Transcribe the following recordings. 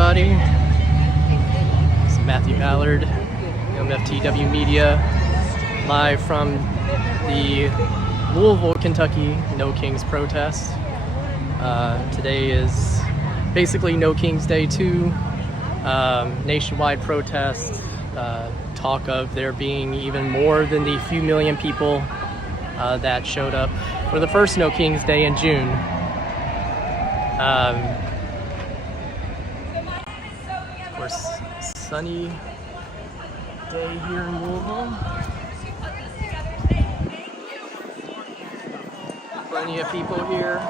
everybody. This is Matthew Ballard, MFTW Media, live from the Louisville, Kentucky No Kings protest. Today is basically No Kings Day 2, nationwide protest, talk of there being even more than the few million people that showed up for the first No Kings Day in June. Of course, sunny day here in Louisville. Plenty of people here.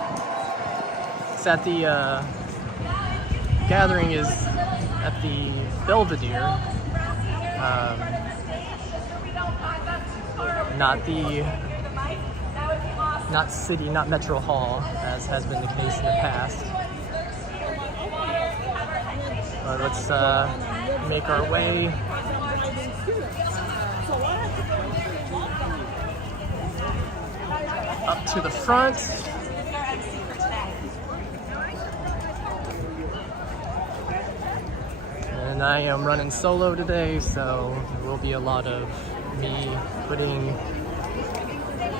It's at the gathering is at the Belvedere, not Metro Hall, as has been the case in the past. But let's make our way up to the front. And I am running solo today, so there will be a lot of me putting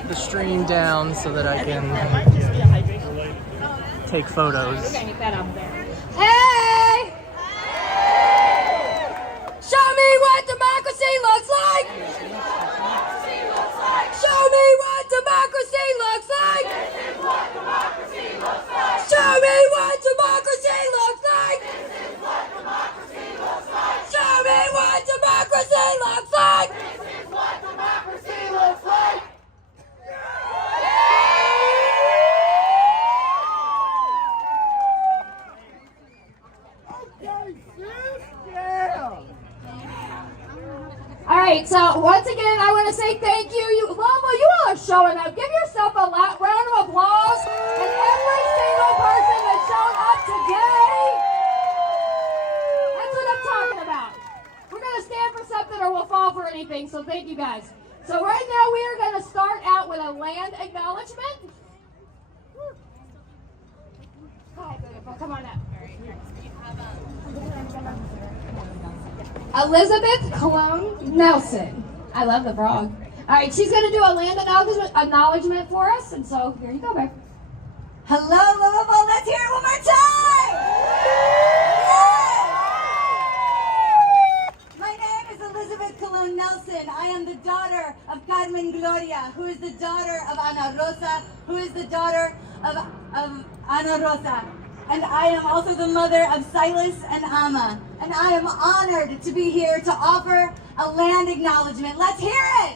the stream down so that I can take photos. Hey! Show me what democracy looks like! Show me what democracy looks like! Show me what democracy looks like! Show me what democracy looks like! This is what democracy looks like! All right, so once again, I want to say thank you. Louisville, you all are showing up. Give yourself a round of applause and every single person that's shown up today. That's what I'm talking about. We're going to stand for something or we'll fall for anything, so thank you guys. So right now we are going to start out with a land acknowledgement. Hi, beautiful. Come on up. Elizabeth Cologne Nelson. I love the frog. All right, she's going to do a land acknowledgement for us, and so here you go, babe. Hello, Louisville. Let's hear it one more time. Yes. My name is Elizabeth Cologne Nelson. I am the daughter of Carmen Gloria, who is the daughter of Ana Rosa, who is the daughter of Ana Rosa. And I am also the mother of Silas and Ama. And I am honored to be here to offer a land acknowledgement. Let's hear it!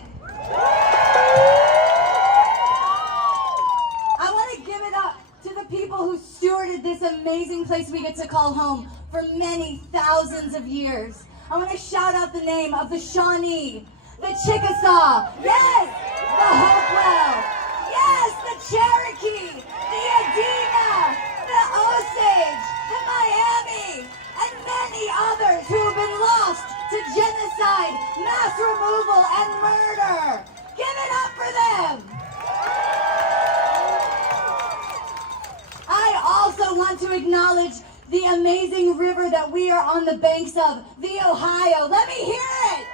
I want to give it up to the people who stewarded this amazing place we get to call home for many thousands of years. I want to shout out the name of the Shawnee, the Chickasaw, yes, the Hopewell, yes, the Cherokee, the Adena, the Osage, the Miami, and many others who have been lost to genocide, mass removal, and murder. Give it up for them. I also want to acknowledge the amazing river that we are on the banks of, the Ohio. Let me hear it.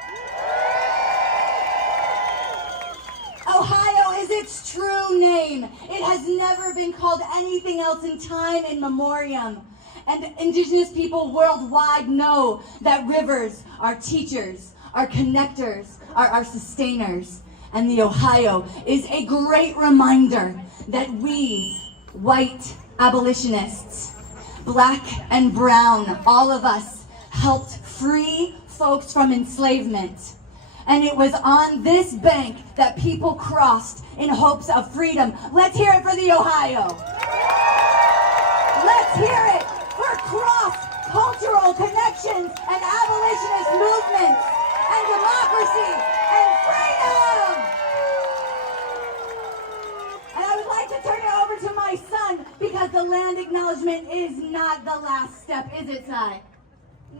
Ohio is its true name. It has never been called anything else in time in memoriam. And indigenous people worldwide know that rivers are teachers, are connectors, are our sustainers. And the Ohio is a great reminder that we, white abolitionists, black and brown, all of us helped free folks from enslavement. And it was on this bank that people crossed in hopes of freedom. Let's hear it for the Ohio. Let's hear it for cross-cultural connections and abolitionist movements and democracy and freedom. And I would like to turn it over to my son because the land acknowledgement is not the last step, is it, Sai?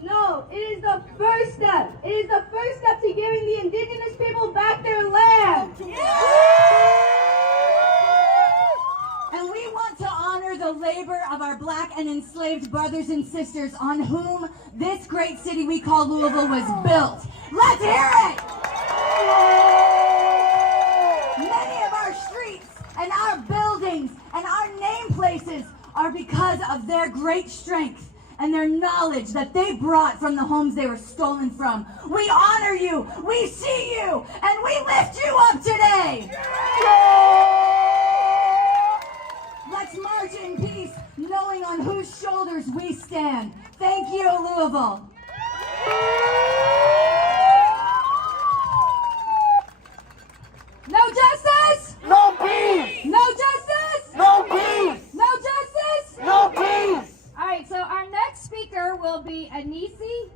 No, it is the first step. It is the first step to giving the indigenous people back their land. And we want to honor the labor of our Black and enslaved brothers and sisters on whom this great city we call Louisville was built. Let's hear it! Many of our streets and our buildings and our name places are because of their great strength and their knowledge that they brought from the homes they were stolen from. We honor you, we see you, and we lift you up today. Let's march in peace, knowing on whose shoulders we stand. Thank you, Louisville. No justice? No peace! No justice? No peace! No justice? No peace! All right, so our next speaker will be Anisi,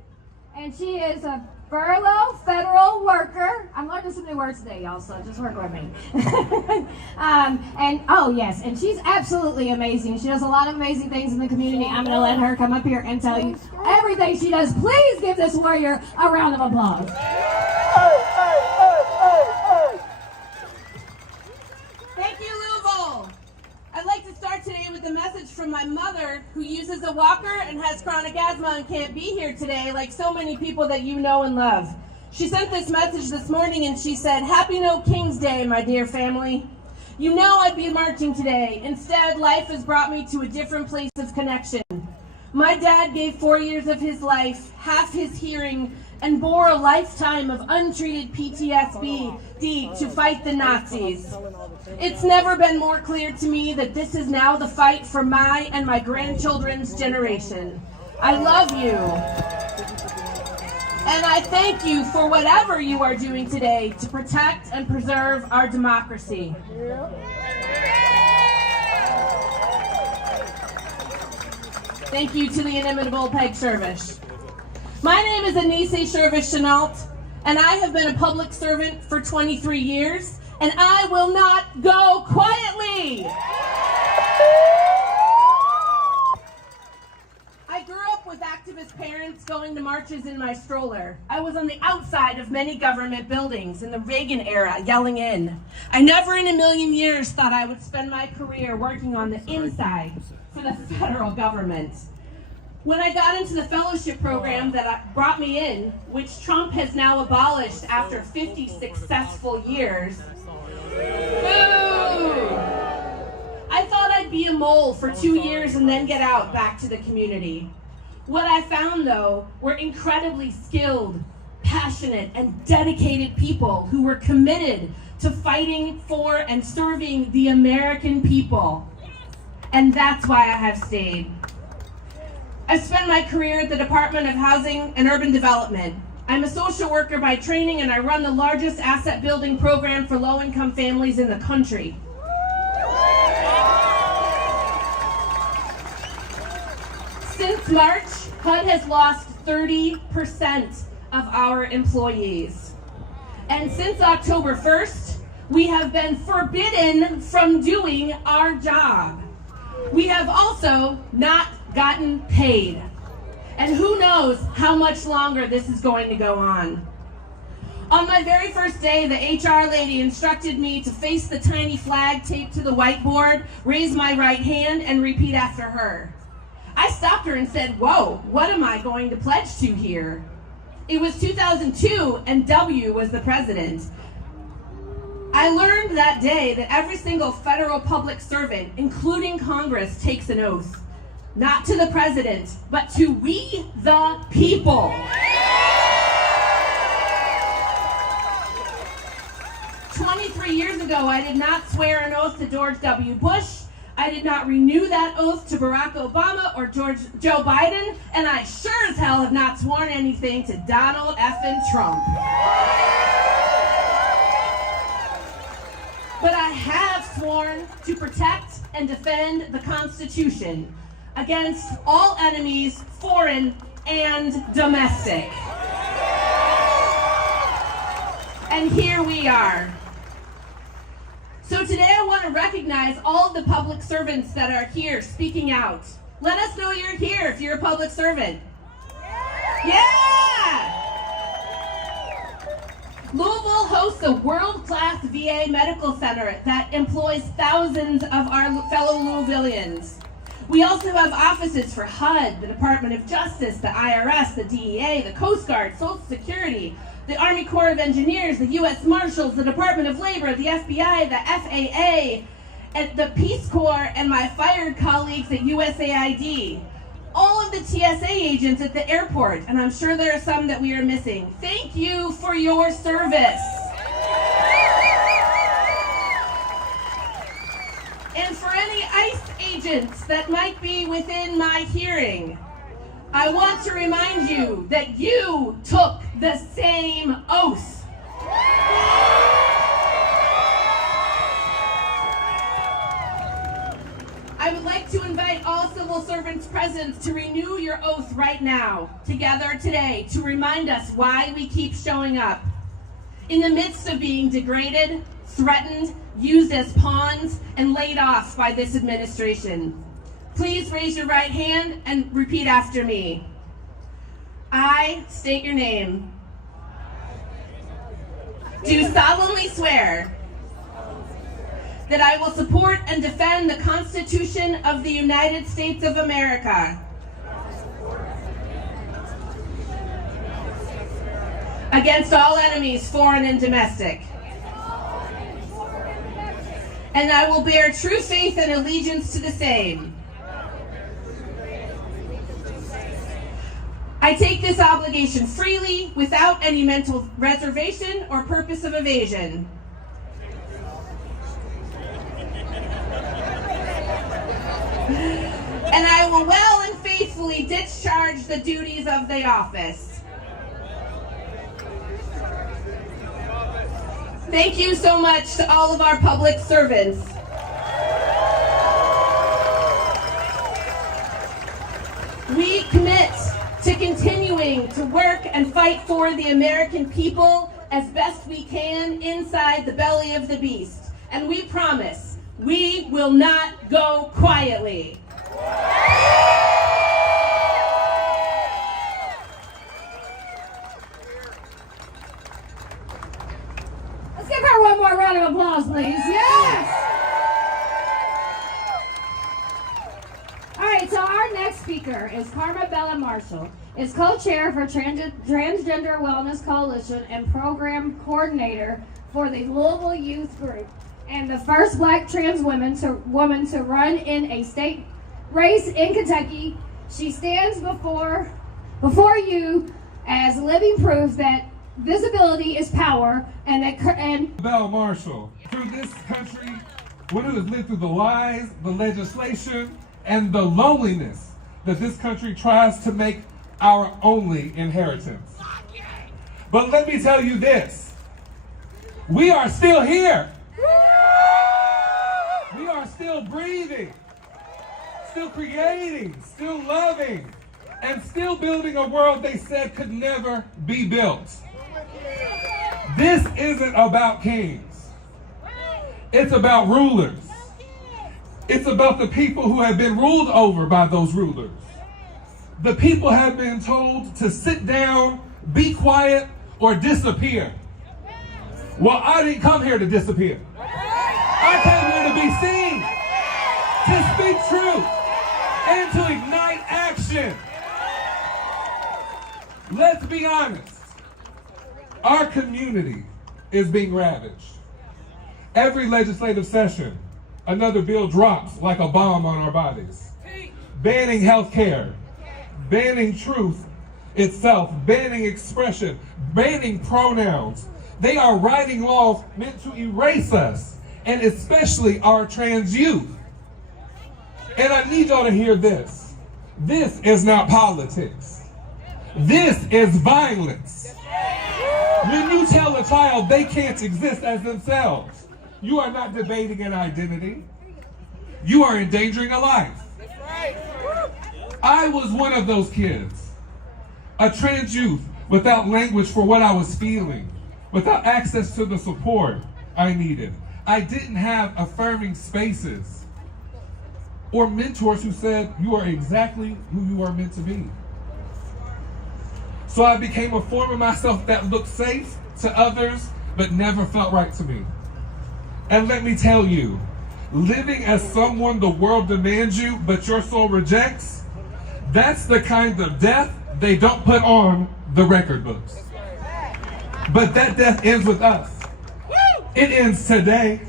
and she is a furlough federal worker. I'm learning some new words today, y'all, so just work with me. And oh yes, and she's absolutely amazing. She does a lot of amazing things in the community. I'm gonna let her come up here and tell you everything she does. Please give this warrior a round of applause. Thank you, Louisville. I'd like to start today with a message from my mother, who uses a walker and has chronic asthma and can't be here today, like so many people that you know and love. She sent this message this morning and she said, "Happy No King's Day, my dear family. You know I'd be marching today. Instead, life has brought me to a different place of connection. My dad gave 4 years of his life, half his hearing, and bore a lifetime of untreated PTSD to fight the Nazis. It's never been more clear to me that this is now the fight for my and my grandchildren's generation. I love you. And I thank you for whatever you are doing today to protect and preserve our democracy." Thank you to the inimitable Peg Shervish. My name is Anisi Shervish-Chenault, and I have been a public servant for 23 years, and I will not go quietly. I grew up with activist parents going to marches in my stroller. I was on the outside of many government buildings in the Reagan era, yelling in. I never in a million years thought I would spend my career working on the inside for the federal government. When I got into the fellowship program that brought me in, which Trump has now abolished after 50 successful years, I thought I'd be a mole for 2 years and then get out back to the community. What I found, though, were incredibly skilled, passionate, and dedicated people who were committed to fighting for and serving the American people. And that's why I have stayed. I've spent my career at the Department of Housing and Urban Development. I'm a social worker by training, and I run the largest asset building program for low-income families in the country. Since March, HUD has lost 30% of our employees. And since October 1st, we have been forbidden from doing our job. We have also not gotten paid. And who knows how much longer this is going to go on. On my very first day, the HR lady instructed me to face the tiny flag taped to the whiteboard, raise my right hand, and repeat after her. I stopped her and said, "Whoa, what am I going to pledge to here?" It was 2002 and W was the president. I learned that day that every single federal public servant, including Congress, takes an oath. Not to the president, but to we the people. 23 years ago, I did not swear an oath to George W. Bush. I did not renew that oath to Barack Obama or Joe Biden, and I sure as hell have not sworn anything to Donald effing Trump. But I have sworn to protect and defend the Constitution against all enemies, foreign and domestic. And here we are. So today I want to recognize all of the public servants that are here speaking out. Let us know you're here if you're a public servant. Yeah! Louisville hosts a world-class VA medical center that employs thousands of our fellow Louisvillians. We also have offices for HUD, the Department of Justice, the IRS, the DEA, the Coast Guard, Social Security, the Army Corps of Engineers, the U.S. Marshals, the Department of Labor, the FBI, the FAA, and the Peace Corps, and my fired colleagues at USAID. All of the TSA agents at the airport, and I'm sure there are some that we are missing. Thank you for your service. And for any ICE agents that might be within my hearing, I want to remind you that you took the same oath. I would like to invite all civil servants present to renew your oath right now, together today, to remind us why we keep showing up. In the midst of being degraded, threatened, used as pawns, and laid off by this administration. Please raise your right hand and repeat after me. I state your name. Do solemnly swear that I will support and defend the Constitution of the United States of America against all enemies, foreign and domestic. And I will bear true faith and allegiance to the same. I take this obligation freely, without any mental reservation or purpose of evasion. And I will well and faithfully discharge the duties of the office. Thank you so much to all of our public servants. We commit to continuing to work and fight for the American people as best we can inside the belly of the beast. And we promise we will not go quietly. Let's give her one more round of applause, please. Yes! All right, so our next speaker is Karma Bella Marshall, is co-chair for Transgender Wellness Coalition and program coordinator for the Louisville Youth Group, and the first Black trans woman to run in a state race in Kentucky. She stands before you as living proof that visibility is power, and Bella Marshall, through this country, one who has lived through the lies, the legislation, and the loneliness that this country tries to make our only inheritance. But let me tell you this, we are still here. We are still breathing, still creating, still loving, and still building a world they said could never be built. This isn't about kings. It's about rulers. It's about the people who have been ruled over by those rulers. The people have been told to sit down, be quiet, or disappear. Well, I didn't come here to disappear. I came here to be seen, to speak truth, and to ignite action. Let's be honest. Our community is being ravaged. Every legislative session, another bill drops like a bomb on our bodies. Banning health care, banning truth itself, banning expression, banning pronouns. They are writing laws meant to erase us, and especially our trans youth. And I need y'all to hear this. This is not politics. This is violence. When you tell a child they can't exist as themselves, you are not debating an identity. You are endangering a life. I was one of those kids, a trans youth without language for what I was feeling, without access to the support I needed. I didn't have affirming spaces or mentors who said, you are exactly who you are meant to be. So I became a form of myself that looked safe to others, but never felt right to me. And let me tell you, living as someone the world demands you, but your soul rejects, that's the kind of death they don't put on the record books. But that death ends with us. It ends today.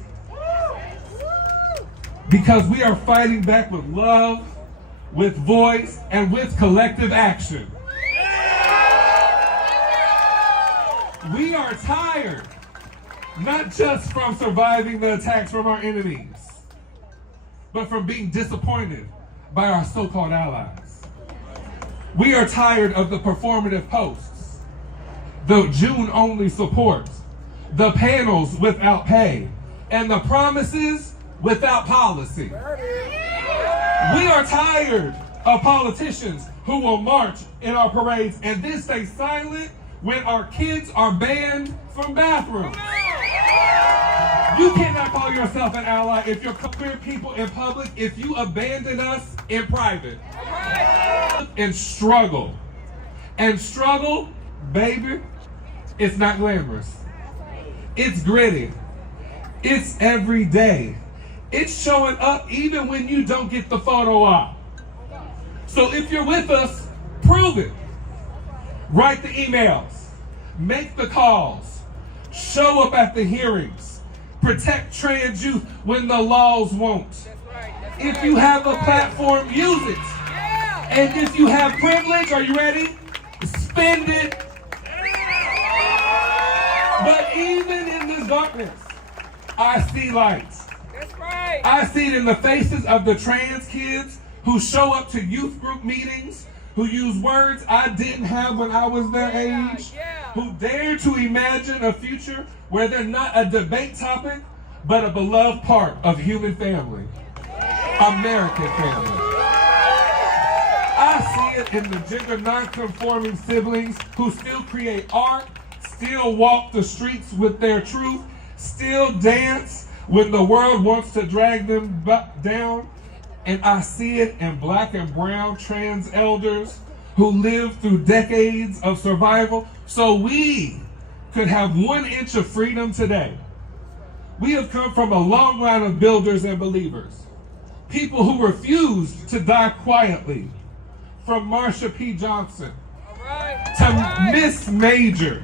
Because we are fighting back with love, with voice, and with collective action. We are tired, not just from surviving the attacks from our enemies, but from being disappointed by our so-called allies. We are tired of the performative posts, the June-only support, the panels without pay, and the promises without policy. We are tired of politicians who will march in our parades and then stay silent when our kids are banned from bathrooms. You cannot call yourself an ally if you're queer people in public, if you abandon us in private. And struggle. And struggle, baby, it's not glamorous. It's gritty. It's every day. It's showing up even when you don't get the photo op. So if you're with us, prove it. Write the emails. Make the calls. Show up at the hearings. Protect trans youth when the laws won't. If you have a platform, use it. And if you have privilege, are you ready? Spend it. But even in this darkness, I see lights. I see it in the faces of the trans kids who show up to youth group meetings, who use words I didn't have when I was their age, who dare to imagine a future where they're not a debate topic, but a beloved part of human family, American family. I see it in the gender non-conforming siblings who still create art, still walk the streets with their truth, still dance when the world wants to drag them down. And I see it in black and brown trans elders who lived through decades of survival so we could have 1 inch of freedom today. We have come from a long line of builders and believers, people who refused to die quietly, from Marsha P. Johnson to Miss Major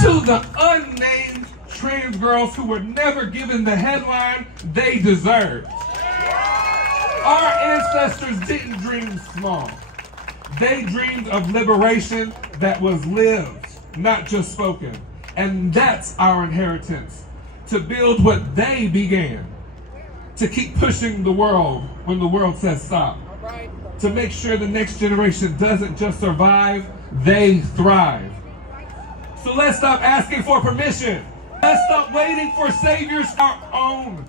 to the unnamed trans girls who were never given the headline they deserved. Our ancestors didn't dream small. They dreamed of liberation that was lived, not just spoken. And that's our inheritance, to build what they began, to keep pushing the world when the world says stop, to make sure the next generation doesn't just survive, they thrive. So let's stop asking for permission. Let's stop waiting for saviors, our own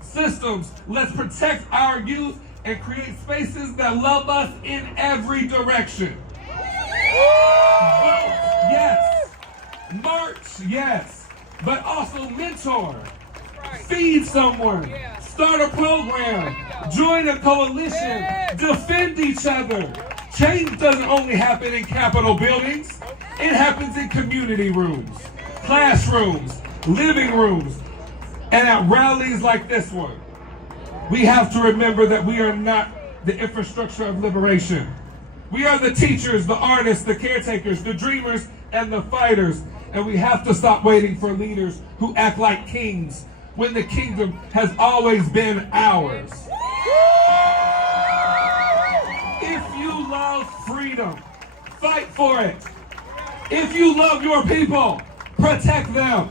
systems. Let's protect our youth and create spaces that love us in every direction. Vote, yes. March, yes. But also mentor. Feed someone. Start a program. Join a coalition. Defend each other. Change doesn't only happen in Capitol buildings. It happens in community rooms, classrooms, living rooms, and at rallies like this one. We have to remember that we are not the infrastructure of liberation. We are the teachers, the artists, the caretakers, the dreamers, and the fighters. And we have to stop waiting for leaders who act like kings when the kingdom has always been ours. If you love freedom, fight for it. If you love your people, protect them.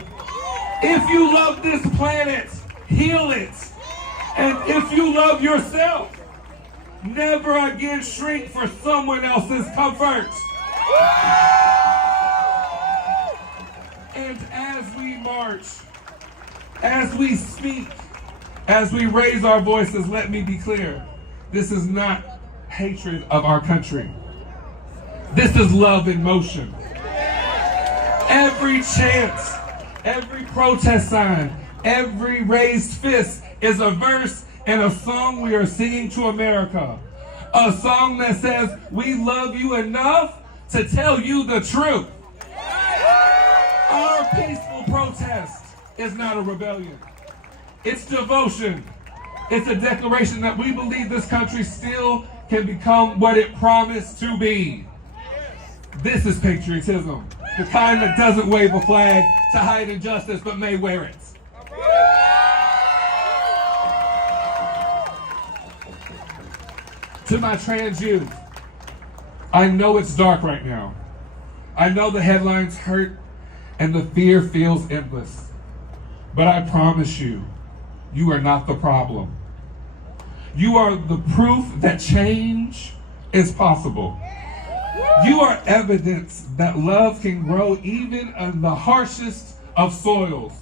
If you love this planet, heal it. And if you love yourself, never again shrink for someone else's comfort. And as we march, as we speak, as we raise our voices, let me be clear. This is not hatred of our country. This is love in motion. Every chant, every protest sign, every raised fist is a verse and a song we are singing to America. A song that says, we love you enough to tell you the truth. Our peaceful protest is not a rebellion. It's devotion. It's a declaration that we believe this country still can become what it promised to be. This is patriotism, the kind that doesn't wave a flag to hide injustice, but may wear it. To my trans youth, I know it's dark right now. I know the headlines hurt and the fear feels endless. But I promise you, you are not the problem. You are the proof that change is possible. You are evidence that love can grow even in the harshest of soils.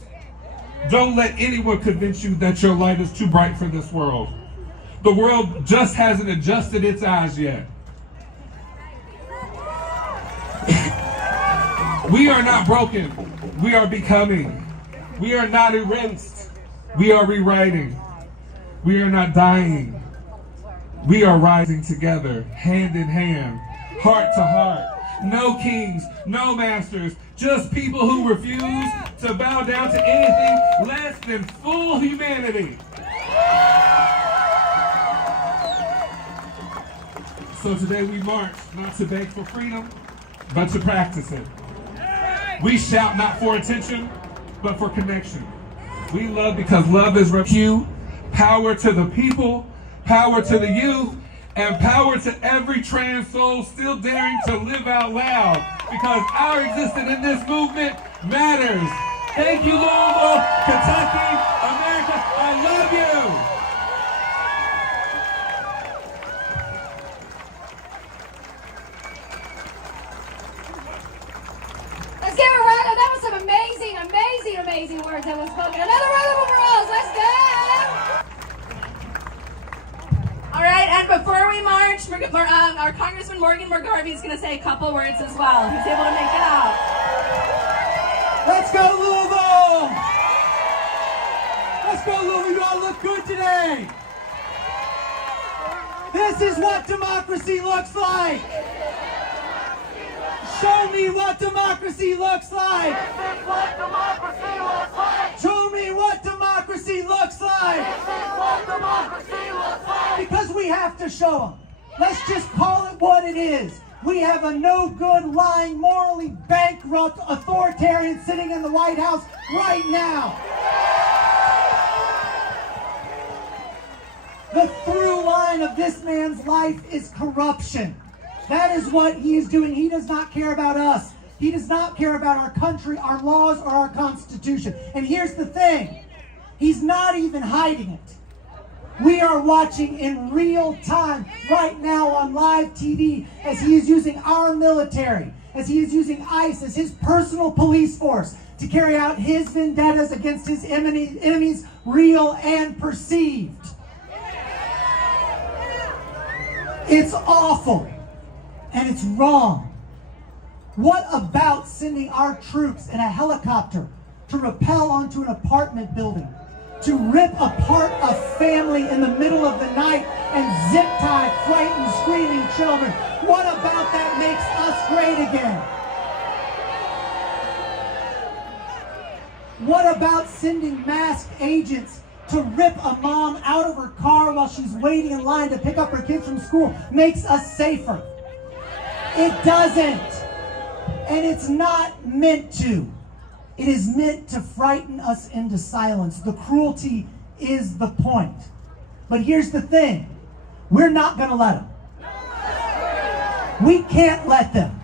Don't let anyone convince you that your light is too bright for this world. The world just hasn't adjusted its eyes yet. We are not broken. We are becoming. We are not erased. We are rewriting. We are not dying. We are rising together, hand in hand, heart to heart. No kings, no masters, just people who refuse to bow down to anything less than full humanity. So today we march not to beg for freedom, but to practice it. We shout not for attention, but for connection. We love because love is you. Power to the people, power to the youth, and power to every trans soul still daring to live out loud, because our existence in this movement matters. Thank you, Louisville, Kentucky, America. I love you. Let's give a round of that was some amazing words that was spoken. Another round of applause. Let's go. All right, and before we march, our Congressman Morgan McGarvey is going to say a couple words as well. He's able to make it out. Let's go, Louisville! Let's go, Louisville. You all look good today. This is what democracy looks like. Show me what democracy looks like. This is what democracy looks like. Show me what democracy looks like. This is what democracy looks like. Because we have to show them. Let's just call it what it is. We have a no good, lying, morally bankrupt authoritarian sitting in the White House right now. The through line of this man's life is corruption. That is what he is doing. He does not care about us. He does not care about our country, our laws, or our Constitution. And here's the thing. He's not even hiding it. We are watching in real time right now on live TV as he is using our military, as he is using ICE as his personal police force to carry out his vendettas against his enemies, real and perceived. It's awful. And it's wrong. What about sending our troops in a helicopter to rappel onto an apartment building, to rip apart a family in the middle of the night and zip tie frightened, screaming children? What about that makes us great again? What about sending masked agents to rip a mom out of her car while she's waiting in line to pick up her kids from school makes us safer? It doesn't. And it's not meant to. It is meant to frighten us into silence. The cruelty is the point. But here's the thing. We're not going to let them. We can't let them.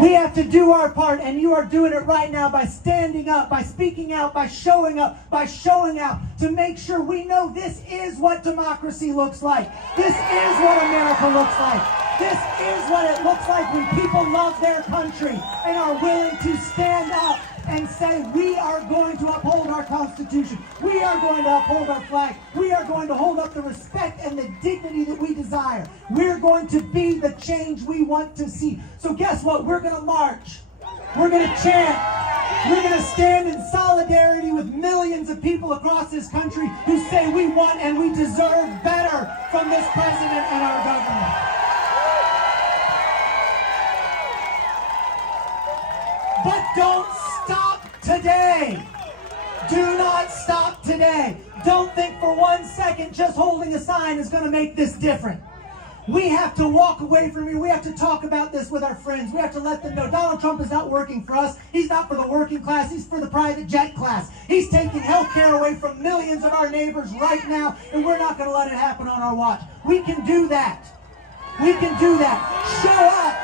We have to do our part, and you are doing it right now by standing up, by speaking out, by showing up, by showing out to make sure we know this is what democracy looks like. This is what America looks like. This is what it looks like when people love their country and are willing to stand up and say, we are going to uphold our Constitution. We are going to uphold our flag. We are going to hold up the respect and the dignity that we desire. We're going to be the change we want to see. So guess what? We're going to march. We're going to chant. We're going to stand in solidarity with millions of people across this country who say we want and we deserve better from this president and our government. But don't stop today. Do not stop today. Don't think for 1 second just holding a sign is going to make this different. We have to walk away from here. We have to talk about this with our friends. We have to let them know Donald Trump is not working for us. He's not for the working class. He's for the private jet class. He's taking health care away from millions of our neighbors right now, and we're not going to let it happen on our watch. We can do that. We can do that. Show up.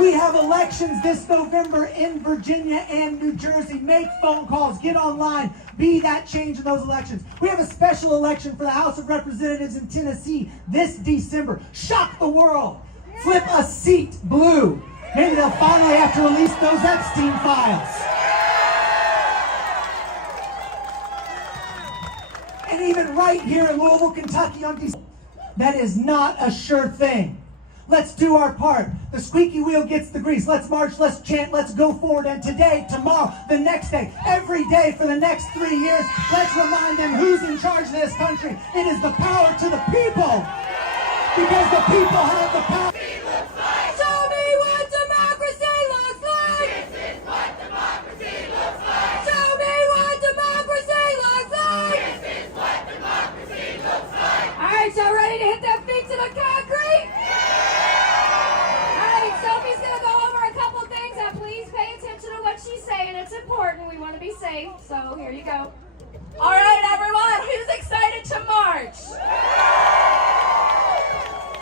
We have elections this November in Virginia and New Jersey. Make phone calls. Get online. Be that change in those elections. We have a special election for the House of Representatives in Tennessee this December. Shock the world. Flip a seat blue. Maybe they'll finally have to release those Epstein files. And even right here in Louisville, Kentucky on December, that is not a sure thing. Let's do our part. The squeaky wheel gets the grease. Let's march, let's chant, let's go forward. And today, tomorrow, the next day, every day for the next 3 years, let's remind them who's in charge of this country. It is the power to the people. Because the people have the power. Show me what democracy looks like! This is what democracy looks like. Show me what democracy looks like! This is what democracy looks like. All right, so ready to hit that feet to the concrete? All right, Sophie's going to go over a couple things. Now, please pay attention to what she's saying. It's important. We want to be safe. So here you go. All right, everyone, who's excited to march?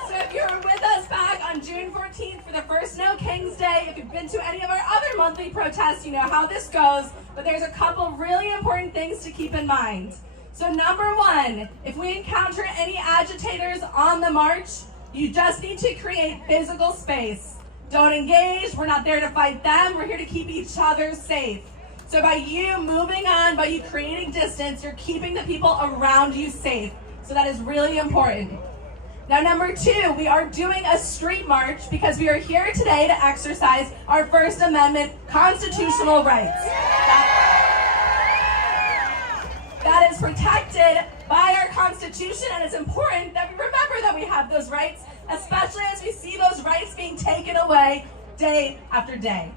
So if you were with us back on June 14th for the first No Kings Day, if you've been to any of our other monthly protests, you know how this goes, but there's a couple really important things to keep in mind. So number one, if we encounter any agitators on the march, you just need to create physical space. Don't engage, we're not there to fight them, we're here to keep each other safe. So by you moving on, by you creating distance, you're keeping the people around you safe. So that is really important. Now, number two, we are doing a street march because we are here today to exercise our First Amendment constitutional rights. That is protected by our Constitution, and it's important that we remember that we have those rights, especially as we see those rights being taken away day after day.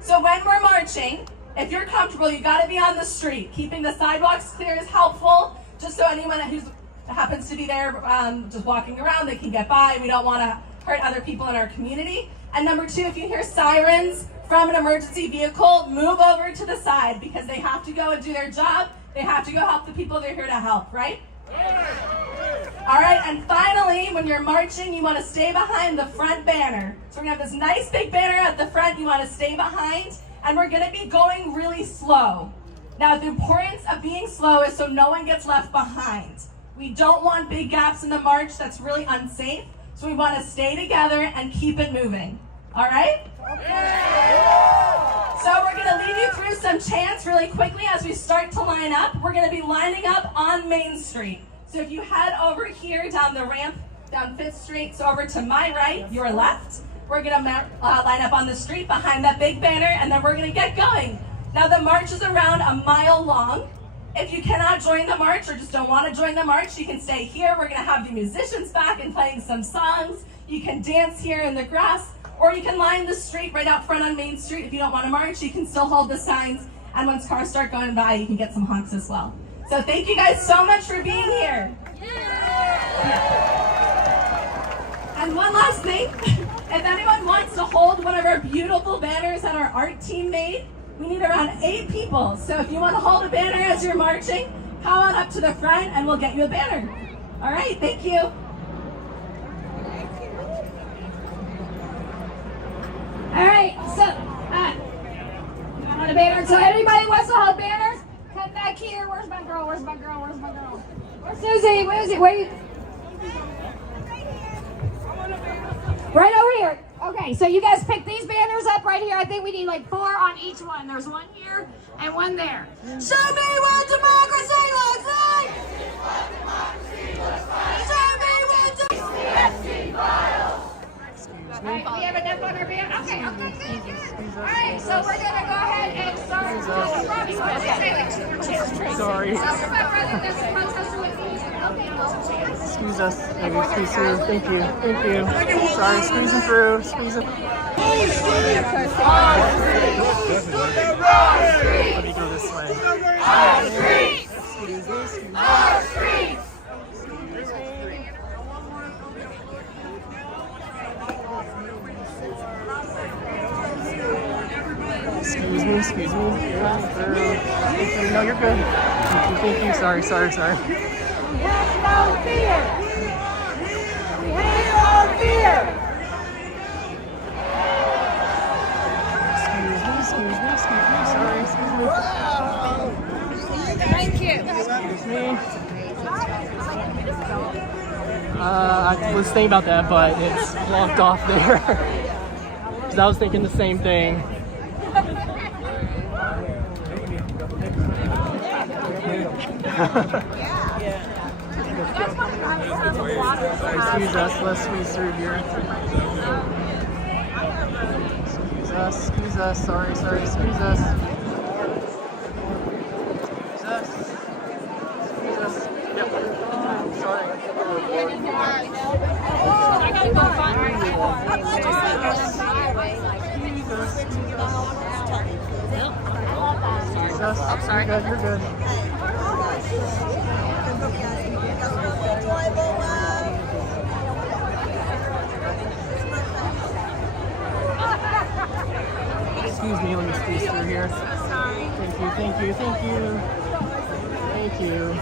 So when we're marching, if you're comfortable, you got to be on the street. Keeping the sidewalks clear is helpful, just so anyone who happens to be there just walking around, they can get by. We don't want to hurt other people in our community. And number two, if you hear sirens from an emergency vehicle, move over to the side because they have to go and do their job. They have to go help the people they're here to help, right? All right, and finally, when you're marching, you want to stay behind the front banner. So we're going to have this nice big banner at the front you want to stay behind, and we're going to be going really slow. Now, the importance of being slow is so no one gets left behind. We don't want big gaps in the march. That's really unsafe. So we want to stay together and keep it moving. All right? So we're going to lead you through some chants really quickly as we start to line up. We're going to be lining up on Main Street. So if you head over here down the ramp, down 5th Street, so over to my right, your left, we're going to line up on the street behind that big banner, and then we're going to get going. Now the march is around a mile long. If you cannot join the march or just don't want to join the march, you can stay here. We're going to have the musicians back and playing some songs. You can dance here in the grass, or you can line the street right out front on Main Street. If you don't want to march, you can still hold the signs, and once cars start going by, you can get some honks as well. So thank you guys so much for being here. And one last thing, if anyone wants to hold one of our beautiful banners that our art team made, we need around 8 people. So if you want to hold a banner as you're marching, come on up to the front and we'll get you a banner. All right, thank you. All right, so, I want a banner. So anybody wants to hold banners, come back here. Where's my girl? Where's my girl? Where's my girl? Where's Susie? Where is it? Where are you? Right over here. Okay, so you guys pick these banners up right here. I think we need like 4 on each one. There's one here and one there. Show me what democracy looks like! Show me what democracy All right, we have enough on our banner. Okay, good. All right, so we're gonna go ahead and start. Sorry. Excuse us. Thank you. Sorry, squeezing through. Let me go this way. Our streets! Our streets! Excuse me, excuse me. No, you're good. Thank you. Sorry. We have no fear! We have no fear! Excuse me. Sorry, excuse me. Thank you. Excuse me. I was thinking about that, but it's blocked off there. Because I was thinking the same thing. Excuse us, let's squeeze through here. Excuse us, sorry, excuse us. Excuse us. Yep. Sorry. I gotta go find I'm sorry. You're good. Excuse me, let me squeeze through here. Thank you.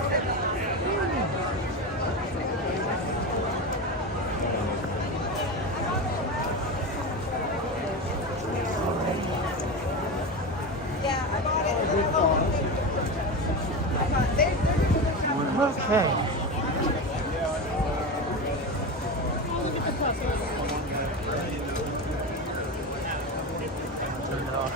Okay. Turn it off.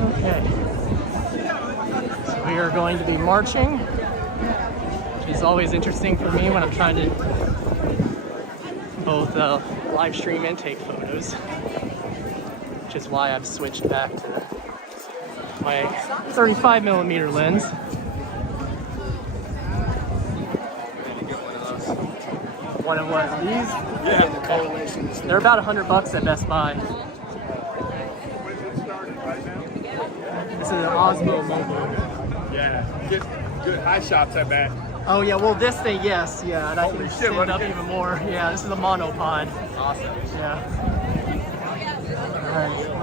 Okay. So we are going to be marching, which is always interesting for me when I'm trying to both live stream and take photos, which is why I've switched back to my 35mm lens. One of what? These? Yeah. They're about $100 at Best Buy. This is an Osmo Mobile. Yeah, get good high shots, I bet. Oh yeah, well this thing, yes, yeah, and I Holy can shit, stand what up is it? even more. Yeah, this is a monopod. Awesome. Yeah. Alright.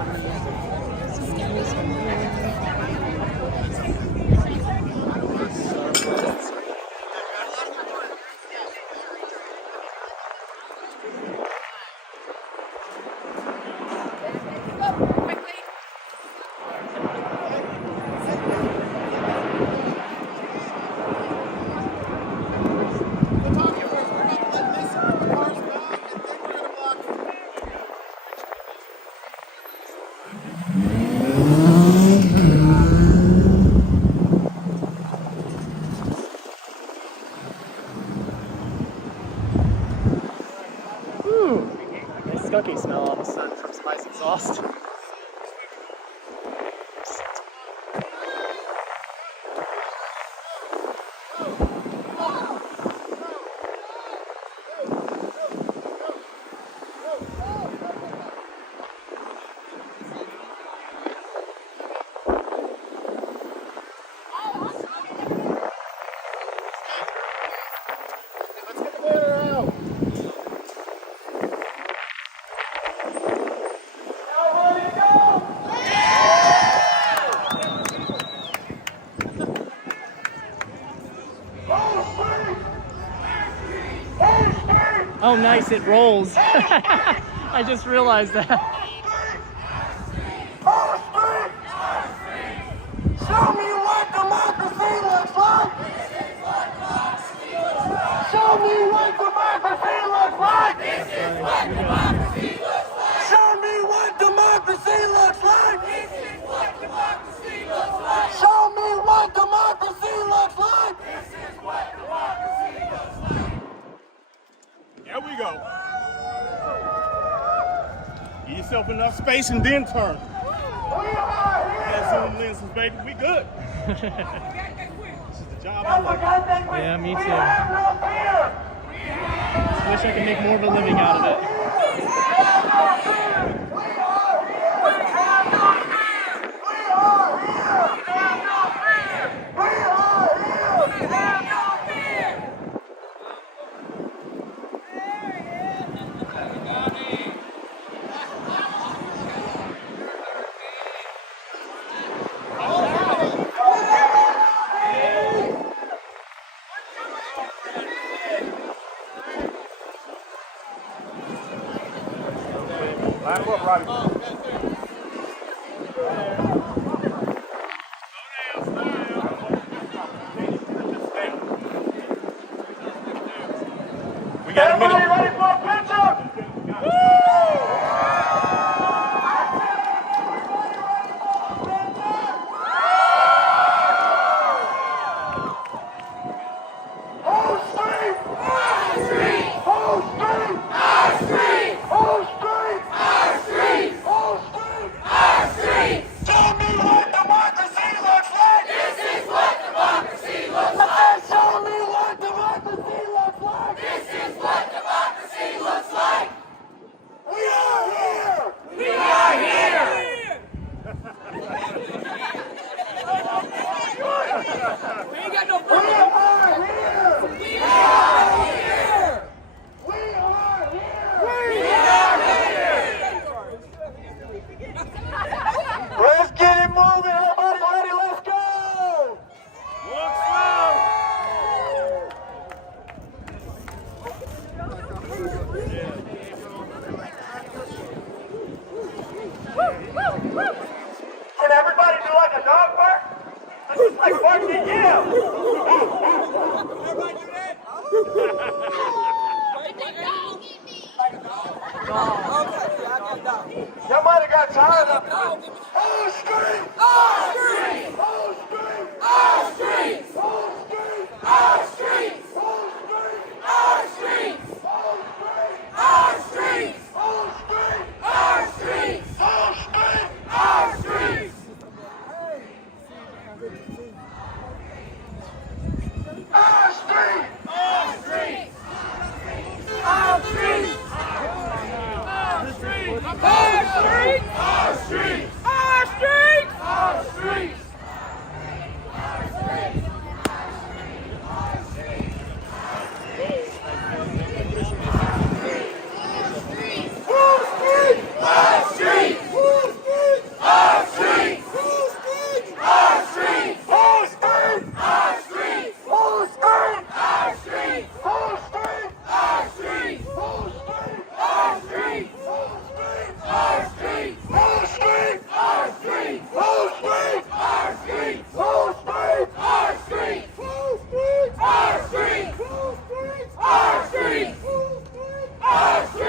Nice skunky smell all of a sudden from spice exhaust. Oh nice, it rolls. I just realized that. Show me what democracy looks like! Show me what democracy looks like! This is what democracy looks like! Show me what democracy looks like! This is what democracy looks like! Show me what democracy looks like! This is what democracy looks like! Here we go. Give yourself enough space and then turn. Yeah, zoom lenses, baby. We good. This is the job I like. Yeah, me too. Just wish I could make more of a living out of it. Line up, Roddy. We got a minute. Ready for a picture? Whole street! Our street! Whole street! Our street! Whole street! Our street! Whole street! Our street! Show me what democracy looks like! This is what democracy looks like! Show me what democracy looks like! This is what democracy looks like! We are here! We are here! We ain't got no we are here! We are here! We are here! We are here! Let's get it moving! Everybody ready? Let's go! Look slow! Can everybody do like a dog bark? It's like barking at you! Everybody do that? Y'all might have got tired of it. Whole street! Our street! Whole street! Our street! Whole street! Our street! Whole street! Our street! Whole street! Our street! Whole street! Our street! Whole street! Our street! Our street! Our street! Our street! Our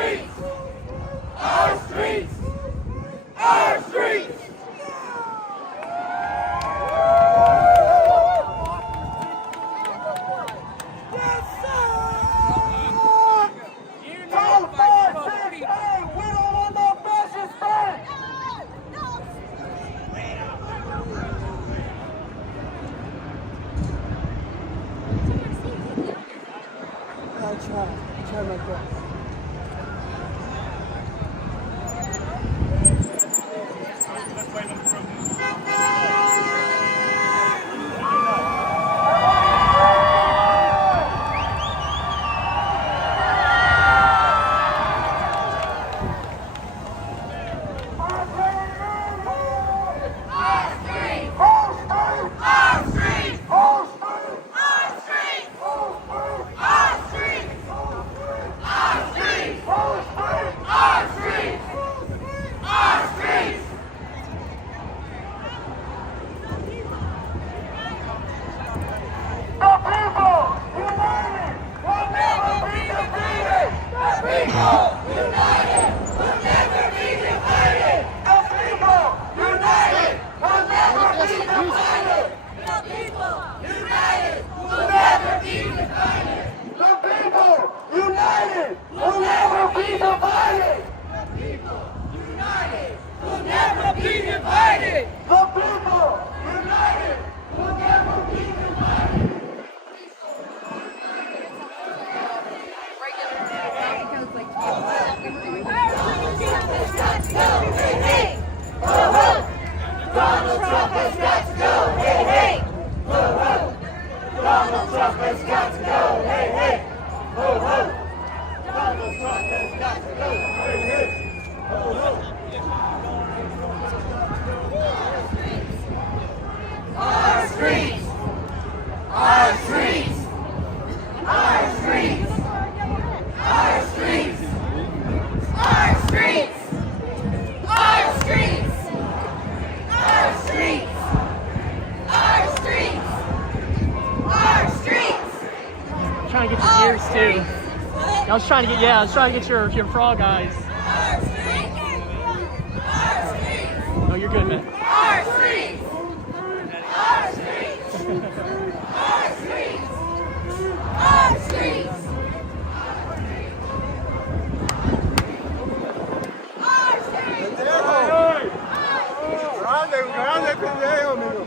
street! Our street! Our street! Our street! Our street! Try my best. Trying to get your ears too. I was trying to get your frog eyes. Oh, you're good, man. Our streets! Our streets! Our streets! Our streets! Our streets! Grande pendejo, amigo.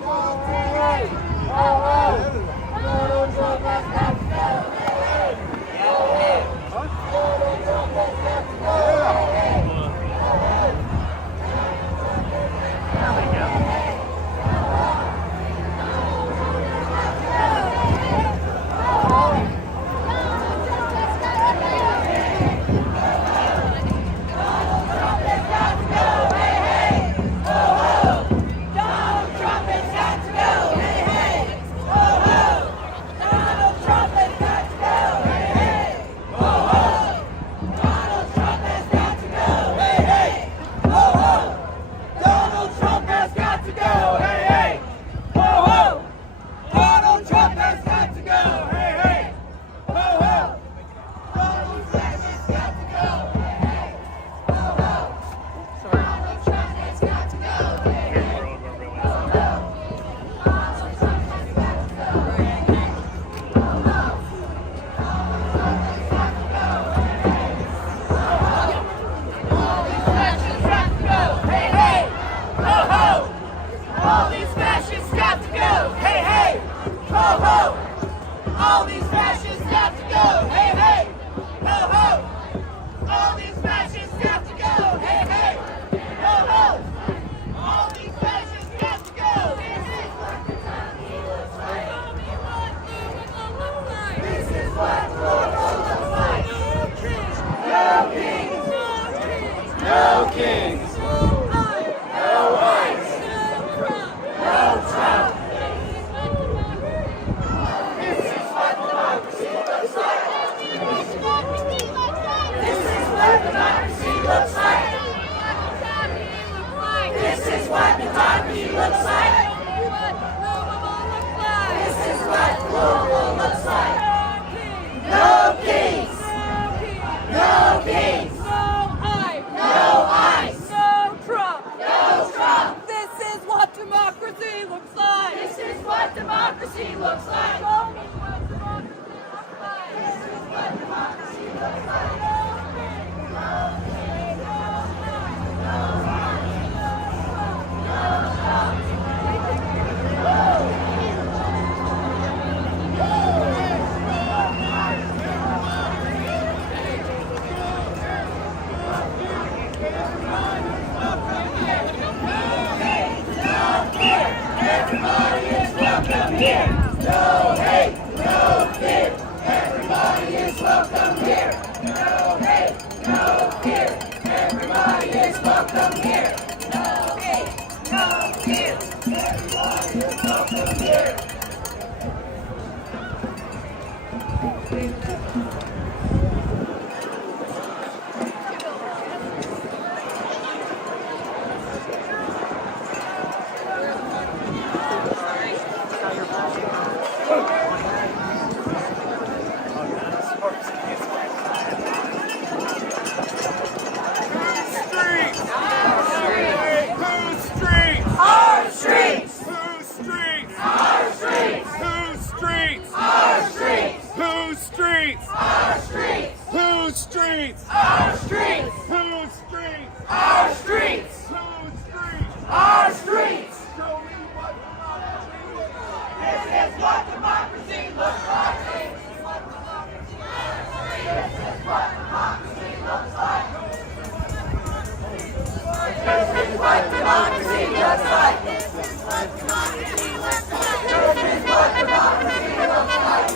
looks like. This is what democracy looks like. This is what democracy looks like.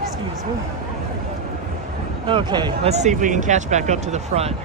Excuse me. Okay, let's see if we can catch back up to the front.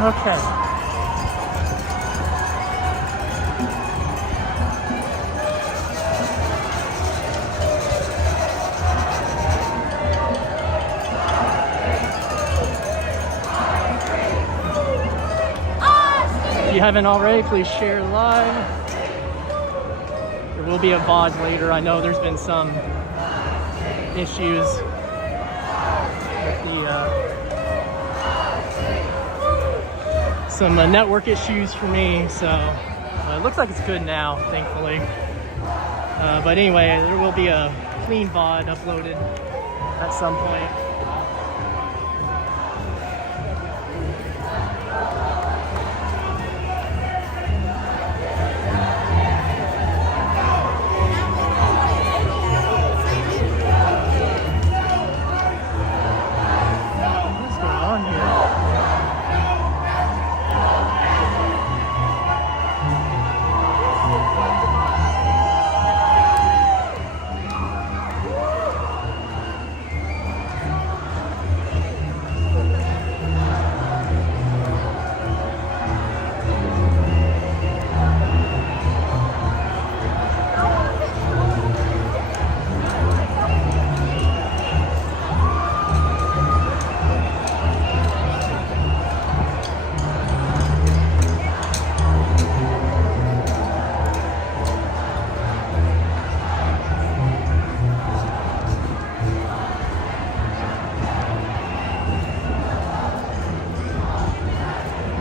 Okay. If you haven't already, please share live. There will be a VOD later. I know there's been some issues with the some network issues for me, so it looks like it's good now, thankfully. But anyway, there will be a clean VOD uploaded at some point. What's going on here?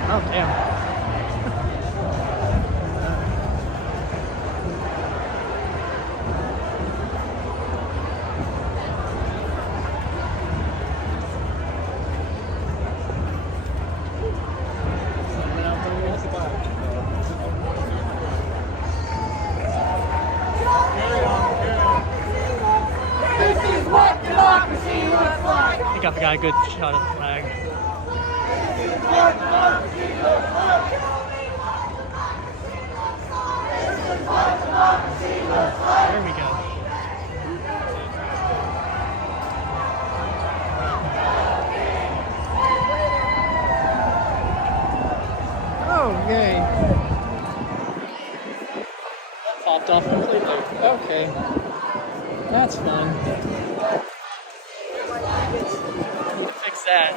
Oh, damn. This is what democracy looks like. I think I've got a good shot of the flag. This is what democracy looks like. This is what democracy looks like. There we go. Oh, yay. That popped off completely. Okay. That's fun. Need to fix that.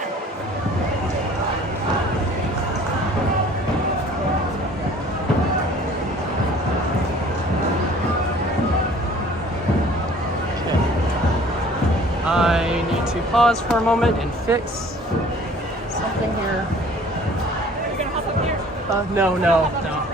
I need to pause for a moment and fix something here. Are you gonna hop up here? No. Right now.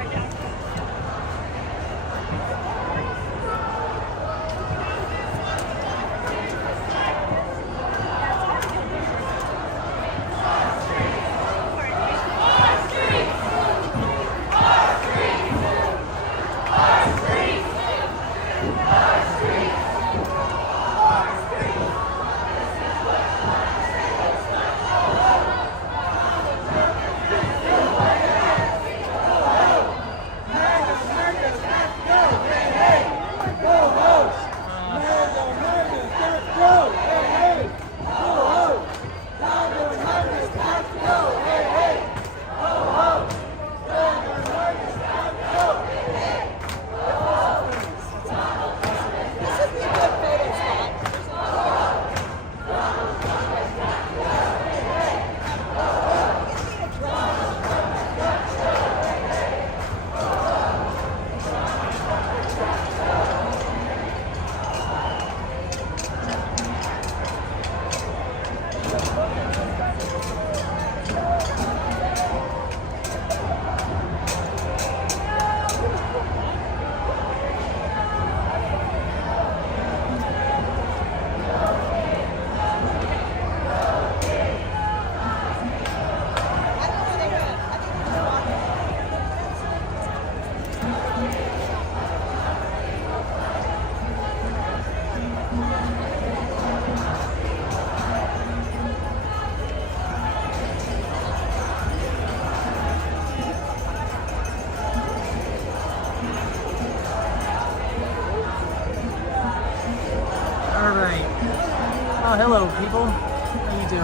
hello, people. How you doing?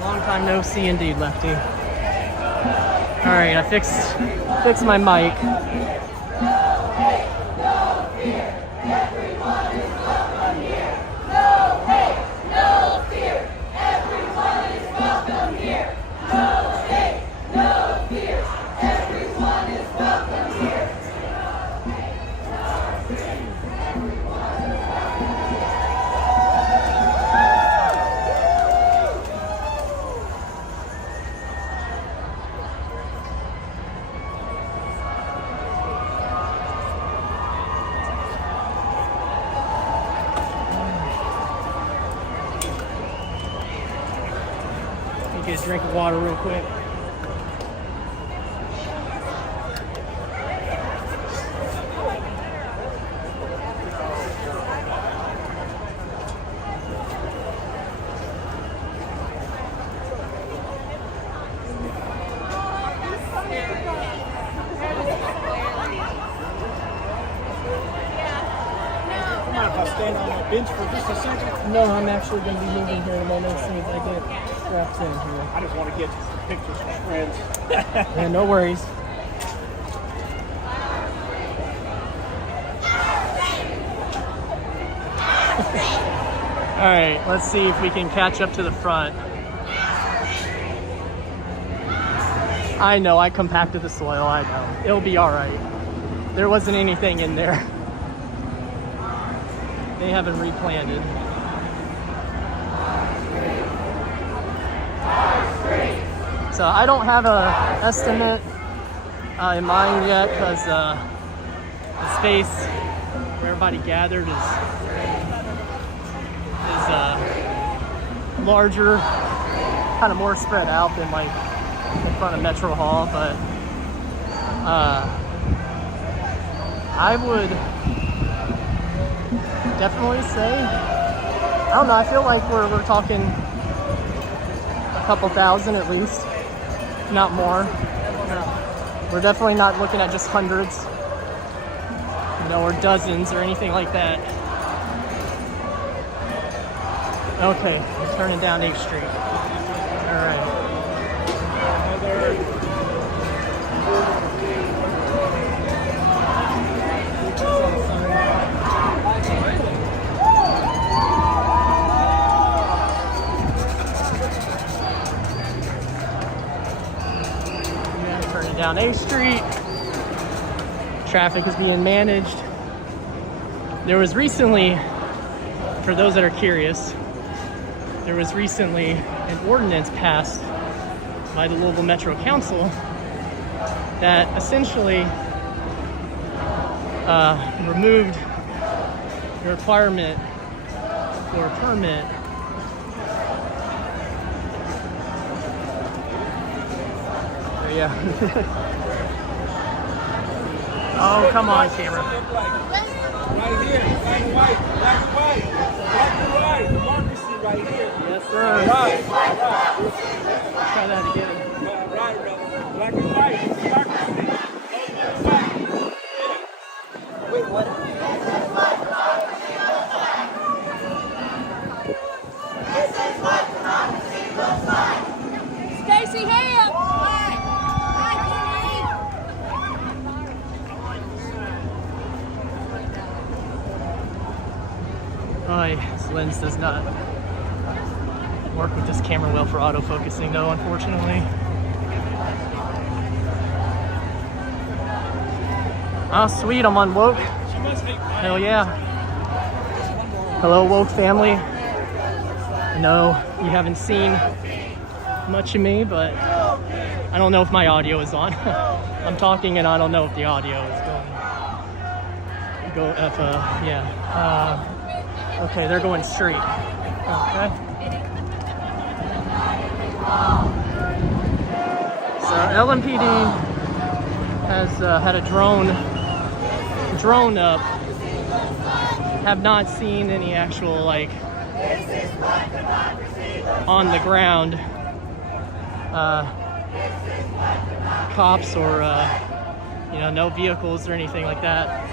Long time no see, indeed, Lefty. All right, I fixed my mic. Get a drink of water real quick. Stand on the bench for just a second? No, I'm actually going to be moving here in a moment as soon as I get strapped in here. I just want to get some pictures with friends. Yeah, no worries. All right, let's see if we can catch up to the front. I know, I compacted the soil, I know. It'll be all right. There wasn't anything in there. They haven't replanted. So I don't have a estimate in mind yet because the space where everybody gathered is larger, kind of more spread out than like in front of Metro Hall, but I would definitely say, I don't know, I feel like we're talking a couple thousand at least, not more. We're definitely not looking at just hundreds, you know, or dozens or anything like that. Okay, we're turning down 8th Street. All right. Down 8th Street. Traffic is being managed. There was recently, for those that are curious, there was recently an ordinance passed by the Louisville Metro Council that essentially removed the requirement for a permit yeah. Oh, come on, camera. Right here, black and white, black and white, black and white, democracy right here. Yes, sir. Right. Try that again. Right, brother. Black and white, democracy. Wait, what? This is what democracy looks like. Stacy Ham! This lens does not work with this camera well for autofocusing though, unfortunately. Oh, sweet, I'm on Woke. Hell yeah. Hello, Woke family. No, you haven't seen much of me, but I don't know if my audio is on. I'm talking and I don't know if the audio is going. Okay, they're going straight. Okay. So LMPD has had a drone up. Have not seen any actual like on the ground cops or no vehicles or anything like that.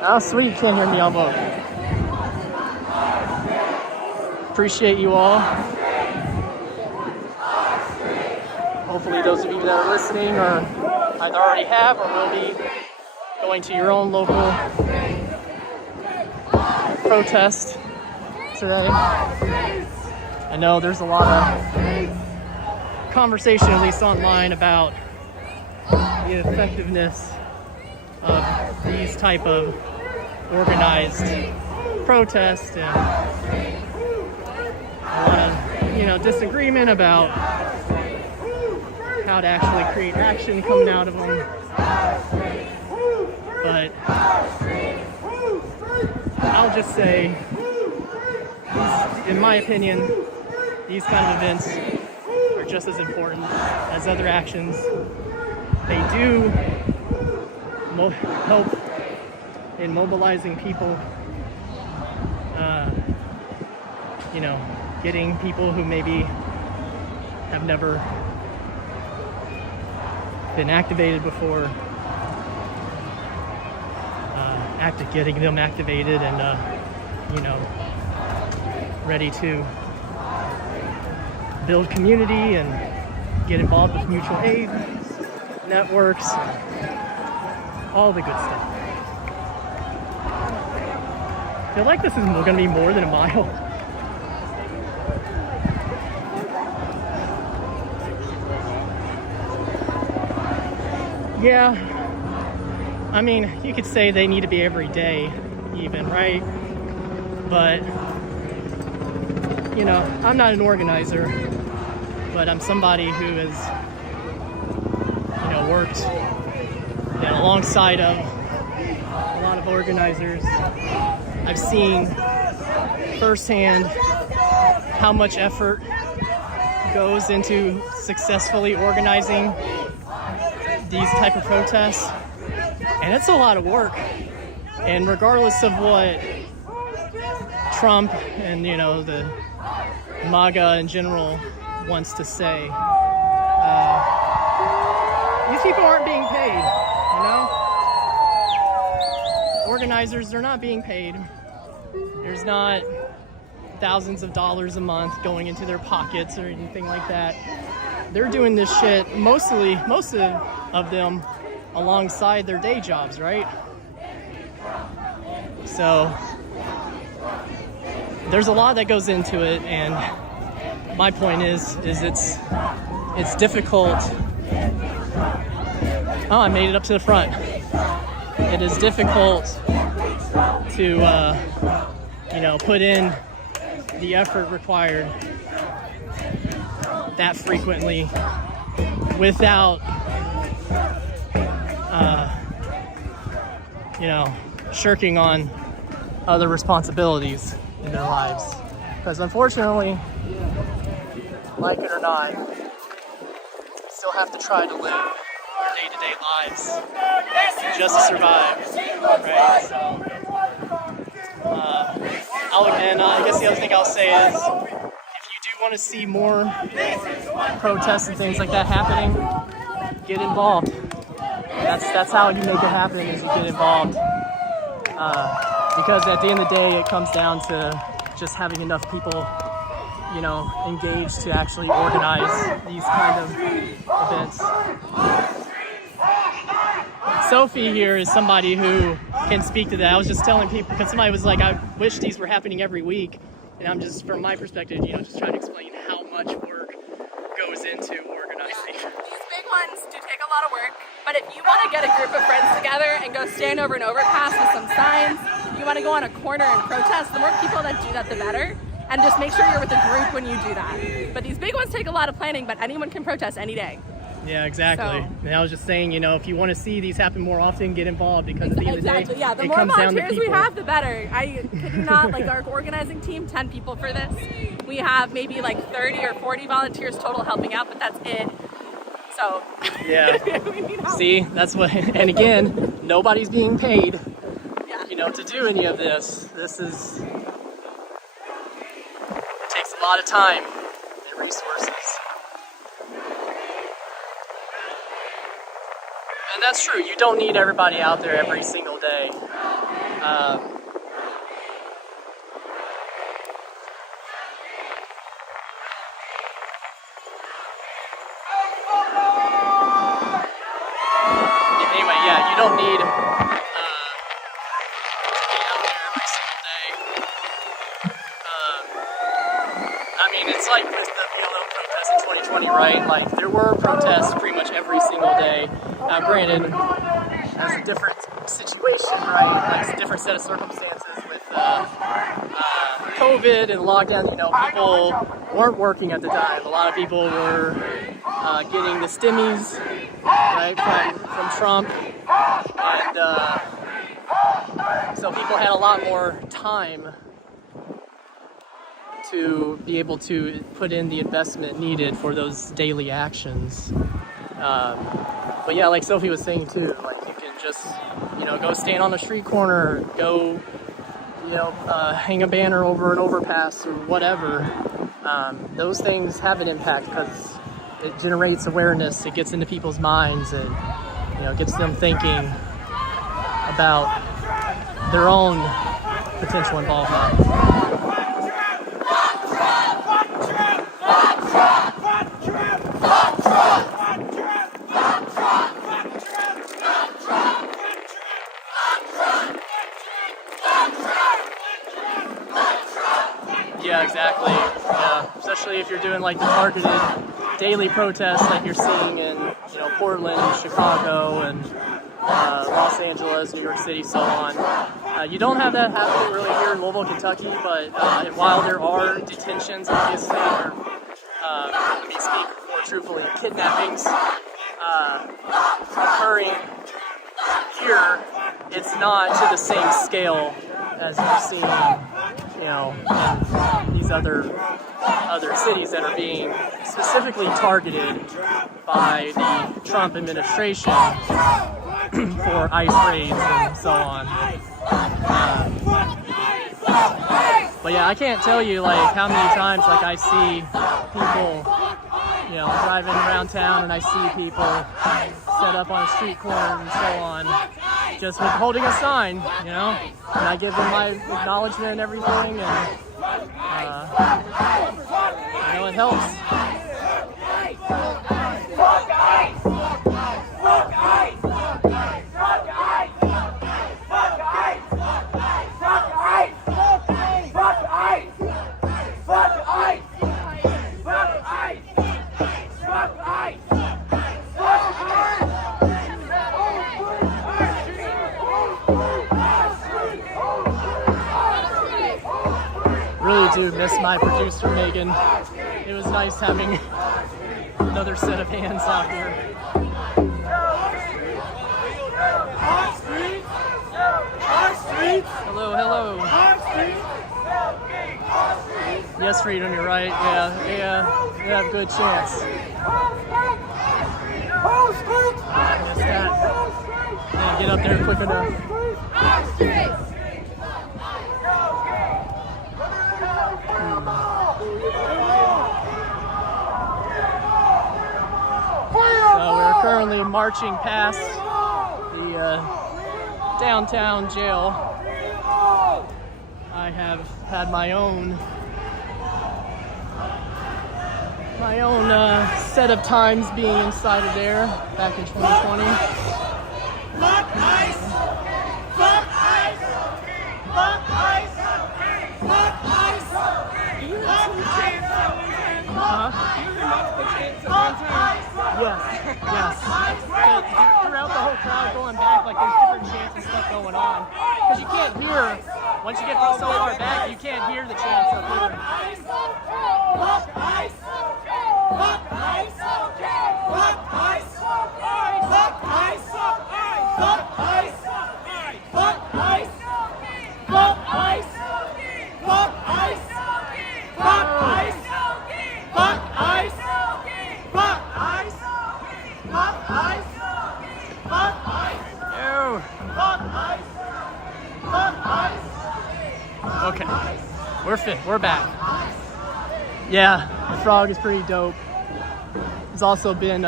Oh, sweet. Can't hear me on both. Appreciate you all. Hopefully those of you that are listening or either already have or will be going to your own local protest today. I know there's a lot of conversation, at least online, about the effectiveness of these type of organized protests, and a lot of disagreement about how to actually create action coming out of them. But I'll just say, in my opinion, these kind of events are just as important as other actions. They do help in mobilizing people, getting people who maybe have never been activated before, getting them activated and ready to build community and get involved with mutual aid networks, all the good stuff. I feel like this is going to be more than a mile. Yeah, I mean, you could say they need to be every day even, right? But, I'm not an organizer, but I'm somebody who has, worked alongside of a lot of organizers. I've seen firsthand how much effort goes into successfully organizing these type of protests, and it's a lot of work. And regardless of what Trump and the MAGA in general wants to say, these people aren't being paid. Organizers, they're not being paid. There's not thousands of dollars a month going into their pockets or anything like that. They're doing this shit, most of them, alongside their day jobs, right? So there's a lot that goes into it, and my point is it's difficult. Oh, I made it up to the front. It is difficult to put in the effort required that frequently without shirking on other responsibilities in their lives. Because unfortunately, like it or not, you still have to try to live your day-to-day lives just to survive, right? So, I guess the other thing I'll say is, if you do want to see more protests and things like that happening, get involved. That's how you make it happen, is you get involved. Because at the end of the day, it comes down to just having enough people, engaged to actually organize these kind of events. Sophie here is somebody who can speak to that. I was just telling people, because somebody was like, I wish these were happening every week. And I'm just, from my perspective, just trying to explain how much work goes into organizing. These big ones do take a lot of work, but if you want to get a group of friends together and go stand over an overpass with some signs, you want to go on a corner and protest, the more people that do that, the better. And just make sure you're with a group when you do that. But these big ones take a lot of planning, but anyone can protest any day. Yeah, exactly. And I was just saying, if you want to see these happen more often, get involved, because at the end of the day, yeah, the it more comes down to volunteers we have, the better. I kid you not, like our organizing team, 10 people for this. We have maybe like 30 or 40 volunteers total helping out, but that's it. So yeah. we need help. See, that's what, and again, nobody's being paid, to do any of this. This is, it takes a lot of time and resources. And that's true. You don't need everybody out there every single day. Anyway, yeah, you don't need to be out there every single day. I mean, it's like with the BLM protests in 2020, right? Like, there were protests pretty much every single day. Now, granted, it's a different situation, right? Like, it's a different set of circumstances with COVID and lockdown. You know, people weren't working at the time. A lot of people were getting the stimmies, right, from Trump, and so people had a lot more time to be able to put in the investment needed for those daily actions. But yeah, like Sophie was saying too, like you can just, you know, go stand on a street corner, go, you know, hang a banner over an overpass or whatever. Those things have an impact because it generates awareness, it gets into people's minds, and, you know, gets them thinking about their own potential involvement. Yeah, exactly. Yeah, especially if you're doing like the targeted daily protests like you're seeing in, you know, Portland, Chicago, and Los Angeles, New York City, so on. You don't have that happening really here in Louisville, Kentucky, but while there are detentions, obviously, or let me speak more truthfully, kidnappings occurring here, it's not to the same scale as you're seeing, you know, in these other cities that are being specifically targeted by the Trump administration for ICE raids and so on. But yeah, I can't tell you like how many times like I see people, you know, driving around town and I see people set up on a street corner and so on, just with holding a sign, you know, and I give them my acknowledgement and everything, and you know, it helps. Really do miss my producer Megan. It was nice having another set of hands out here. Hello, hello. Yes, Freedom, you're right. Yeah, they have a good chance. I missed that. Didn't get up there quick enough. So we're currently marching past the downtown jail. I have had my own set of times being inside of there back in 2020. Fuck ICE! Fuck ICE! Fuck ICE! Fuck ICE! Fuck Yes. Throughout the whole crowd going back, like there's different chants and stuff going on. Because you can't hear, once you get so far back, you can't hear the chants up here. Fuck ICE! Fuck ICE! Fuck ICE! Fuck ICE! Fuck ICE! Fuck ICE! Fuck ICE! Fuck ICE! Fuck ICE! Fuck ICE! Fuck ICE! Fuck ICE! Fuck ICE! Fuck ICE! Ew. Fuck ICE! Fuck ICE! Okay, we're back. Yeah, the frog is pretty dope. It's also been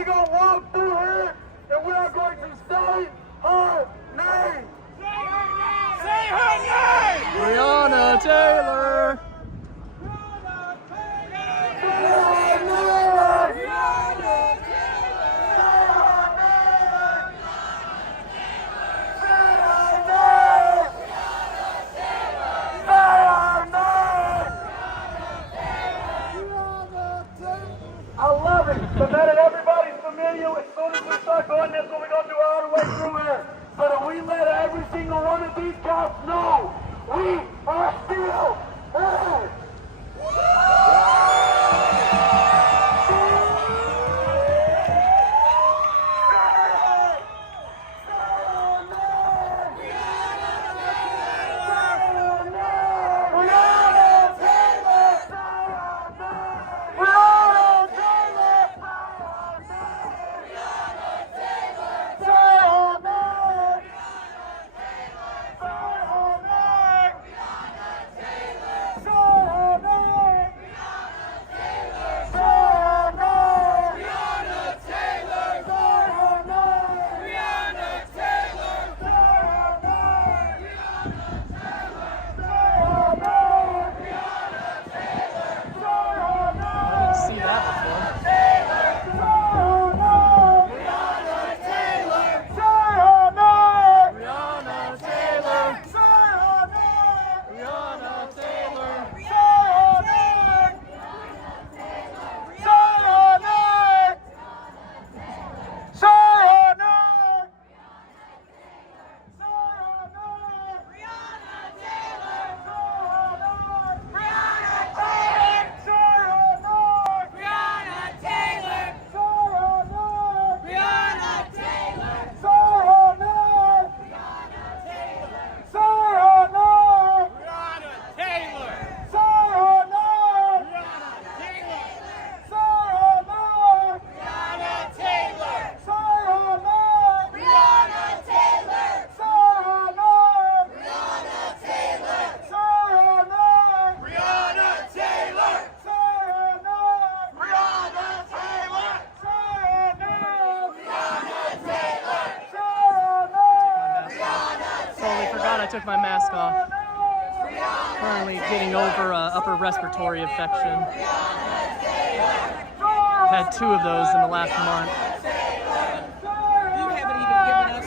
We're going to walk through here, and we are going to say her name. Say her name! Breonna Taylor. I love it. So that everybody's familiar. As soon as we start going, that's what we're going to do all the way through here. So that we let every single one of these cops know we are still here. I took my mask off. Currently getting over upper respiratory infection. Had 2 of those in the last month. You haven't even given us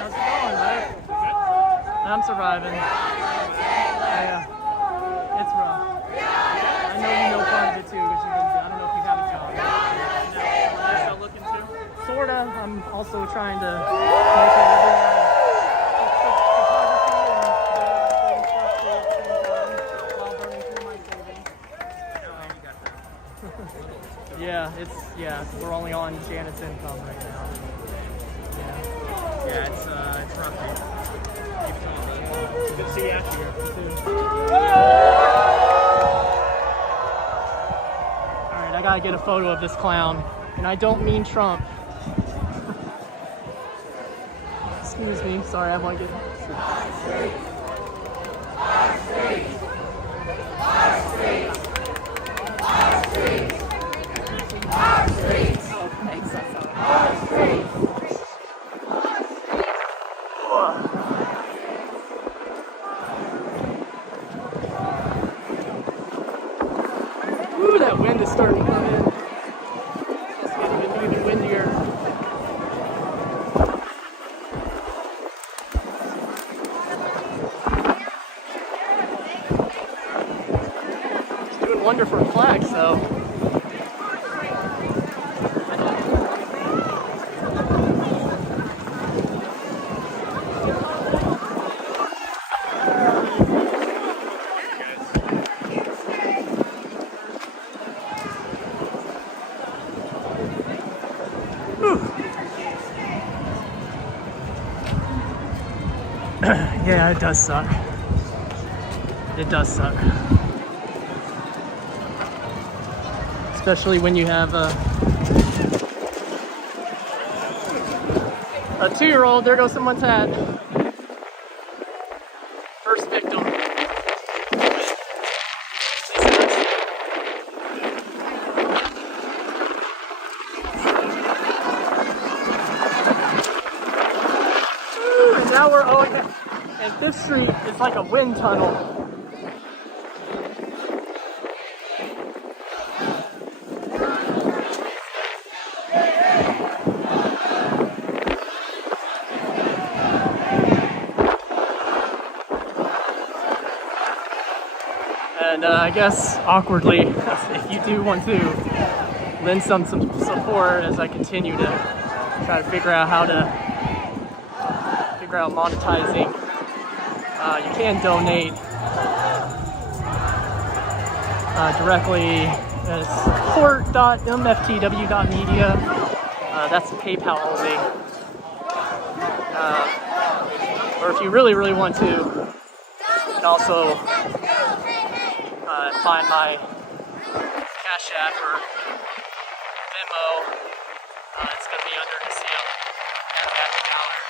How's it going, right? I'm surviving. Yeah. It's rough. I know you know part of it too, because I don't know if you have a job. You're still looking too? Sorta. I'm also trying to make a living out of photography and while burning through my savings. Yeah, we're only on Janet's income right now. Yeah, it's rough. Good to see you after here too. I gotta get a photo of this clown, and I don't mean Trump. Excuse me, sorry, I want to get. Our streets! Our streets! Our streets! Our streets! Our streets! Oh, thanks, that's all. Our streets! Ooh, that wind is starting to come in. It's getting even windier. It's doing wonderful flags, though. Yeah, it does suck. It does suck. Especially when you have a 2-year-old. There goes someone's hat. now we're owing it. And Fifth Street is like a wind tunnel. And I guess awkwardly, if you do want to lend some support as I continue to try to figure out how to figure out monetizing, you can donate directly at support.mftw.media. That's PayPal only. Or if you really want to, you can also find my Cash App or Venmo. It's going to be under Casio Matthew Ballard.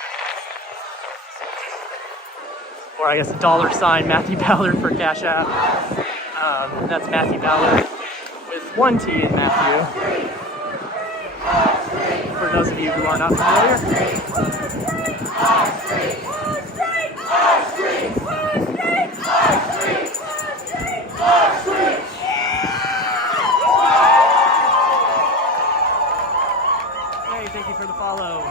Or I guess $sign Matthew Ballard for Cash App. That's Matthew Ballard with one T in Matthew. For those of you who are not familiar. Hey, thank you for the follow.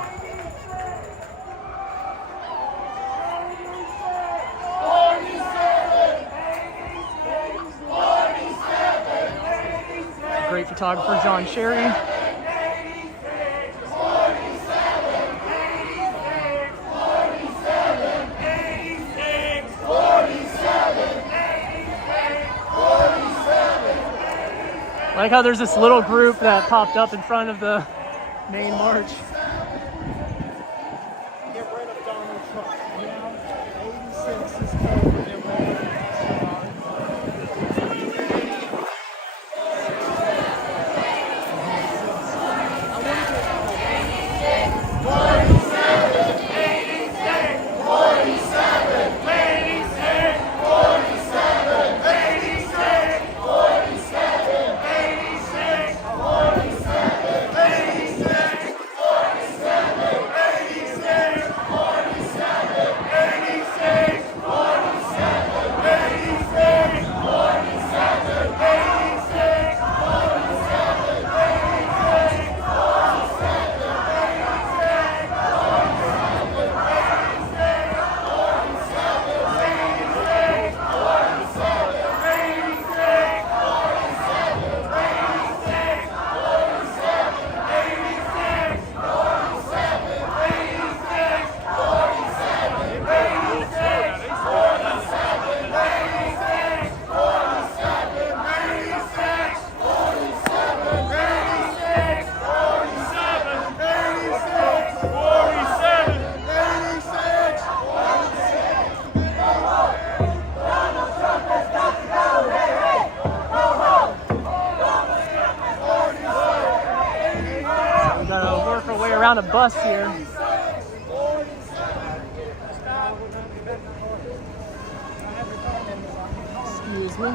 Great photographer John Sherry. I like how there's this little group that popped up in front of the main march. Get rid of Donald Trump. Now, 86 is cold. Get rid of Around a bus here. Excuse me.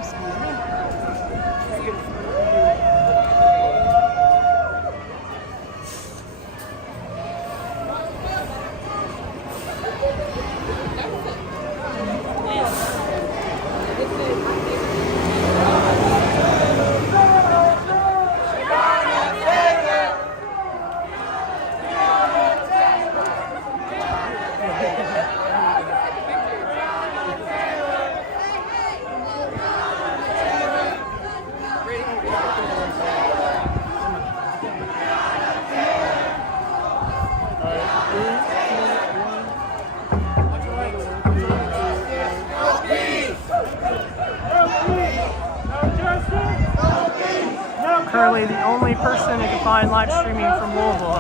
Currently the only person who can find live streaming from Louisville.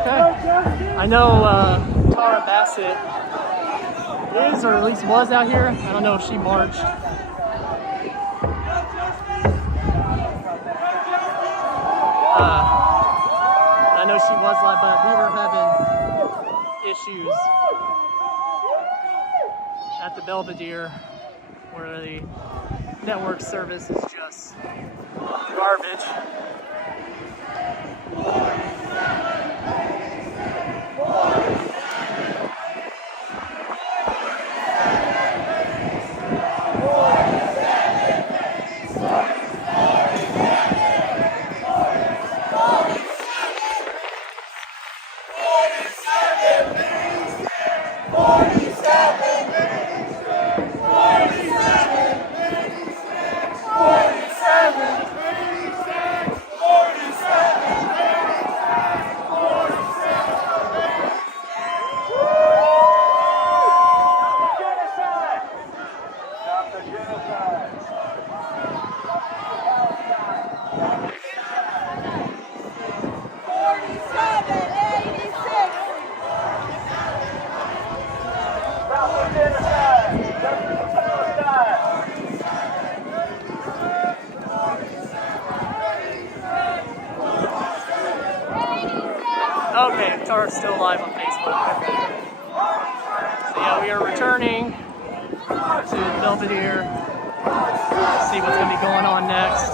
Okay. I know Tara Bassett is, or at least was out here. I don't know if she marched. I know she was live, but we were having issues at the Belvedere where the network service is just garbage. Okay, Tar's still live on Facebook. So yeah, we are returning to Belvedere. See what's going to be going on next.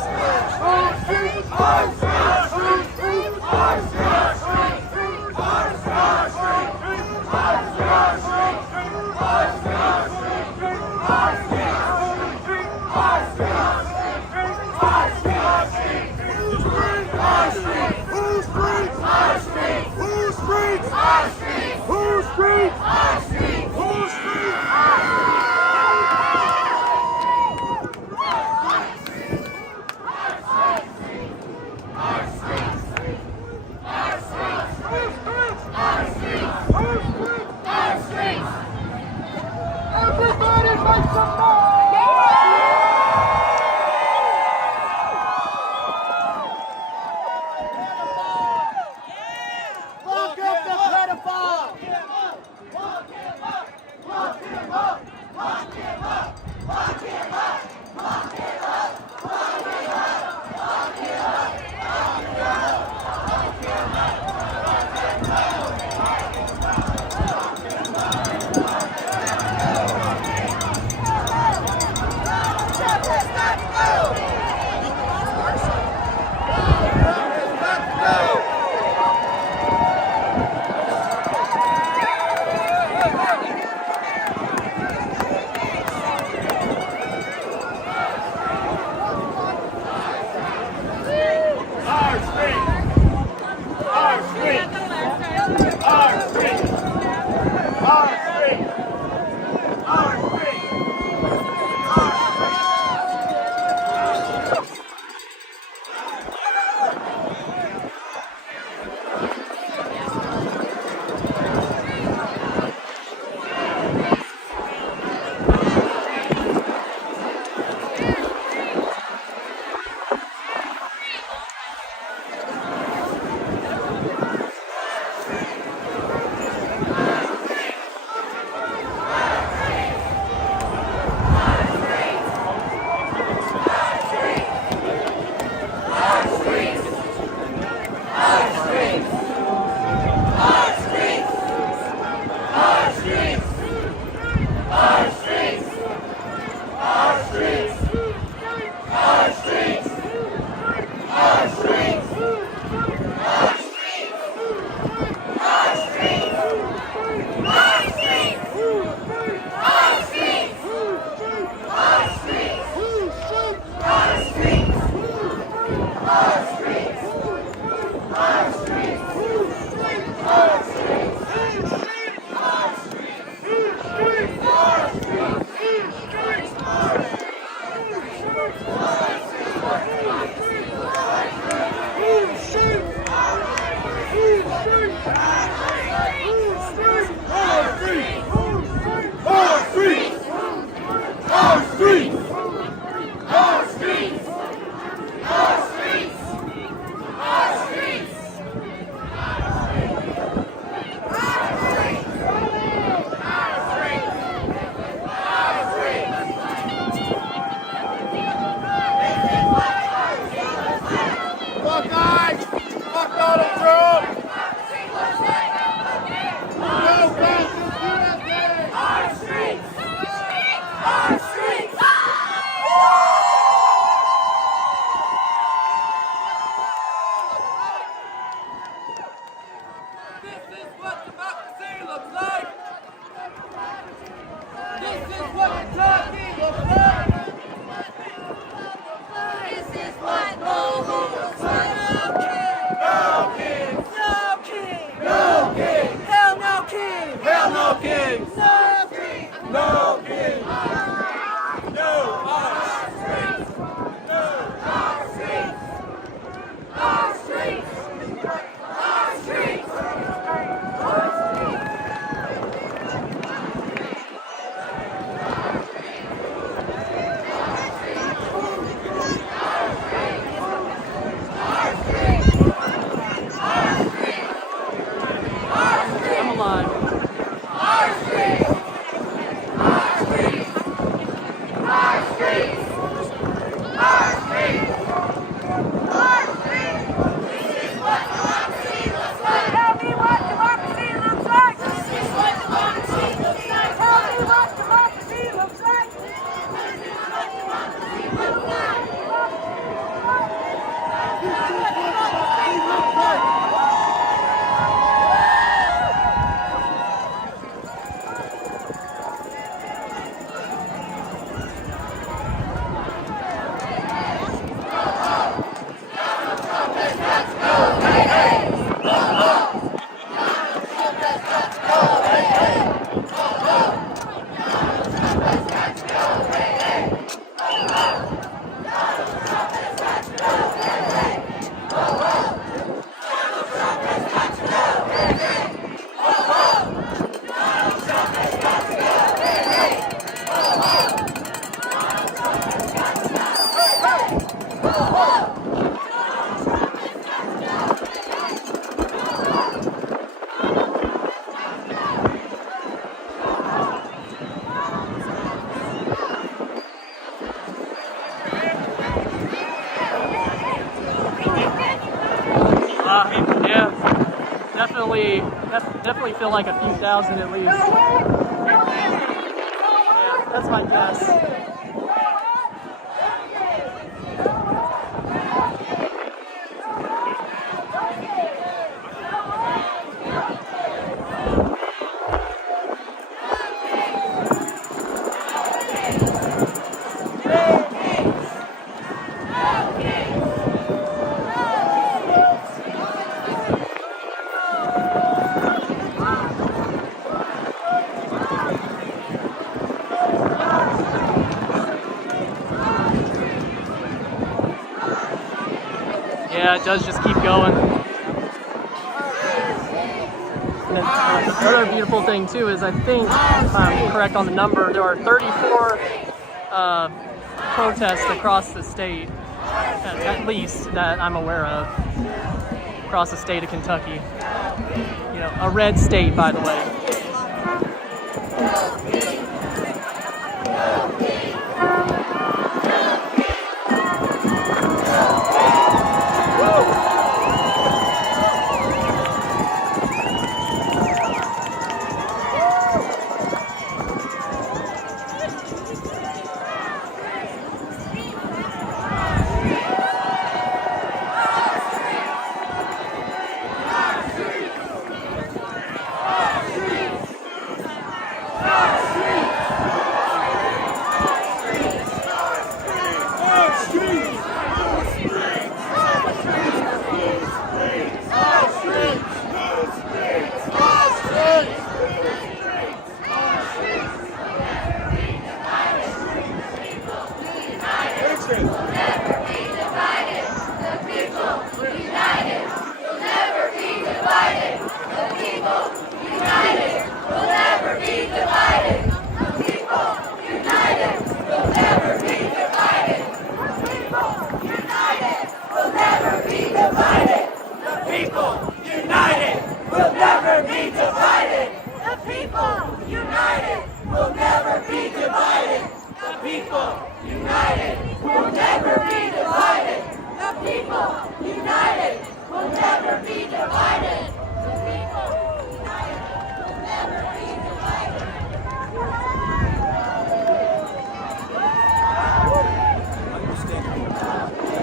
definitely feel like a few thousand at least. Yeah, that's my guess. Yeah, it does just keep going. And then, another beautiful thing too is I think, if I'm correct on the number, there are 34 protests across the state, at least that I'm aware of, across the state of Kentucky. You know, a red state, by the way.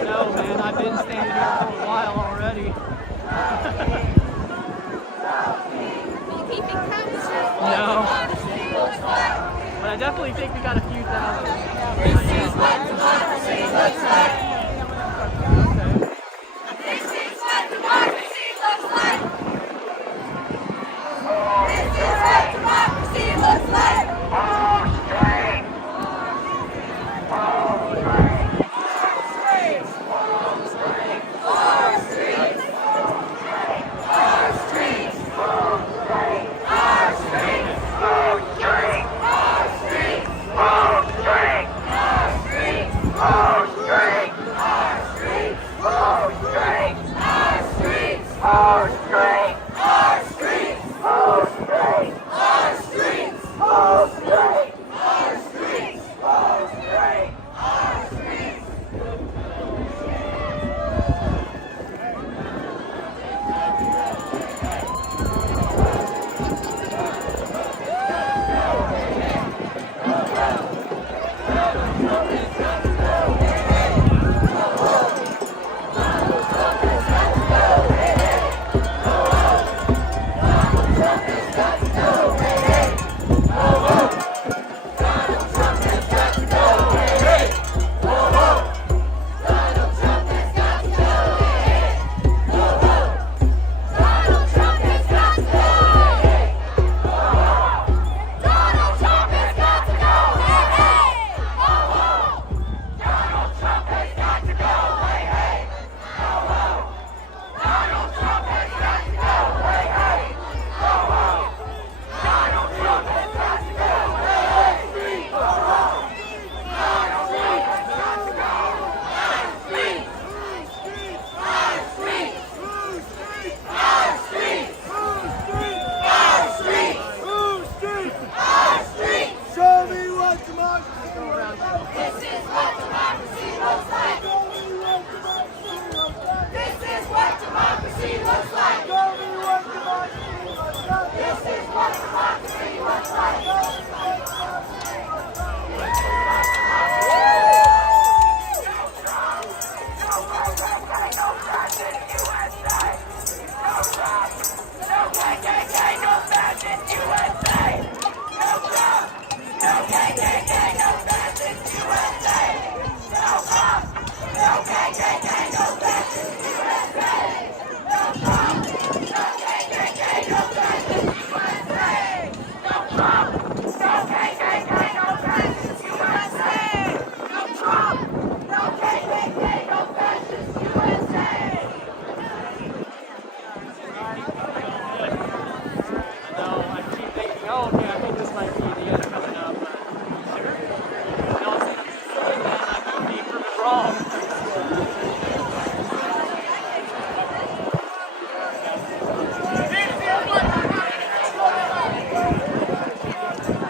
No, man, I've been standing here for a while already. No. But I definitely think we got a few thousand. This is what democracy looks like. This is what democracy looks like. This is what democracy looks like. Our streets.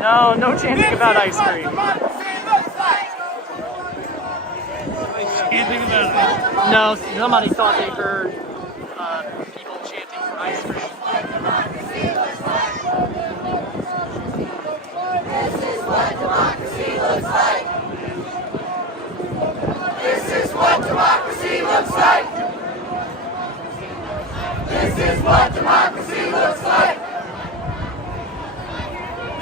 No chanting about ice cream. Chanting about No, somebody thought they heard people chanting for ice cream. This is what democracy looks like. This is what democracy looks like. This is what democracy looks like. This is what democracy looks like.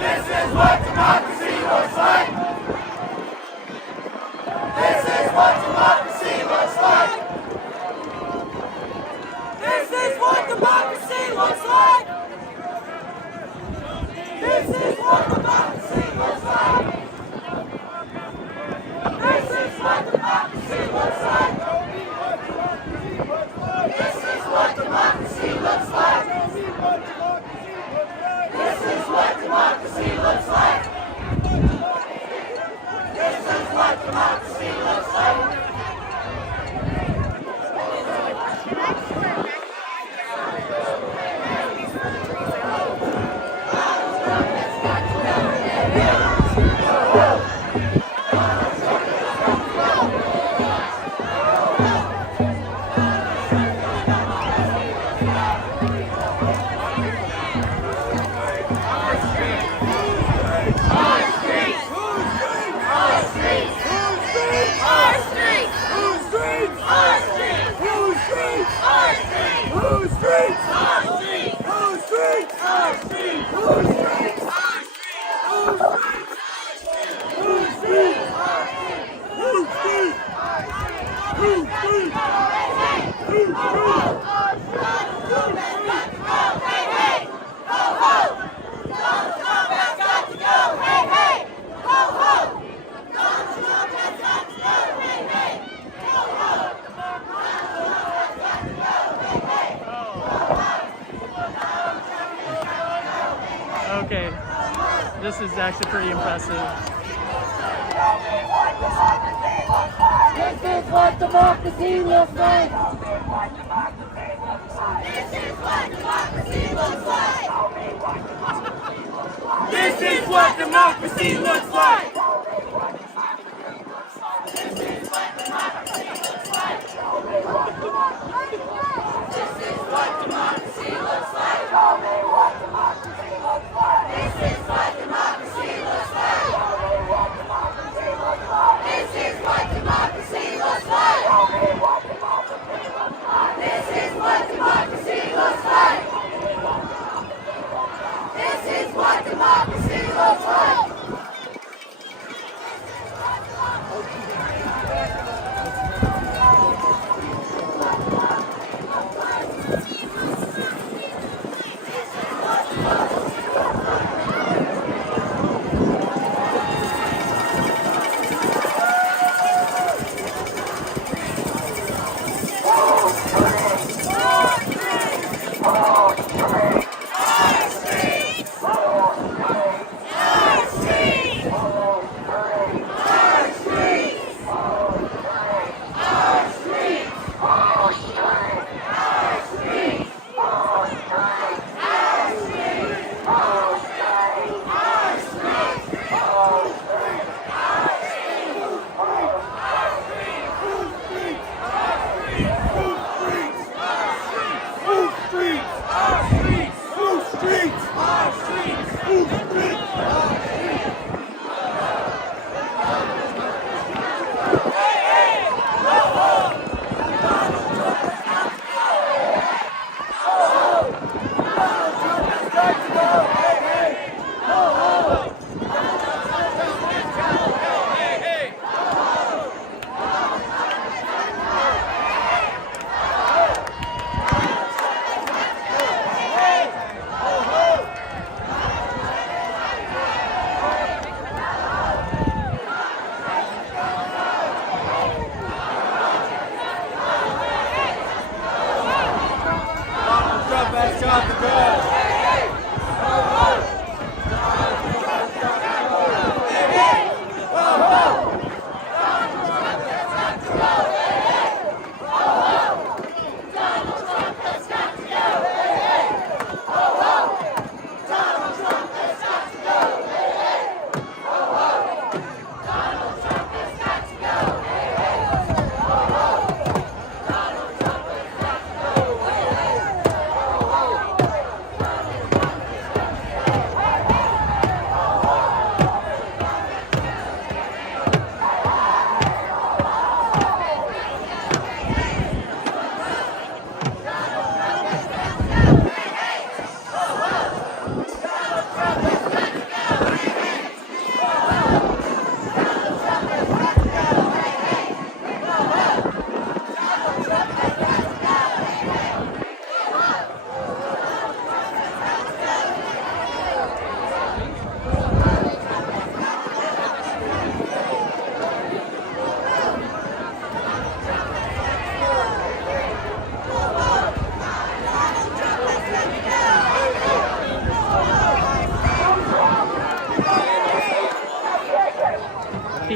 This is what democracy looks like. This is what democracy looks like. This is what democracy looks like. This is what democracy looks like. This is what democracy looks like. This is what democracy looks like. This is what democracy looks like. Okay, this is actually pretty impressive. This is what democracy looks like. This is what democracy looks like. This is what democracy looks like. This is what democracy looks like. This is what democracy looks like. This is what democracy looks like. This is what democracy looks like. This is what democracy looks like. This is what democracy looks like.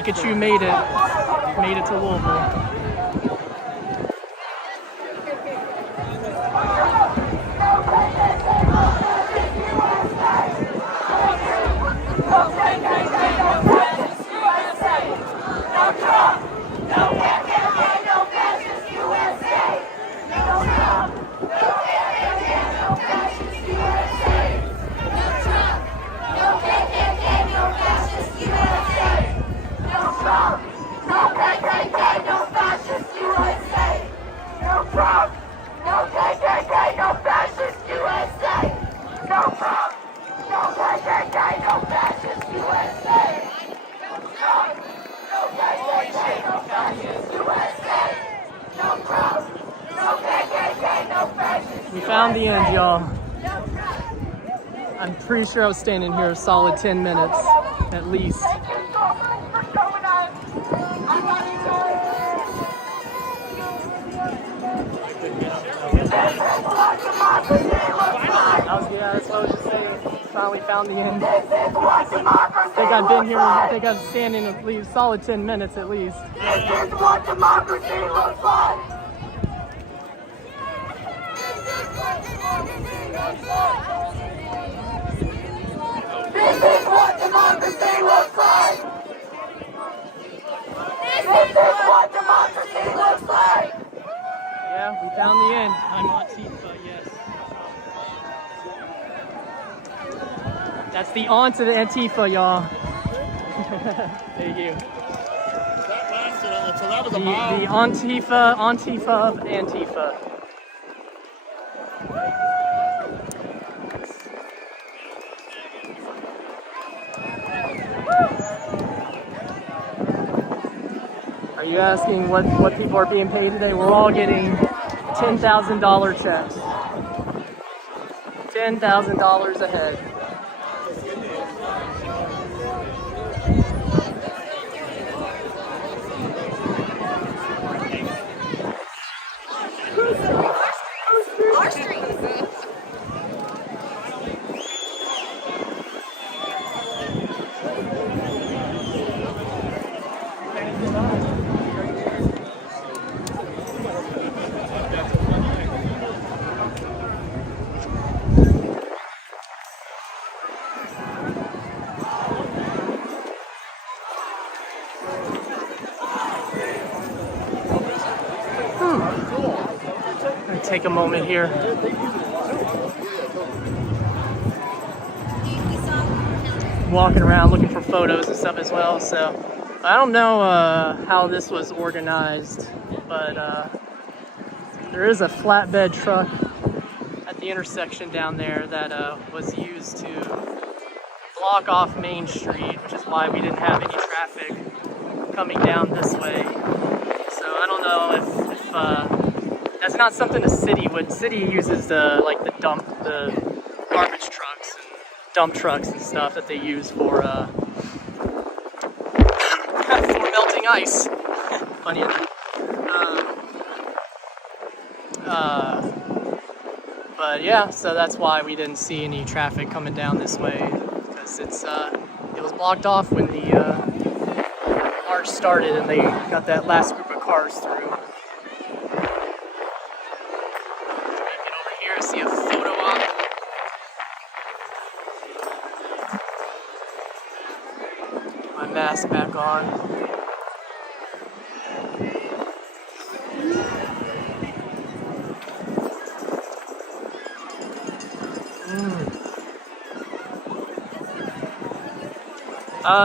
look at you, made it to Louisville. We found the end, y'all. I'm pretty sure I was standing here a solid 10 minutes, at least. That's what I was just saying. Finally found the end. I think I've been here, I think I'm standing at least solid 10 minutes at least. This is what democracy looks like. This is what democracy looks like. This is what democracy looks like. Yeah, we found the end. I'm Antifa, yes. That's the on to the Antifa, y'all. Thank you. That lasted, so that was a The mile. Antifa of Antifa. Are you asking what people are being paid today? We're all getting $10,000 checks. $10,000 a head. Our street. Take a moment here. Walking around looking for photos and stuff as well, so I don't know how this was organized, but there is a flatbed truck at the intersection down there that was used to block off Main Street, which is why we didn't have any traffic coming down this way. So I don't know if that's not something the city would. City uses the garbage trucks and dump trucks and stuff that they use for melting ice. Funny enough. But yeah, so that's why we didn't see any traffic coming down this way, because it was blocked off when the march started and they got that last group of cars through. See a photo op. My mask back on.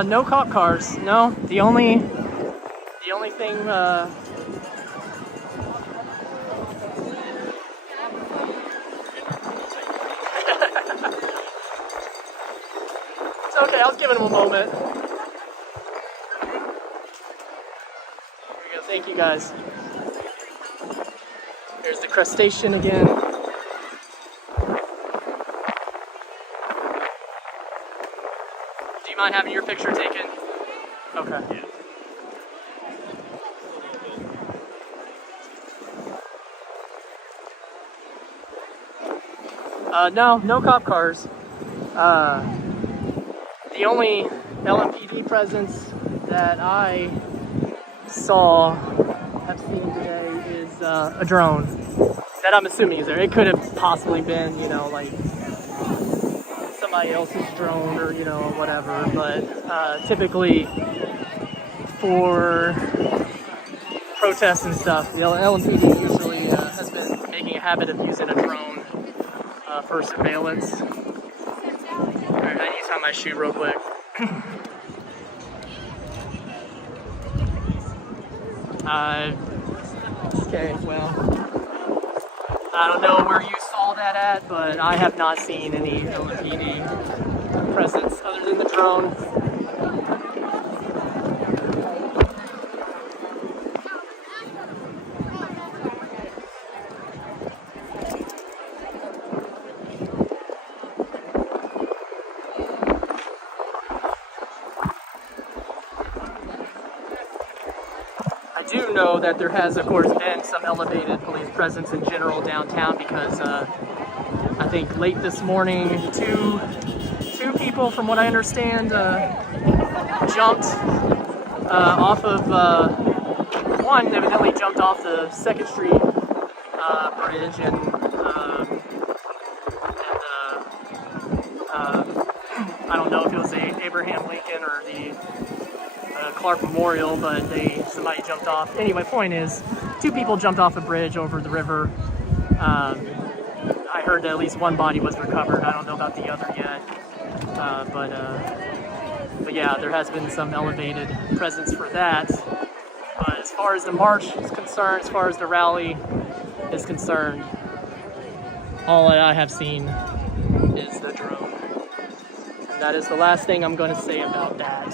No cop cars. No, the only thing. Okay, I was giving him a moment. There we go, thank you guys. There's the crustacean again. Do you mind having your picture taken? Okay. No cop cars. The only LMPD presence that I have seen today is a drone that I'm assuming is there. It could have possibly been, you know, like somebody else's drone or, you know, whatever, but typically for protests and stuff, the LMPD usually has been making a habit of using a drone for surveillance. Alright, I need to tie my shoe real quick. Okay, well, I don't know where you saw that at, but I have not seen any LMPD presence other than the drone. I do know that there has, of course, been some elevated police presence in general downtown because I think late this morning, two people, from what I understand, jumped off of, one evidently jumped off the 2nd Street bridge and I don't know if it was the Abraham Lincoln or the Clark Memorial, but somebody jumped off. Anyway, point is, 2 people jumped off a bridge over the river. I heard that at least one body was recovered. I don't know about the other yet. But yeah, there has been some elevated presence for that. But as far as the march is concerned, as far as the rally is concerned, all that I have seen is the drone. And that is the last thing I'm going to say about that.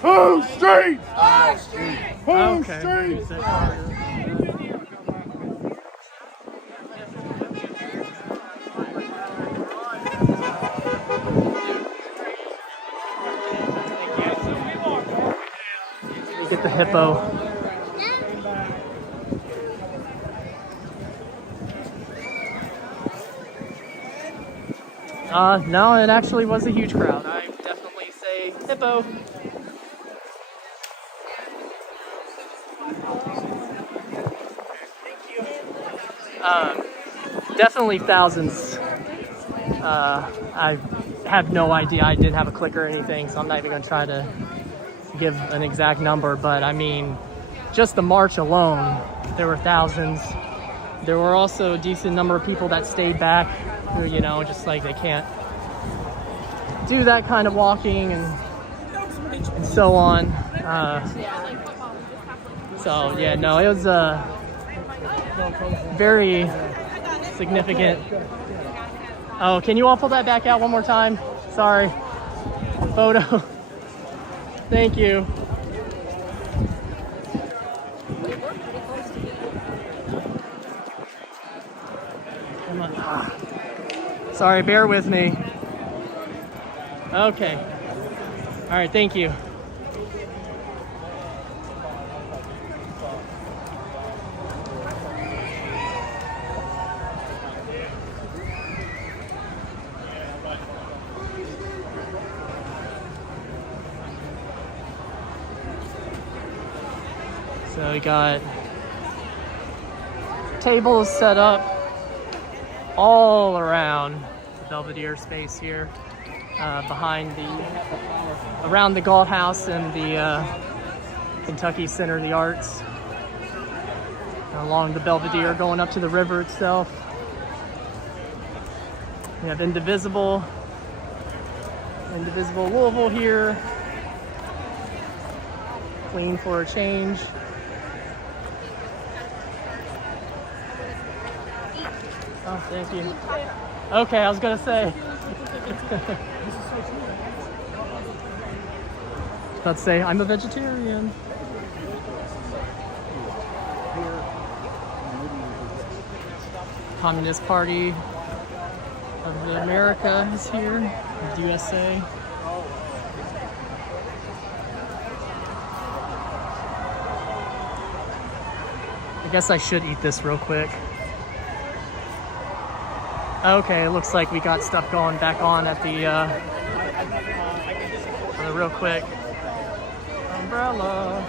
Home street! Our street! Home Okay. street! Let me get the hippo. No, it actually was a huge crowd. I would definitely say hippo. Definitely thousands. I have no idea. I didn't have a clicker or anything, so I'm not even going to try to give an exact number. But I mean, just the march alone, there were thousands. There were also a decent number of people that stayed back who, you know, just like they can't do that kind of walking and so on. So yeah, no, it was very significant. Oh, can you all pull that back out one more time? Sorry. Photo. Thank you. Come on. Sorry, bear with me. Okay. All right, thank you. So we got tables set up all around the Belvedere space here, around the Galt House and the Kentucky Center of the Arts, along the Belvedere going up to the river itself. We have Indivisible Louisville here, Clean for a Change. Oh, thank you. Okay, I was gonna say. Let's say I'm a vegetarian. Communist Party of America is here, the USA. guess I should eat this real quick. Okay, it looks like we got stuff going back on at the real quick. Umbrella.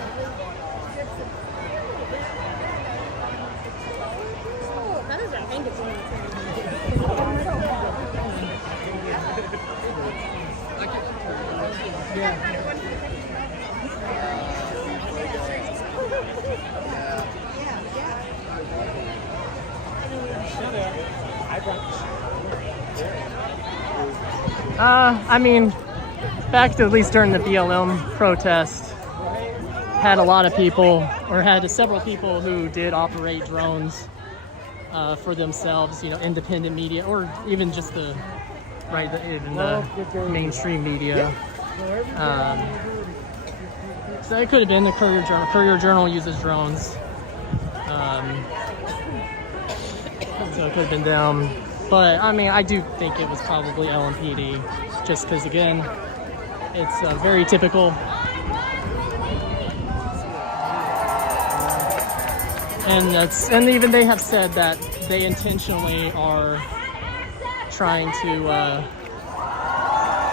I mean, back to at least during the BLM protest, had a lot of people, or had several people who did operate drones for themselves, you know, independent media, or even just the mainstream media. So it could have been the Courier Journal. Courier Journal uses drones. So it could have been them. But, I mean, I do think it was probably LMPD, just because, again, it's very typical. And even they have said that they intentionally are trying to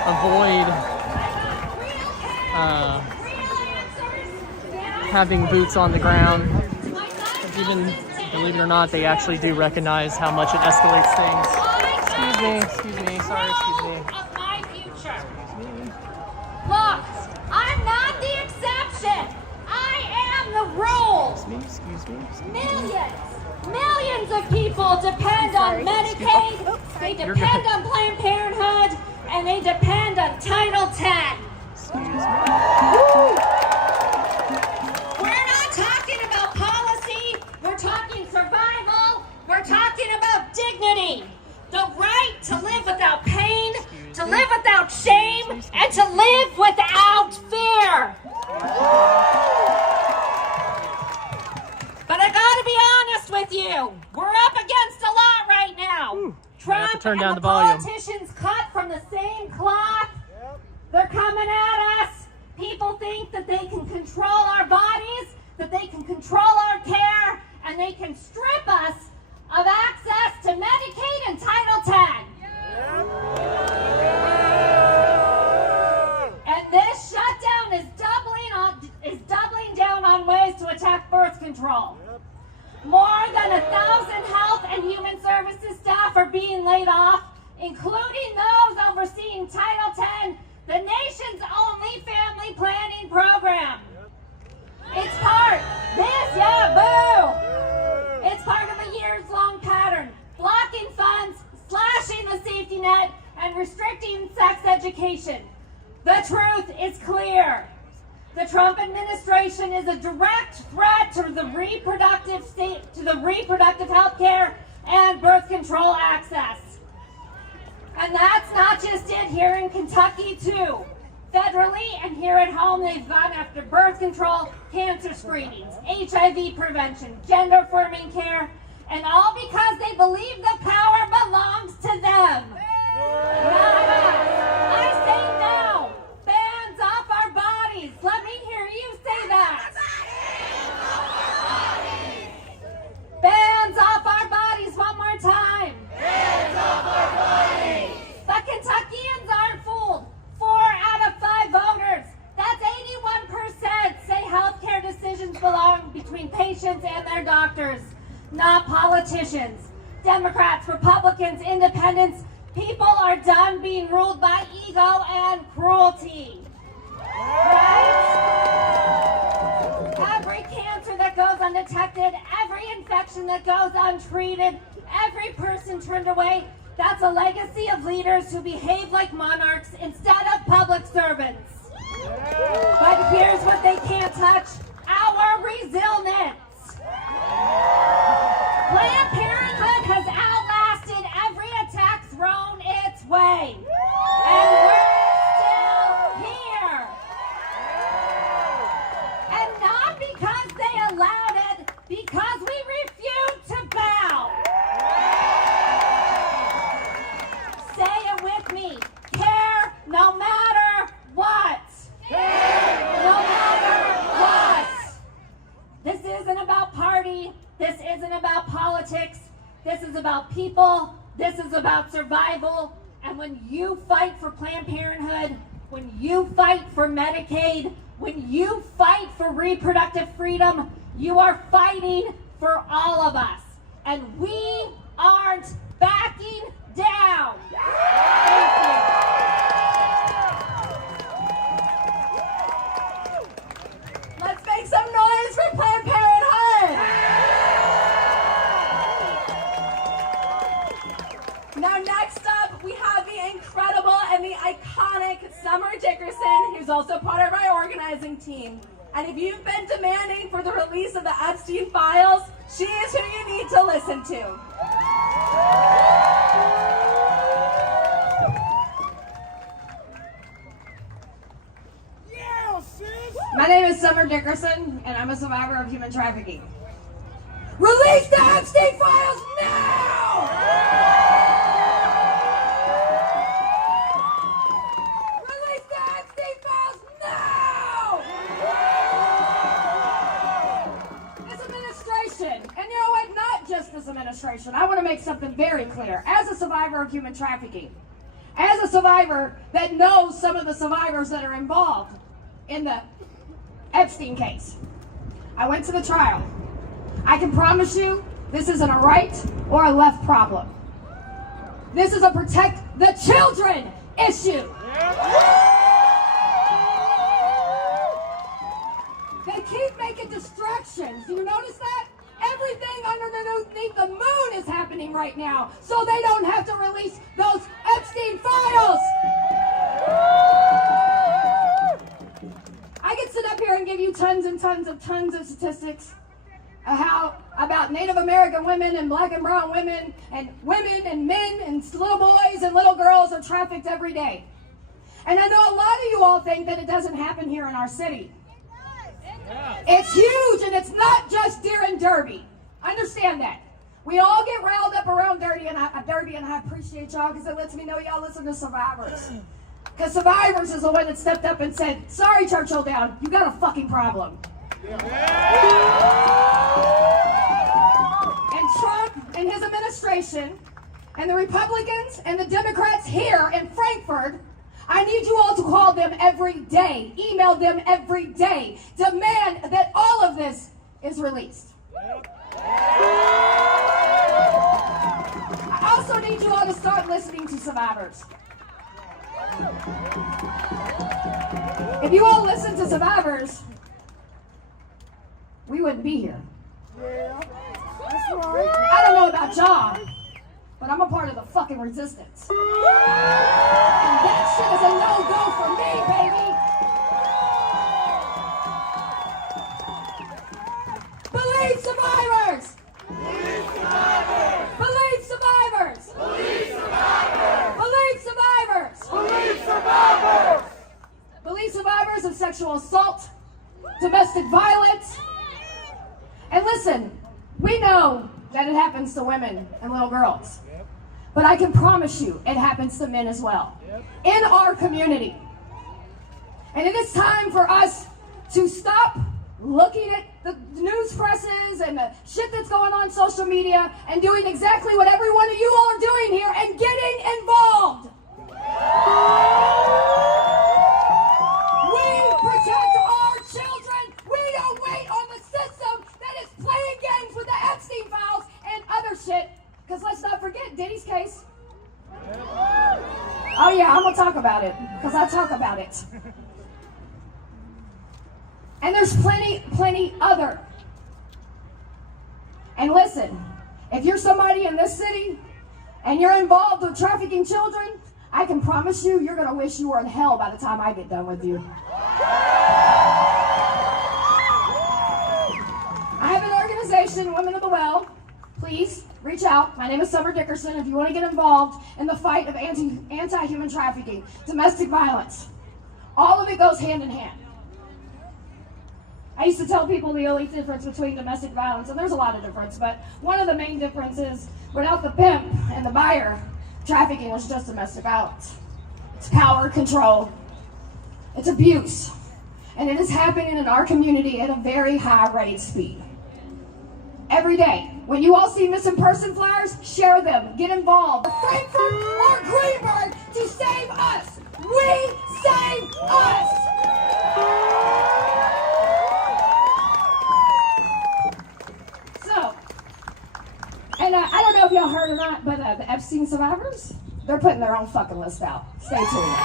avoid having boots on the ground. Even, believe it or not, they actually do recognize how much it escalates things. Excuse me, sorry, excuse me. Of my future. Look, I'm not the exception. I am the rule. Excuse me. Millions of people depend on Medicaid, they depend on Planned Parenthood, and they depend on Title X. We're not talking about policy, we're talking survival, we're talking about dignity. The right to live without pain, to live without shame, and to live without fear. But I gotta be honest with you, we're up against a lot right now. Trump turn down and the the volume. politicians cut from the same cloth. They're coming at us. People think that they can control our bodies, that they can control our care, and they can strip us of access to Medicaid and Title X. And this shutdown is doubling down on ways to attack birth control. More than 1,000 health and human services staff are being laid off, including those overseeing Title X, the nation's only family planning program. It's part of a years-long pattern, blocking funds, slashing the safety net, and restricting sex education. The truth is clear. The Trump administration is a direct threat to the reproductive health care and birth control access. And that's not just it here in Kentucky, too. Federally and here at home, they've gone after birth control, cancer screenings, HIV prevention, gender-affirming care, and all because they believe the power belongs to them. Not us. I say no. Bands off our bodies. Let me hear you say that. Bands off our bodies one more time. Bands off our bodies. But Kentuckians aren't fooled. 4 out of 5 voters, that's 81%, say healthcare decisions belong between patients and their doctors, not politicians. Democrats, Republicans, independents, people are done being ruled by ego and cruelty. Right? Every cancer that goes undetected, every infection that goes untreated, every person turned away, that's a legacy of leaders who behave like monarchs instead of public servants. But here's what they can't touch, our resilience. Planned Parenthood has outlasted every attack thrown its way. And we're still here. And not because they allowed it, because we refuse to bow. Say it with me. Care no matter what. Care no matter what. This isn't about party. This survival, and when you fight for Planned Parenthood, when you fight for Medicaid, when you fight for reproductive freedom, you are fighting for all of us. And we aren't backing down. Thank you. Let's make some noise for Planned Parenthood. Now next up, we have the incredible and the iconic Summer Dickerson, who's also part of our organizing team. And if you've been demanding for the release of the Epstein files, she is who you need to listen to. My name is Summer Dickerson, and I'm a survivor of human trafficking. Release the Epstein files now! Release the Epstein files now! This administration, and you know what, not just this administration, I want to make something very clear. As a survivor of human trafficking, as a survivor that knows some of the survivors that are involved in the Epstein case, I went to the trial. I can promise you this isn't a right or a left problem. This is a protect the children issue. They keep making distractions. Do you notice that? Everything underneath the moon is happening right now, so they don't have to release those Epstein files. I could sit up here and give you tons and tons of statistics about Native American women and black and brown women and men and little boys and little girls are trafficked every day. And I know a lot of you all think that it doesn't happen here in our city. It's huge, and it's not just Deer and Derby. Understand that. We all get riled up around Derby, and I appreciate y'all because it lets me know y'all listen to survivors. Because survivors is the one that stepped up and said, sorry, Churchill Down, you got a fucking problem. And Trump and his administration and the Republicans and the Democrats here in Frankfurt, I need you all to call them every day, email them every day, demand that all of this is released. I also need you all to start listening to survivors. If you all listen to survivors, we wouldn't be here. That's right. I don't know about y'all, but I'm a part of the fucking resistance. And that shit is a no-go for me, baby. Believe survivors! Believe survivors! Believe survivors! Believe survivors! Believe survivors! Police survivors! Believe survivors of sexual assault, domestic violence. And listen, we know that it happens to women and little girls. But I can promise you it happens to men as well. In our community. And it is time for us to stop looking at the news presses and the shit that's going on social media and doing exactly what every one of you all are doing here and getting involved. We protect our children. We don't wait on the system that is playing games with the Epstein files and other shit. Because let's not forget Diddy's case. Oh yeah, I'm going to talk about it. Because I talk about it. And there's plenty other. And listen, if you're somebody in this city and you're involved with trafficking children, I can promise you, you're going to wish you were in hell by the time I get done with you. I have an organization, Women of the Well. Please reach out. My name is Summer Dickerson. If you want to get involved in the fight of anti-human trafficking, domestic violence, all of it goes hand in hand. I used to tell people the only difference between domestic violence, and there's a lot of difference, but one of the main differences, without the pimp and the buyer, trafficking was just domestic violence. It's power, control, it's abuse, and it is happening in our community at a very high rate of speed. Every day, When you all see missing person flyers, share them. Get involved. Frankfurt or Greenberg to save us. We save us. So, and I don't know if y'all heard or not, but the Epstein survivors, they're putting their own fucking list out. Stay tuned.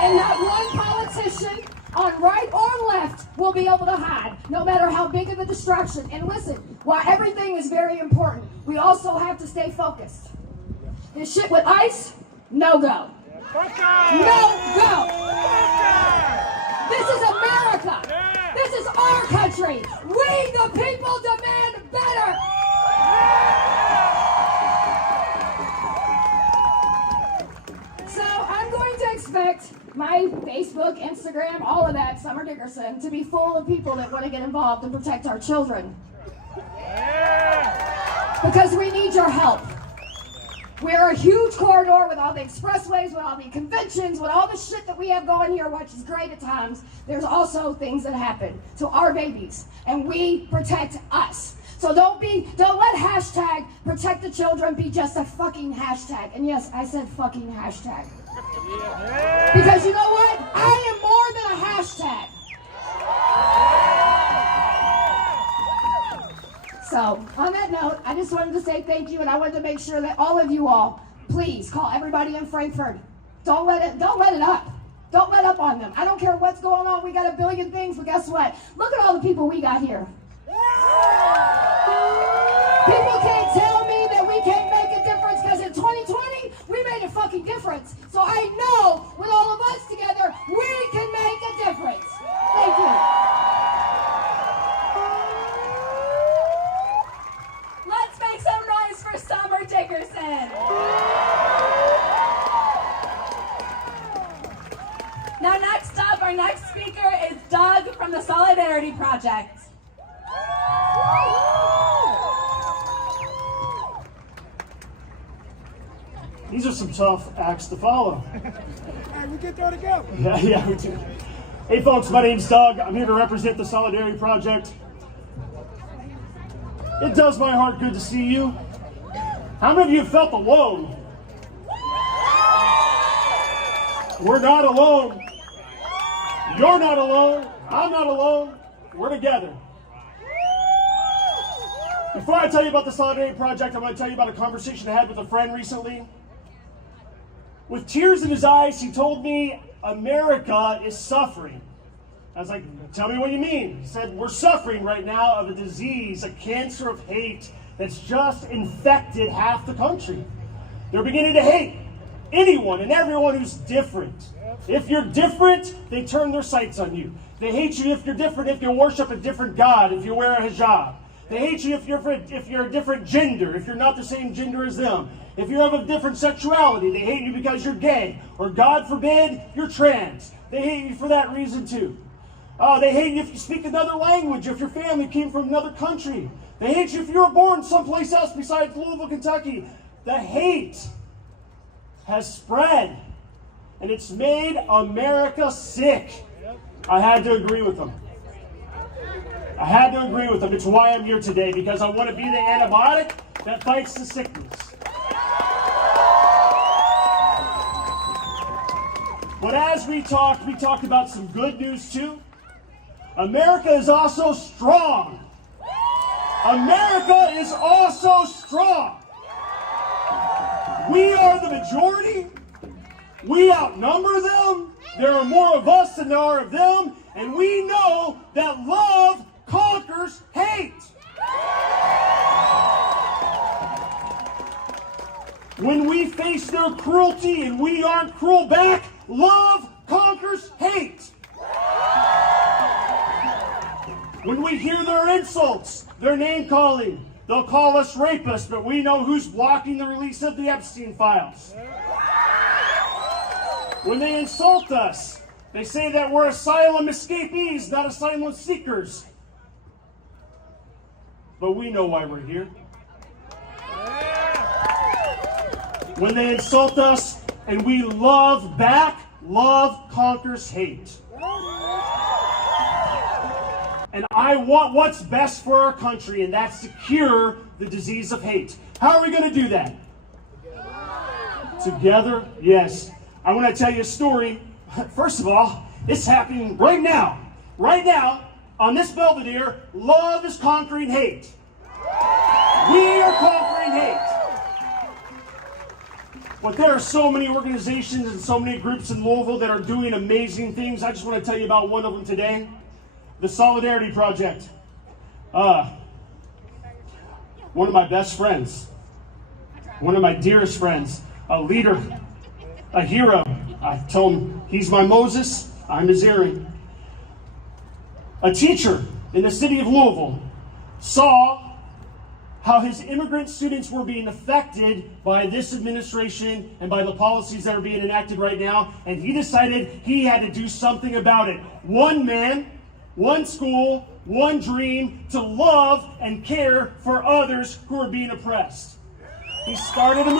And not one politician on right or left will be able to hide, no matter how big of a distraction. And listen, while everything is very important, we also have to stay focused. This shit with ICE, no go. No go. This is America. This is our country. We, the people, demand better. So I'm going to expect my Facebook, Instagram, all of that, Summer Dickerson, to be full of people that want to get involved and protect our children. Because we need your help. We're a huge corridor with all the expressways, with all the conventions, with all the shit that we have going here, which is great at times. There's also things that happen to our babies, and we protect us. So don't let hashtag protect the children be just a fucking hashtag. And yes, I said fucking hashtag. Because you know what? I am more than a hashtag. So, on that note, I just wanted to say thank you, and I wanted to make sure that all of you all, please call everybody in Frankfurt. Don't let it up. Don't let up on them. I don't care what's going on. We got a billion things, but guess what? Look at all the people we got here. People can't tell me that we can't make a difference, because in 2020, we made a fucking difference. So I know with all of us together, we can make a difference. Thank you. Let's make some noise for Summer Dickerson. Now next up, our next speaker is Doug from the Solidarity Project. These are some tough acts to follow. Hey, we get there together. Yeah, we do. Hey folks, my name's Doug. I'm here to represent the Solidarity Project. It does my heart good to see you. How many of you have felt alone? We're not alone. You're not alone. I'm not alone. We're together. Before I tell you about the Solidarity Project, I'm going to tell you about a conversation I had with a friend recently. With tears in his eyes, he told me America is suffering. I was like, tell me what you mean. He said, we're suffering right now of a disease, a cancer of hate that's just infected half the country. They're beginning to hate anyone and everyone who's different. If you're different, they turn their sights on you. They hate you if you're different, if you worship a different God, if you wear a hijab. They hate you if you're a different gender, if you're not the same gender as them. If you have a different sexuality, they hate you because you're gay. Or God forbid, you're trans. They hate you for that reason too. They hate you if you speak another language, if your family came from another country. They hate you if you were born someplace else besides Louisville, Kentucky. The hate has spread, and it's made America sick. I had to agree with them. I had to agree with them. It's why I'm here today, because I want to be the antibiotic that fights the sickness. But as we talked about some good news too. America is also strong. America is also strong. We are the majority. We outnumber them. There are more of us than there are of them. And we know that love conquers hate. When we face their cruelty and we aren't cruel back, love conquers hate. When we hear their insults, their name calling, they'll call us rapists, but we know who's blocking the release of the Epstein files. When they insult us, they say that we're asylum escapees, not asylum seekers. But we know why we're here. When they insult us and we love back, love conquers hate. And I want what's best for our country, and that's to cure the disease of hate. How are we going to do that? Together? Yes. I want to tell you a story. First of all, it's happening right now. Right now, on this Belvedere, love is conquering hate. We are conquering hate. But there are so many organizations and so many groups in Louisville that are doing amazing things. I just want to tell you about one of them today. The Solidarity Project. One of my best friends, one of my dearest friends, a leader, a hero. I told him he's my Moses, I'm his Aaron. A teacher in the city of Louisville saw how his immigrant students were being affected by this administration and by the policies that are being enacted right now, and he decided he had to do something about it. One man, one school, one dream, to love and care for others who are being oppressed. He started a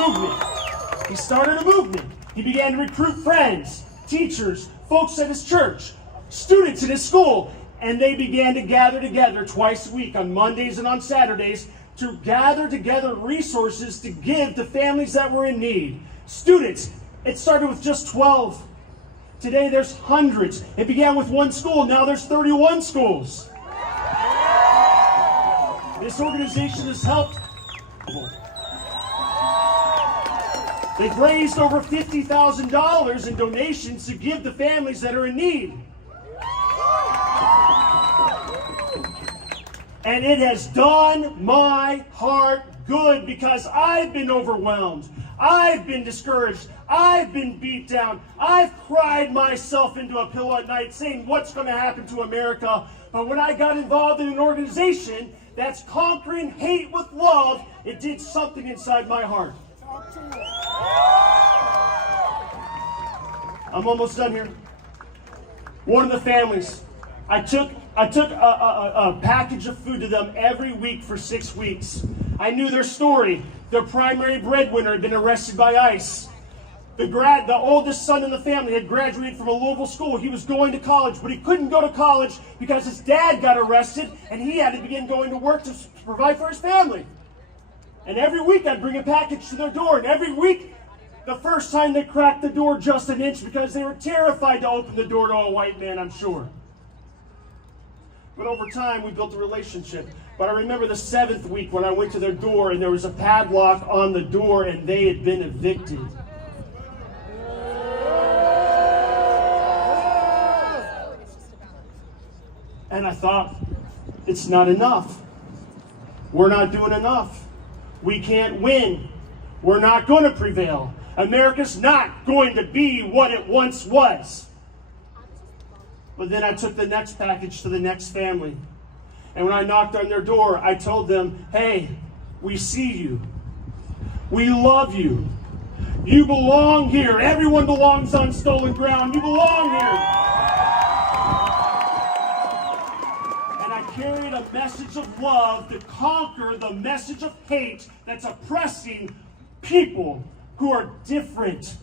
movement. He began to recruit friends, teachers, folks at his church, students at his school, and they began to gather together twice a week on Mondays and on Saturdays to gather together resources to give to families that were in need. Students, it started with just 12. Today there's hundreds. It began with one school, now there's 31 schools. This organization has helped. They've raised over $50,000 in donations to give to families that are in need. And it has done my heart good because I've been overwhelmed. I've been discouraged. I've been beat down. I've cried myself into a pillow at night saying, what's going to happen to America? But when I got involved in an organization that's conquering hate with love, it did something inside my heart. I'm almost done here. One of the families, I took a package of food to them every week for 6 weeks. I knew their story. Their primary breadwinner had been arrested by ICE. The oldest son in the family had graduated from a Louisville school. He was going to college, but he couldn't go to college because his dad got arrested, and he had to begin going to work to provide for his family. And every week I'd bring a package to their door, and every week, the first time they cracked the door just an inch because they were terrified to open the door to a white man, I'm sure. But over time, we built a relationship. But I remember the 7th week when I went to their door and there was a padlock on the door and they had been evicted. And I thought, it's not enough. We're not doing enough. We can't win. We're not going to prevail. America's not going to be what it once was. But then I took the next package to the next family. And when I knocked on their door, I told them, hey, we see you. We love you. You belong here. Everyone belongs on stolen ground. You belong here. And I carried a message of love to conquer the message of hate that's oppressing people who are different.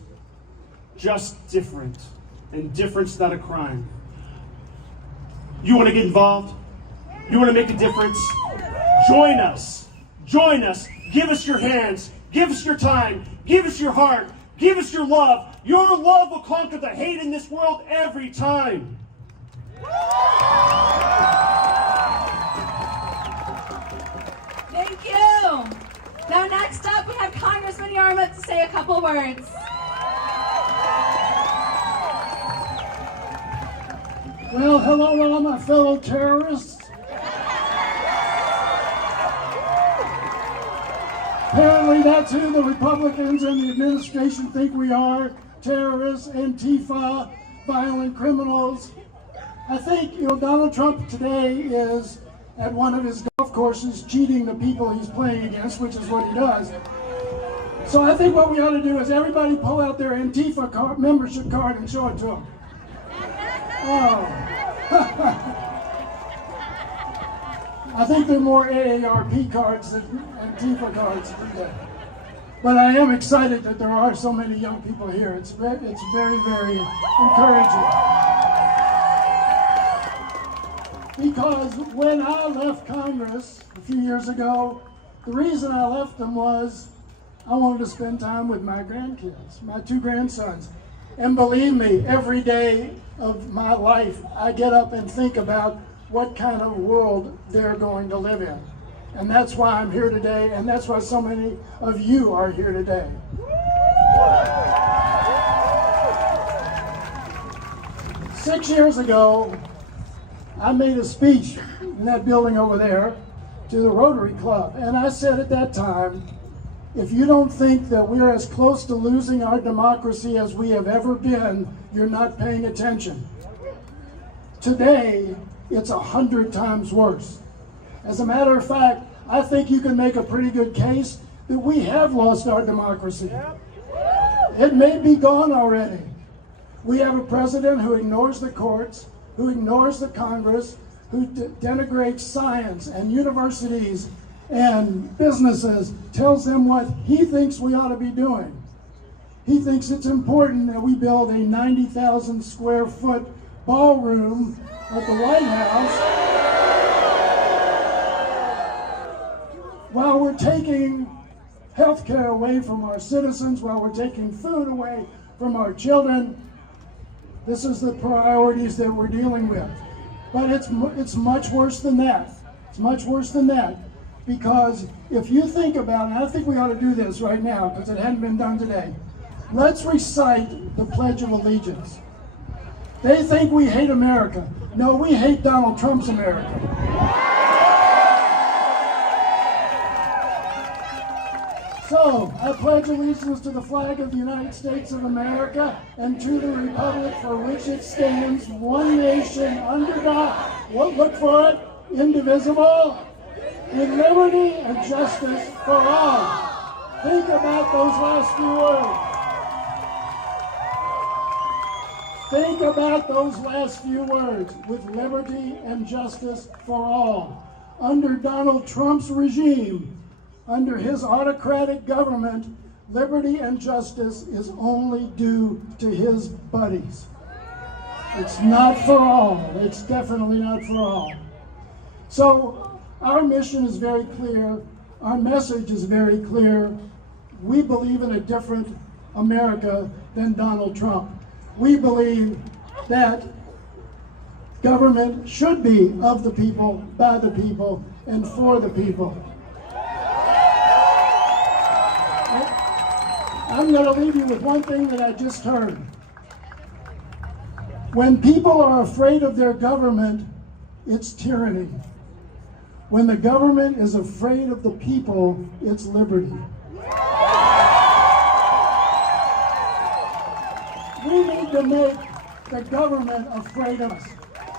Just different. And different's not a crime. You want to get involved? You want to make a difference? Join us. Join us. Give us your hands. Give us your time. Give us your heart. Give us your love. Your love will conquer the hate in this world every time. Thank you. Now next up we have Congressman Yarmouth to say a couple words. Well, hello, all my fellow terrorists. Apparently that's who the Republicans and the administration think we are, terrorists, Antifa, violent criminals. I think, Donald Trump today is at one of his golf courses cheating the people he's playing against, which is what he does. So I think what we ought to do is everybody pull out their Antifa membership card and show it to them. Oh. I think they're more AARP cards than Antifa cards. But I am excited that there are so many young people here. It's very, very encouraging. Because when I left Congress a few years ago, the reason I left them was I wanted to spend time with my grandkids, my 2 grandsons. And believe me, every day of my life, I get up and think about what kind of world they're going to live in. And that's why I'm here today, and that's why so many of you are here today. 6 years ago, I made a speech in that building over there to the Rotary Club. And I said at that time, if you don't think that we're as close to losing our democracy as we have ever been, you're not paying attention. Today, it's 100 times worse. As a matter of fact, I think you can make a pretty good case that we have lost our democracy. It may be gone already. We have a president who ignores the courts, who ignores the Congress, who denigrates science and universities and businesses, tells them what he thinks we ought to be doing. He thinks it's important that we build a 90,000 square foot ballroom at the White House while we're taking health care away from our citizens, while we're taking food away from our children. This is the priorities that we're dealing with. But it's much worse than that. It's much worse than that. Because if you think about it, and I think we ought to do this right now because it hadn't been done today. Let's recite the Pledge of Allegiance. They think we hate America. No, we hate Donald Trump's America. So, I pledge allegiance to the flag of the United States of America and to the republic for which it stands, one nation, under God. Look for it, indivisible, with liberty and justice for all. Think about those last few words. Think about those last few words, with liberty and justice for all. Under Donald Trump's regime, under his autocratic government, liberty and justice is only due to his buddies. It's not for all. It's definitely not for all. So our mission is very clear. Our message is very clear. We believe in a different America than Donald Trump. We believe that government should be of the people, by the people, and for the people. I'm going to leave you with one thing that I just heard. When people are afraid of their government, it's tyranny. When the government is afraid of the people, it's liberty. We need to make the government afraid of us.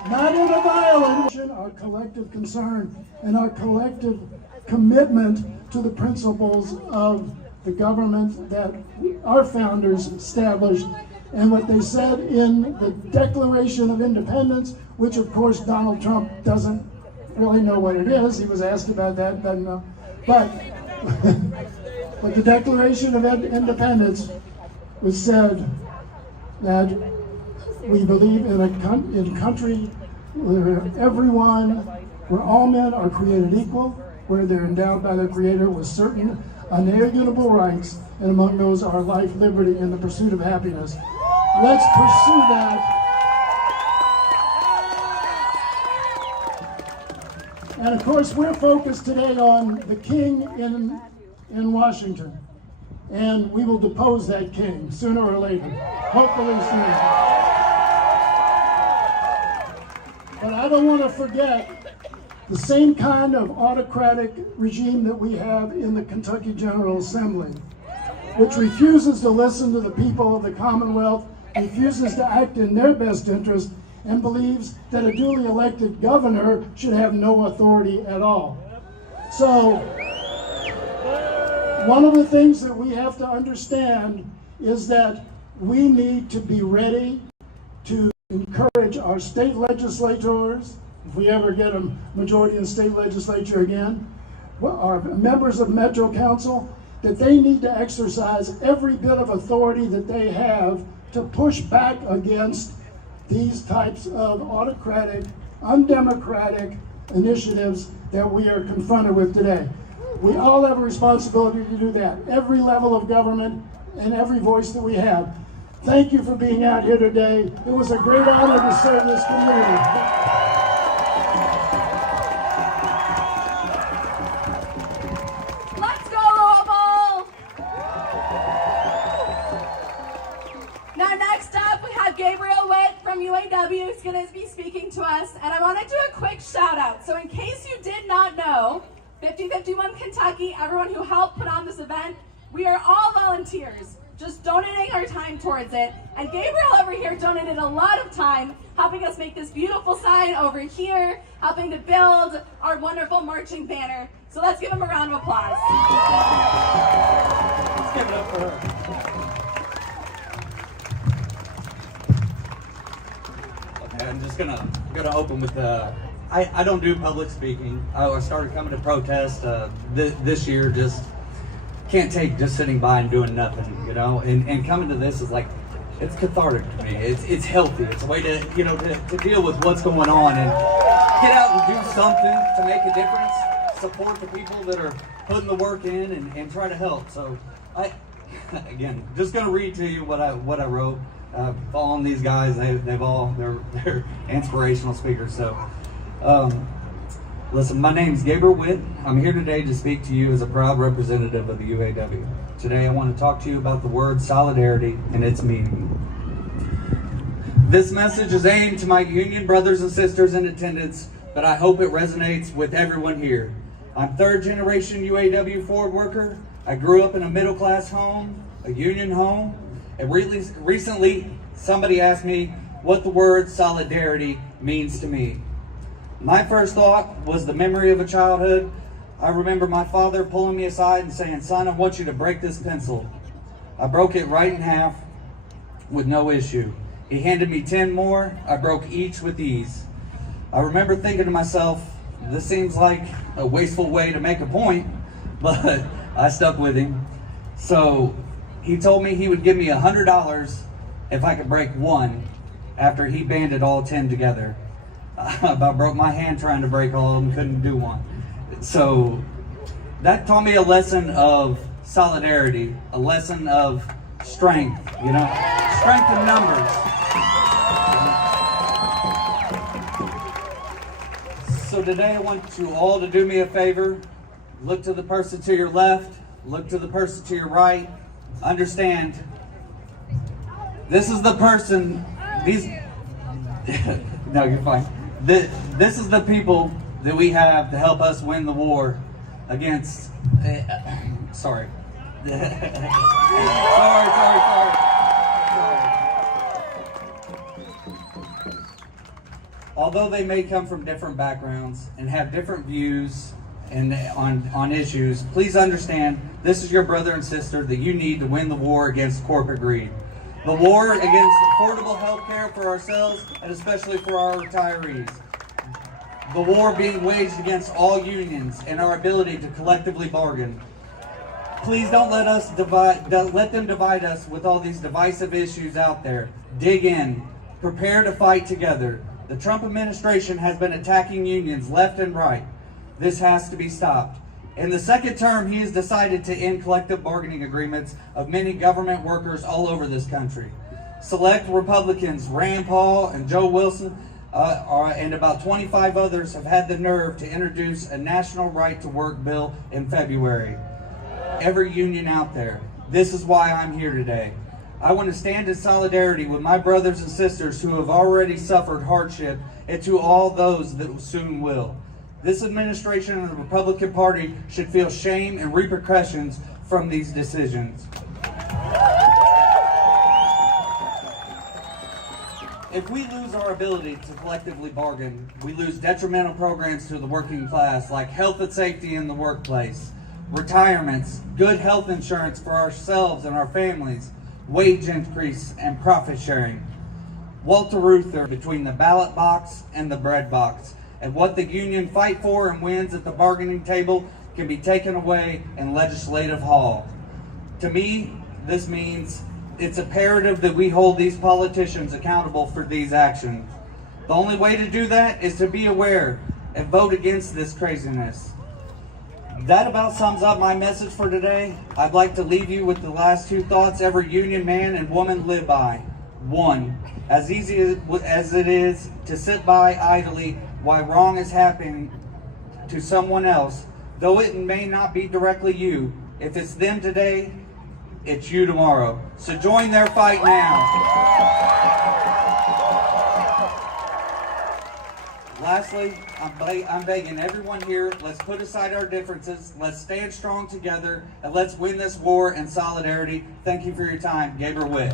Not in a violent, our collective concern and our collective commitment to the principles of the government that our founders established and what they said in the Declaration of Independence, which of course Donald Trump doesn't really know what it is. He was asked about that, doesn't know. But the Declaration of Independence was said that we believe in a country where where all men are created equal, where they're endowed by their Creator with certain unalienable rights, and among those are life, liberty, and the pursuit of happiness. Let's pursue that. And of course, we're focused today on the king in Washington. And we will depose that king sooner or later, hopefully soon. But I don't want to forget the same kind of autocratic regime that we have in the Kentucky General Assembly, which refuses to listen to the people of the Commonwealth, refuses to act in their best interest, and believes that a duly elected governor should have no authority at all. So, one of the things that we have to understand is that we need to be ready to encourage our state legislators, if we ever get a majority in the state legislature again, our members of Metro Council, that they need to exercise every bit of authority that they have to push back against these types of autocratic, undemocratic initiatives that we are confronted with today. We all have a responsibility to do that, every level of government and every voice that we have. Thank you for being out here today. It was a great honor to serve this community. Let's go, Louisville! Now, next up, we have Gabriel Witt from UAW who's going to be speaking to us. And I want to do a quick shout out. So in case you did not know, 5051 Kentucky, everyone who helped put on this event, we are all volunteers, just donating our time towards it. And Gabriel over here donated a lot of time helping us make this beautiful sign over here, helping to build our wonderful marching banner. So let's give him a round of applause. Let's give it up for her. Okay, I'm just gonna open with I don't do public speaking. I started coming to protest this year. Just can't take just sitting by and doing nothing, you know. And coming to this is like, it's cathartic to me. It's healthy. It's a way to to deal with what's going on and get out and do something to make a difference. Support the people that are putting the work in and try to help. So again, just gonna read to you what I wrote. Following these guys, they're inspirational speakers. So. Listen, my name's Gabriel Witt. I'm here today to speak to you as a proud representative of the UAW. Today I want to talk to you about the word solidarity and its meaning. This message is aimed to my union brothers and sisters in attendance, but I hope it resonates with everyone here. I'm third generation UAW Ford worker. I grew up in a middle class home, a union home, and recently somebody asked me what the word solidarity means to me. My first thought was the memory of a childhood. I remember my father pulling me aside and saying, "Son, I want you to break this pencil." I broke it right in half with no issue. He handed me 10 more. I broke each with ease. I remember thinking to myself, this seems like a wasteful way to make a point, but I stuck with him. So he told me he would give me $100 if I could break one after he banded all 10 together. I about broke my hand trying to break all of them, couldn't do one. So that taught me a lesson of solidarity, a lesson of strength, you know, strength in numbers. So today I want you all to do me a favor. Look to the person to your left, look to the person to your right. Understand, this is the person, no, you're fine. This is the people that we have to help us win the war against, sorry. sorry. Although they may come from different backgrounds and have different views on issues, please understand this is your brother and sister that you need to win the war against corporate greed. The war against affordable health care for ourselves and especially for our retirees. The war being waged against all unions and our ability to collectively bargain. Please don't let them divide us with all these divisive issues out there. Dig in. Prepare to fight together. The Trump administration has been attacking unions left and right. This has to be stopped. In the second term, he has decided to end collective bargaining agreements of many government workers all over this country. Select Republicans, Rand Paul and Joe Wilson, and about 25 others have had the nerve to introduce a national right to work bill in February. Every union out there, this is why I'm here today. I want to stand in solidarity with my brothers and sisters who have already suffered hardship and to all those that soon will. This administration and the Republican Party should feel shame and repercussions from these decisions. If we lose our ability to collectively bargain, we lose detrimental programs to the working class like health and safety in the workplace, retirements, good health insurance for ourselves and our families, wage increase, and profit sharing. Walter Reuther, between the ballot box and the bread box, and what the union fight for and wins at the bargaining table can be taken away in Legislative Hall. To me, this means it's imperative that we hold these politicians accountable for these actions. The only way to do that is to be aware and vote against this craziness. That about sums up my message for today. I'd like to leave you with the last two thoughts every union man and woman live by. One, as easy as it is to sit by idly while wrong is happening to someone else, though it may not be directly you, if it's them today, it's you tomorrow. So join their fight now. Lastly, I'm begging everyone here, let's put aside our differences, let's stand strong together, and let's win this war in solidarity. Thank you for your time. Gabriel Witt.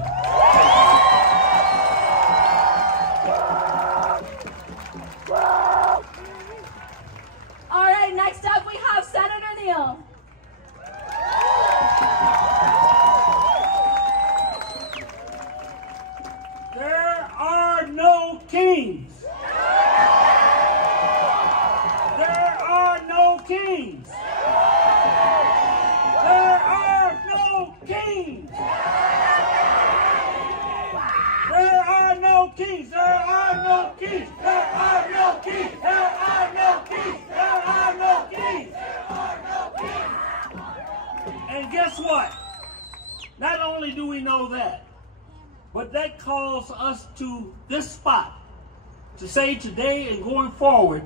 All right, next up we have Senator Neal. There are no kings. There are no kings. There are no kings. There are no kings. There are no kings. There are no kings. There are no kings. There are no kings. And guess what? Not only do we know that, but that calls us to this spot to say today and going forward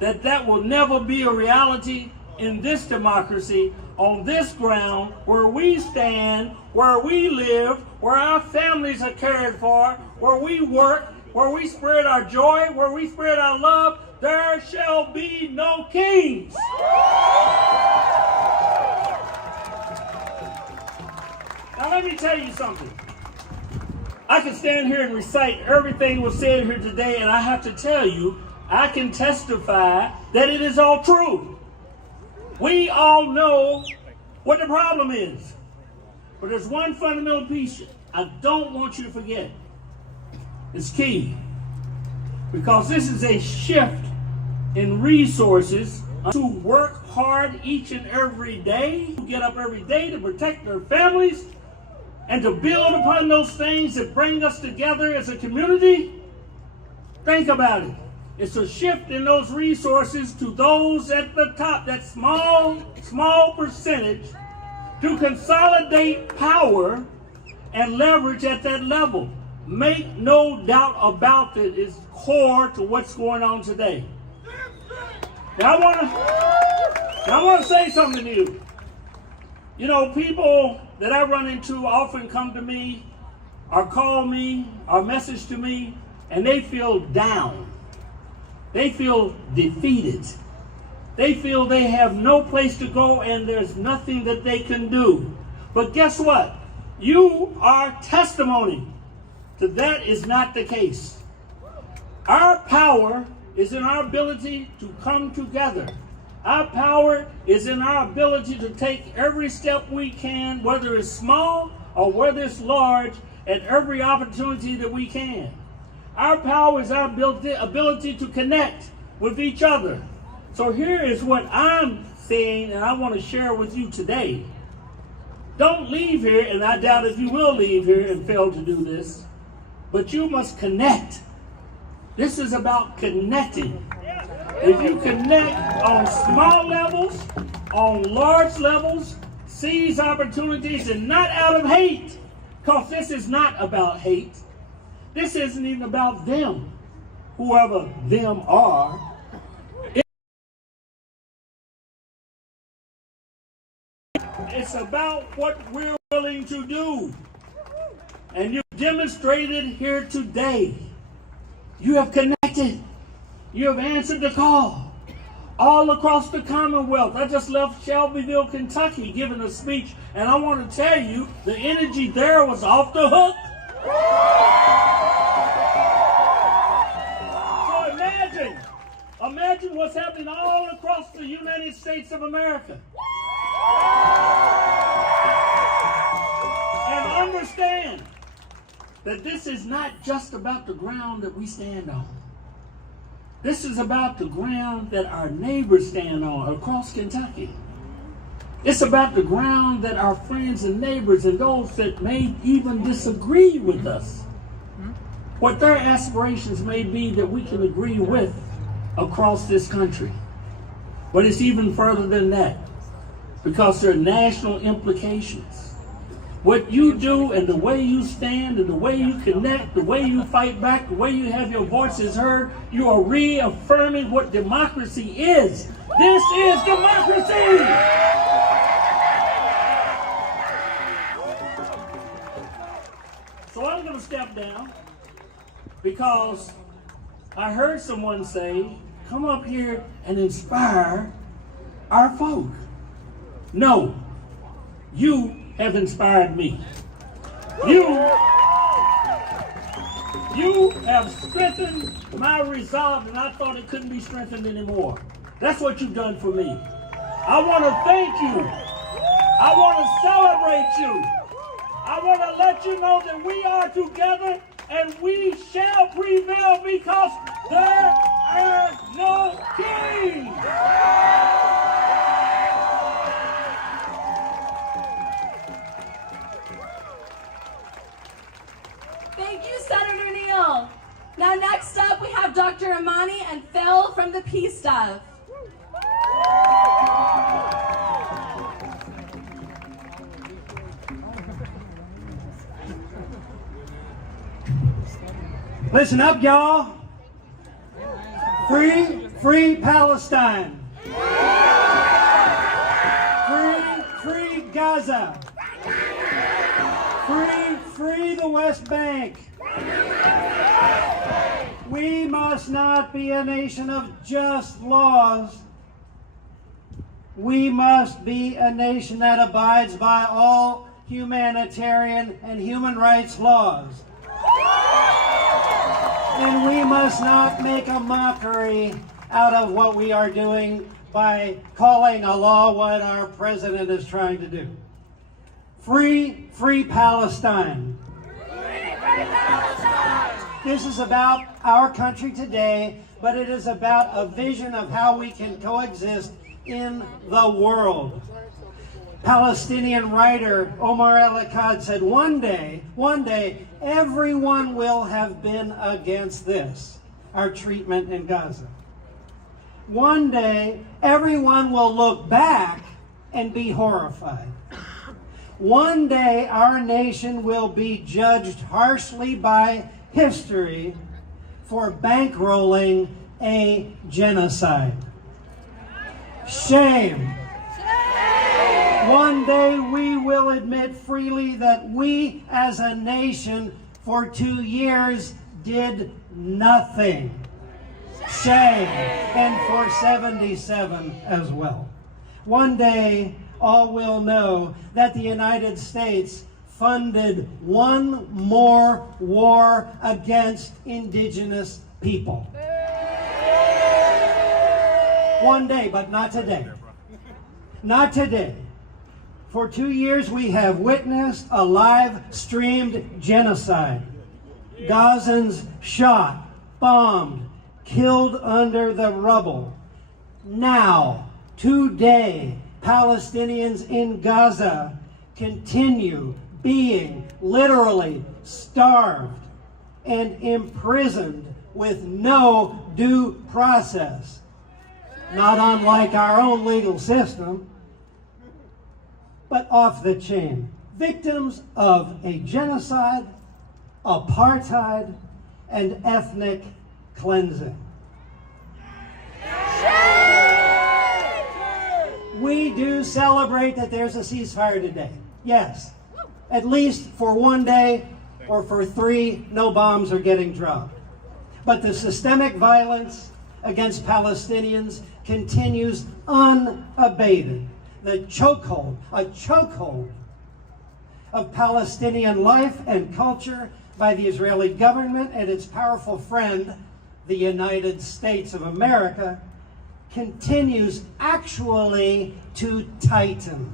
that that will never be a reality in this democracy, on this ground, where we stand, where we live, where our families are cared for, where we work, where we spread our joy, where we spread our love. There shall be no kings. Now let me tell you something. I can stand here and recite everything was said here today, and I have to tell you, I can testify that it is all true. We all know what the problem is. But there's one fundamental piece I don't want you to forget. It's key. Because this is a shift in resources to work hard each and every day, to get up every day to protect their families, and to build upon those things that bring us together as a community. Think about it. It's a shift in those resources to those at the top, that small percentage, to consolidate power and leverage at that level. Make no doubt about it, is core to what's going on today. Now I want to say something to you. You know, people that I run into often come to me or call me or message to me, and they feel down. They feel defeated. They feel they have no place to go and there's nothing that they can do. But guess what? You are testimony to that is not the case. Our power is in our ability to come together. Our power is in our ability to take every step we can, whether it's small or whether it's large, at every opportunity that we can. Our power is our ability to connect with each other. So here is what I'm saying, and I want to share with you today. Don't leave here, and I doubt if you will leave here and fail to do this, but you must connect. This is about connecting. If you connect on small levels, on large levels, seize opportunities, and not out of hate, because this is not about hate. This isn't even about them, whoever them are. It's about what we're willing to do. And you've demonstrated here today. You have connected. You have answered the call. All across the Commonwealth. I just left Shelbyville, Kentucky, giving a speech, and I want to tell you, the energy there was off the hook. So imagine what's happening all across the United States of America. And understand that this is not just about the ground that we stand on. This is about the ground that our neighbors stand on across Kentucky. It's about the ground that our friends and neighbors and those that may even disagree with us what their aspirations may be that we can agree with across this country. But it's even further than that, because there are national implications. What you do and the way you stand and the way you connect, the way you fight back, the way you have your voices heard, you are reaffirming what democracy is. This is democracy! So I'm going to step down because I heard someone say, come up here and inspire our folk. No, you have inspired me. You have strengthened my resolve, and I thought it couldn't be strengthened anymore. That's what you've done for me. I want to thank you. I want to celebrate you. I want to let you know that we are together and we shall prevail because there are no kings. Thank you, Senator Neal. Now next up we have Dr. Amani and Phil from the Peace Dove. Listen up, y'all. Free Palestine. Free Gaza. Free the West Bank. We must not be a nation of just laws. We must be a nation that abides by all humanitarian and human rights laws. And we must not make a mockery out of what we are doing by calling a law what our president is trying to do. Free Palestine. This is about our country today, but it is about a vision of how we can coexist in the world. Palestinian writer Omar El-Akkad said, one day, everyone will have been against this, our treatment in Gaza. One day, everyone will look back and be horrified. One day, our nation will be judged harshly by history for bankrolling a genocide. Shame. One day we will admit freely that we as a nation for 2 years did nothing. Shame. And for 77 as well. One day all will know that the United States funded one more war against indigenous people. One day, but not today. Not today. For 2 years, we have witnessed a live-streamed genocide. Gazans shot, bombed, killed under the rubble. Now, today, Palestinians in Gaza continue being literally starved and imprisoned with no due process. Not unlike our own legal system, but off the chain. Victims of a genocide, apartheid, and ethnic cleansing. We do celebrate that there's a ceasefire today. Yes, at least for 1 day or for 3, no bombs are getting dropped. But the systemic violence against Palestinians continues unabated. The chokehold, a chokehold of Palestinian life and culture by the Israeli government and its powerful friend, the United States of America, continues actually to tighten.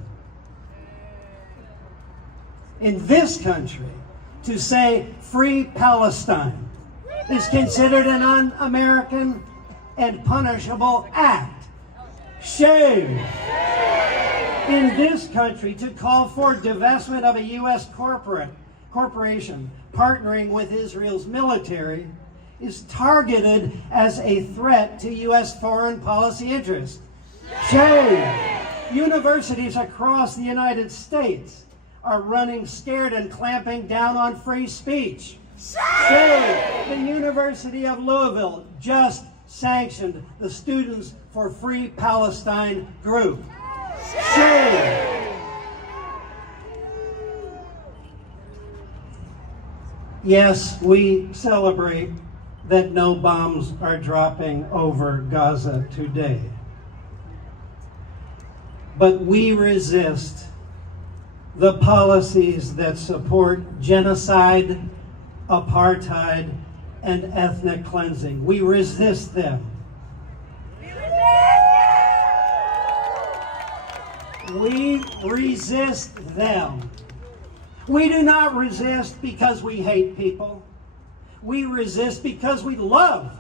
In this country, to say free Palestine is considered an un-American and punishable act. Shame. In this country, to call for divestment of a U.S. corporate corporation partnering with Israel's military is targeted as a threat to U.S. foreign policy interests. Shame! Universities across the United States are running scared and clamping down on free speech. Shame! The University of Louisville just sanctioned the Students for Free Palestine group. Shame! Yes, we celebrate that no bombs are dropping over Gaza today. But we resist the policies that support genocide, apartheid, and ethnic cleansing. We resist them. We resist them. We do not resist because we hate people. We resist because we love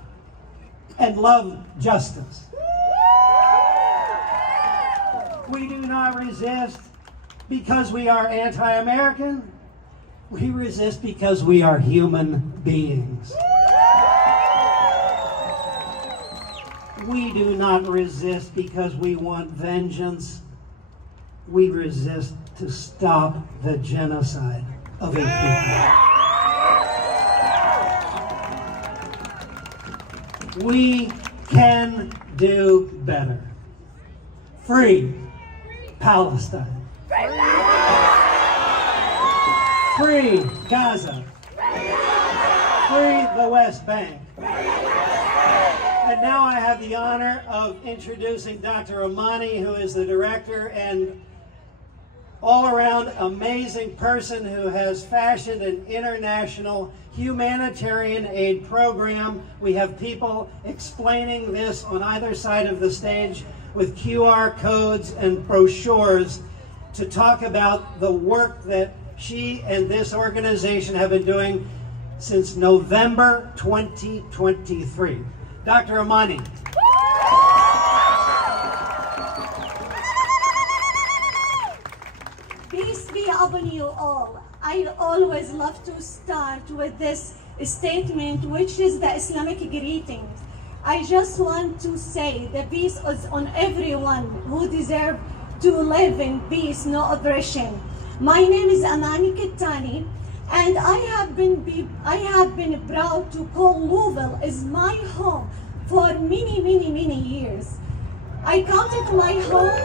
and love justice. We do not resist because we are anti-American. We resist because we are human beings. We do not resist because we want vengeance. We resist to stop the genocide of a people. We can do better. Free Palestine. Free Gaza. Free the West Bank. And now I have the honor of introducing Dr. Amani, who is the director and all-around amazing person who has fashioned an international humanitarian aid program. We have people explaining this on either side of the stage with QR codes and brochures to talk about the work that she and this organization have been doing since November 2023. Dr. Amani. Peace be upon you all. I always love to start with this statement, which is the Islamic greetings. I just want to say the peace is on everyone who deserves to live in peace, no oppression. My name is Amani Kittani, and I have been proud to call Louisville as my home for many years. I counted my home,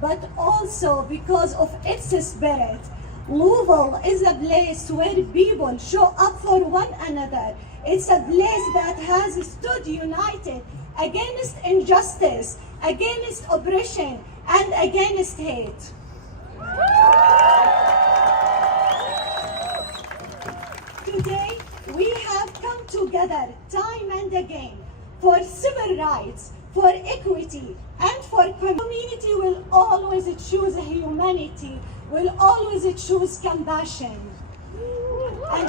but also because of its spirit. Louisville is a place where people show up for one another. It's a place that has stood united against injustice, against oppression, and against hate. Today, we have come together time and again for civil rights, for equity, and for community will always choose humanity, will always choose compassion. And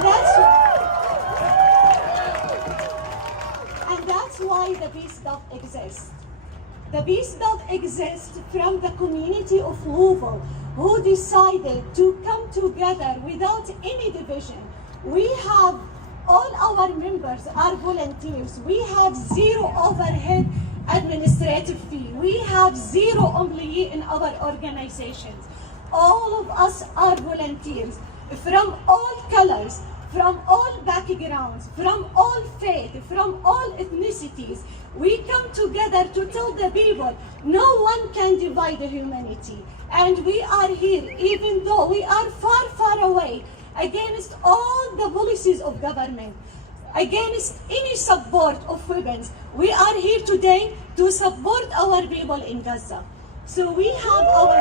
that's why the peace does exist. The peace does exist from the community of Louisville, who decided to come together without any division. We have, all our members are volunteers. We have zero overhead administrative fee. We have zero employee in our organizations. All of us are volunteers from all colors, from all backgrounds, from all faith, from all ethnicities. We come together to tell the people no one can divide humanity. And we are here, even though we are far away, against all the policies of government, against any support of weapons. We are here today to support our people in Gaza. So we have our...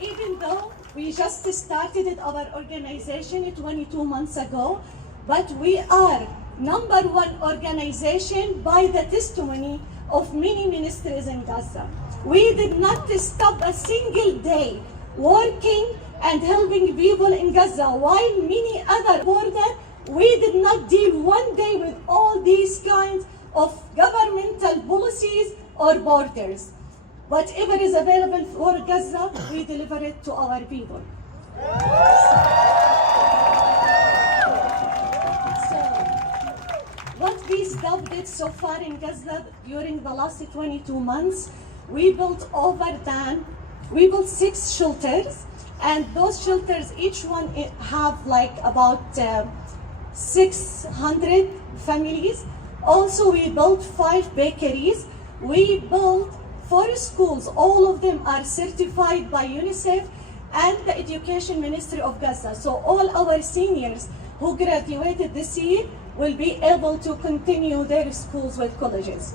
Even though we just started our organization 22 months ago, but we are #1 organization by the testimony of many ministries in Gaza. We did not stop a single day working and helping people in Gaza, while many other borders, we did not deal one day with all these kinds of governmental policies or borders. Whatever is available for Gaza, we deliver it to our people. So, what Peace Dove did so far in Gaza during the last 22 months, we built 6 shelters, and those shelters, each one have like about 600 families. Also, we built 5 bakeries. We built 4 schools. All of them are certified by UNICEF and the Education Ministry of Gaza. So all our seniors who graduated this year will be able to continue their schools with colleges.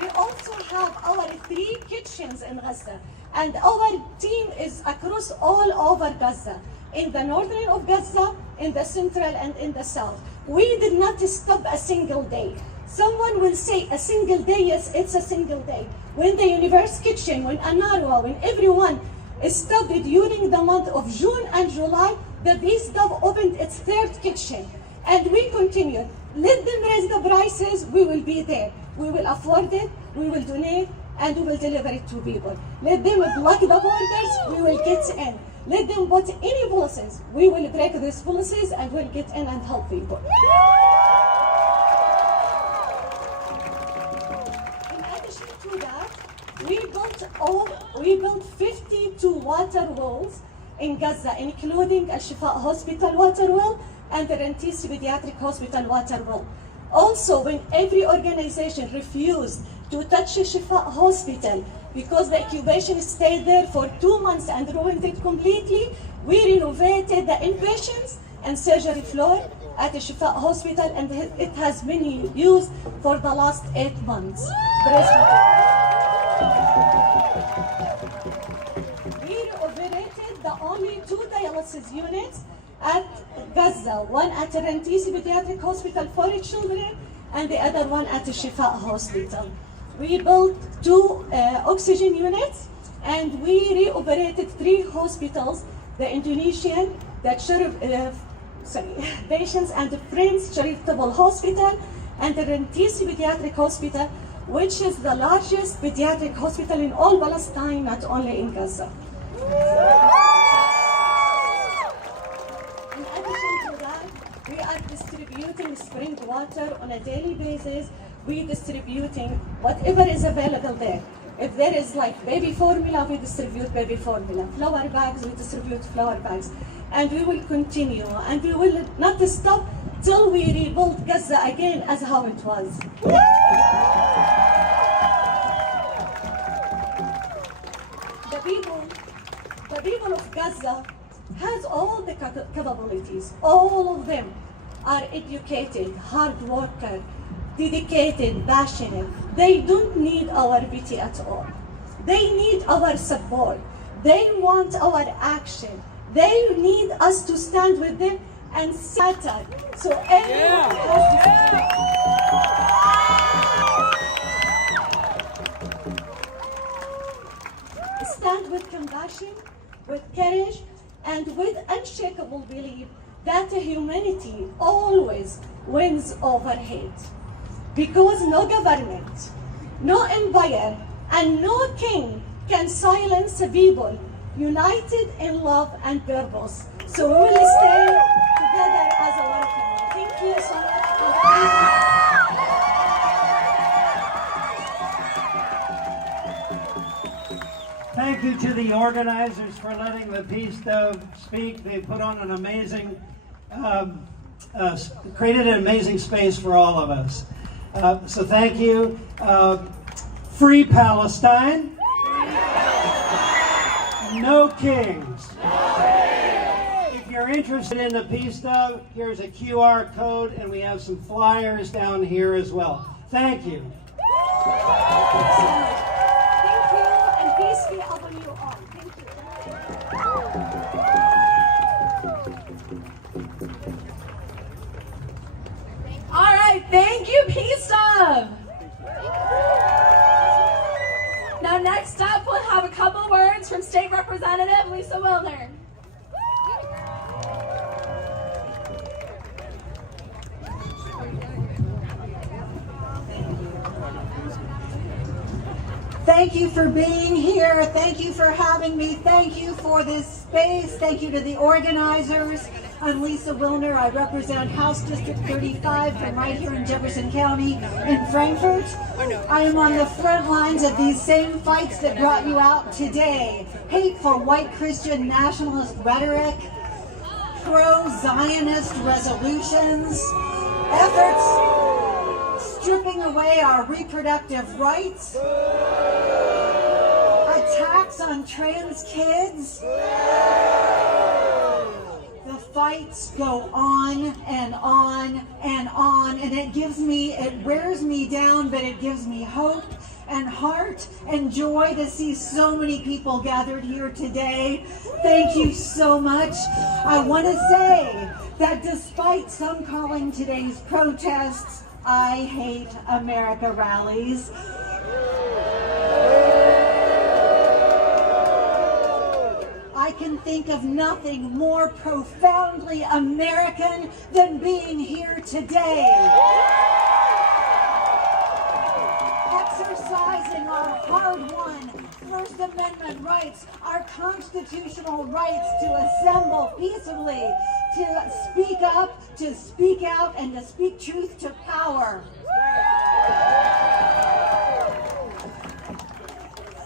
We also have our 3 kitchens in Gaza, and our team is across all over Gaza, in the northern of Gaza, in the central, and in the south. We did not stop a single day. Someone will say a single day, yes, it's a single day. When the Universe Kitchen, when Anarwa, when everyone stopped during the month of June and July, the Peace Dove opened its 3rd kitchen. And we continued. Let them raise the prices, we will be there. We will afford it, we will donate, and we will deliver it to people. Let them block the borders, we will get in. Let them put any policies, we will break these policies and we'll get in and help people. In addition to that, we built 52 water wells in Gaza, including Al-Shifa Hospital water well and the Rantisi Pediatric Hospital water well. Also, when every organization refused to touch Shifa Hospital because the incubation stayed there for 2 months and ruined it completely, we renovated the inpatients and surgery floor at the Shifa Hospital, and it has been used for the last 8 months. We operated the only 2 dialysis units at Gaza, one at the Rantisi Pediatric Hospital for children and the other one at the Shifa Hospital. We built 2 oxygen units, and we reoperated 3 hospitals, the Indonesian, the Patients and Friends Charitable Hospital, and the Rantisi Pediatric Hospital, which is the largest pediatric hospital in all Palestine, not only in Gaza. In addition to that, we are distributing spring water on a daily basis. We distributing whatever is available there. If there is like baby formula, we distribute baby formula. Flour bags, we distribute flour bags. And we will continue, and we will not stop till we rebuild Gaza again as how it was. The people of Gaza has all the capabilities. All of them are educated, hard worker, dedicated, passionate. They don't need our pity at all. They need our support. They want our action. They need us to stand with them and scatter. So everyone has to stand with compassion, with courage, and with unshakable belief that humanity always wins over hate. Because no government, no empire, and no king can silence the people united in love and purpose. So we will stay together as a one family. Thank you so much. Thank you to the organizers for letting the Peace Dove speak. They put on an amazing, created an amazing space for all of us. So thank you. Free Palestine. No kings. If you're interested in the Peace Dove, here's a QR code, and we have some flyers down here as well. Thank you. Thank you, and peace be upon you all. Thank you. All right, thank you, Peace Dove. Now, next up, we'll have a couple words from State Representative Lisa Wilner. Thank you for being here. Thank you for having me. Thank you for this space. Thank you to the organizers. I'm Lisa Wilner. I represent House District 35 from right here in Jefferson County in Frankfurt. I am on the front lines of these same fights that brought you out today. Hateful white Christian nationalist rhetoric, pro-Zionist resolutions, efforts stripping away our reproductive rights, attacks on trans kids. The fights go on and on and on, and it wears me down, but it gives me hope and heart and joy to see so many people gathered here today. Thank you so much. I want to say that despite some calling today's protests I Hate America rallies, I can think of nothing more profoundly American than being here today. Exercising our hard-won First Amendment rights, our constitutional rights to assemble peaceably, to speak up, to speak out, and to speak truth to power.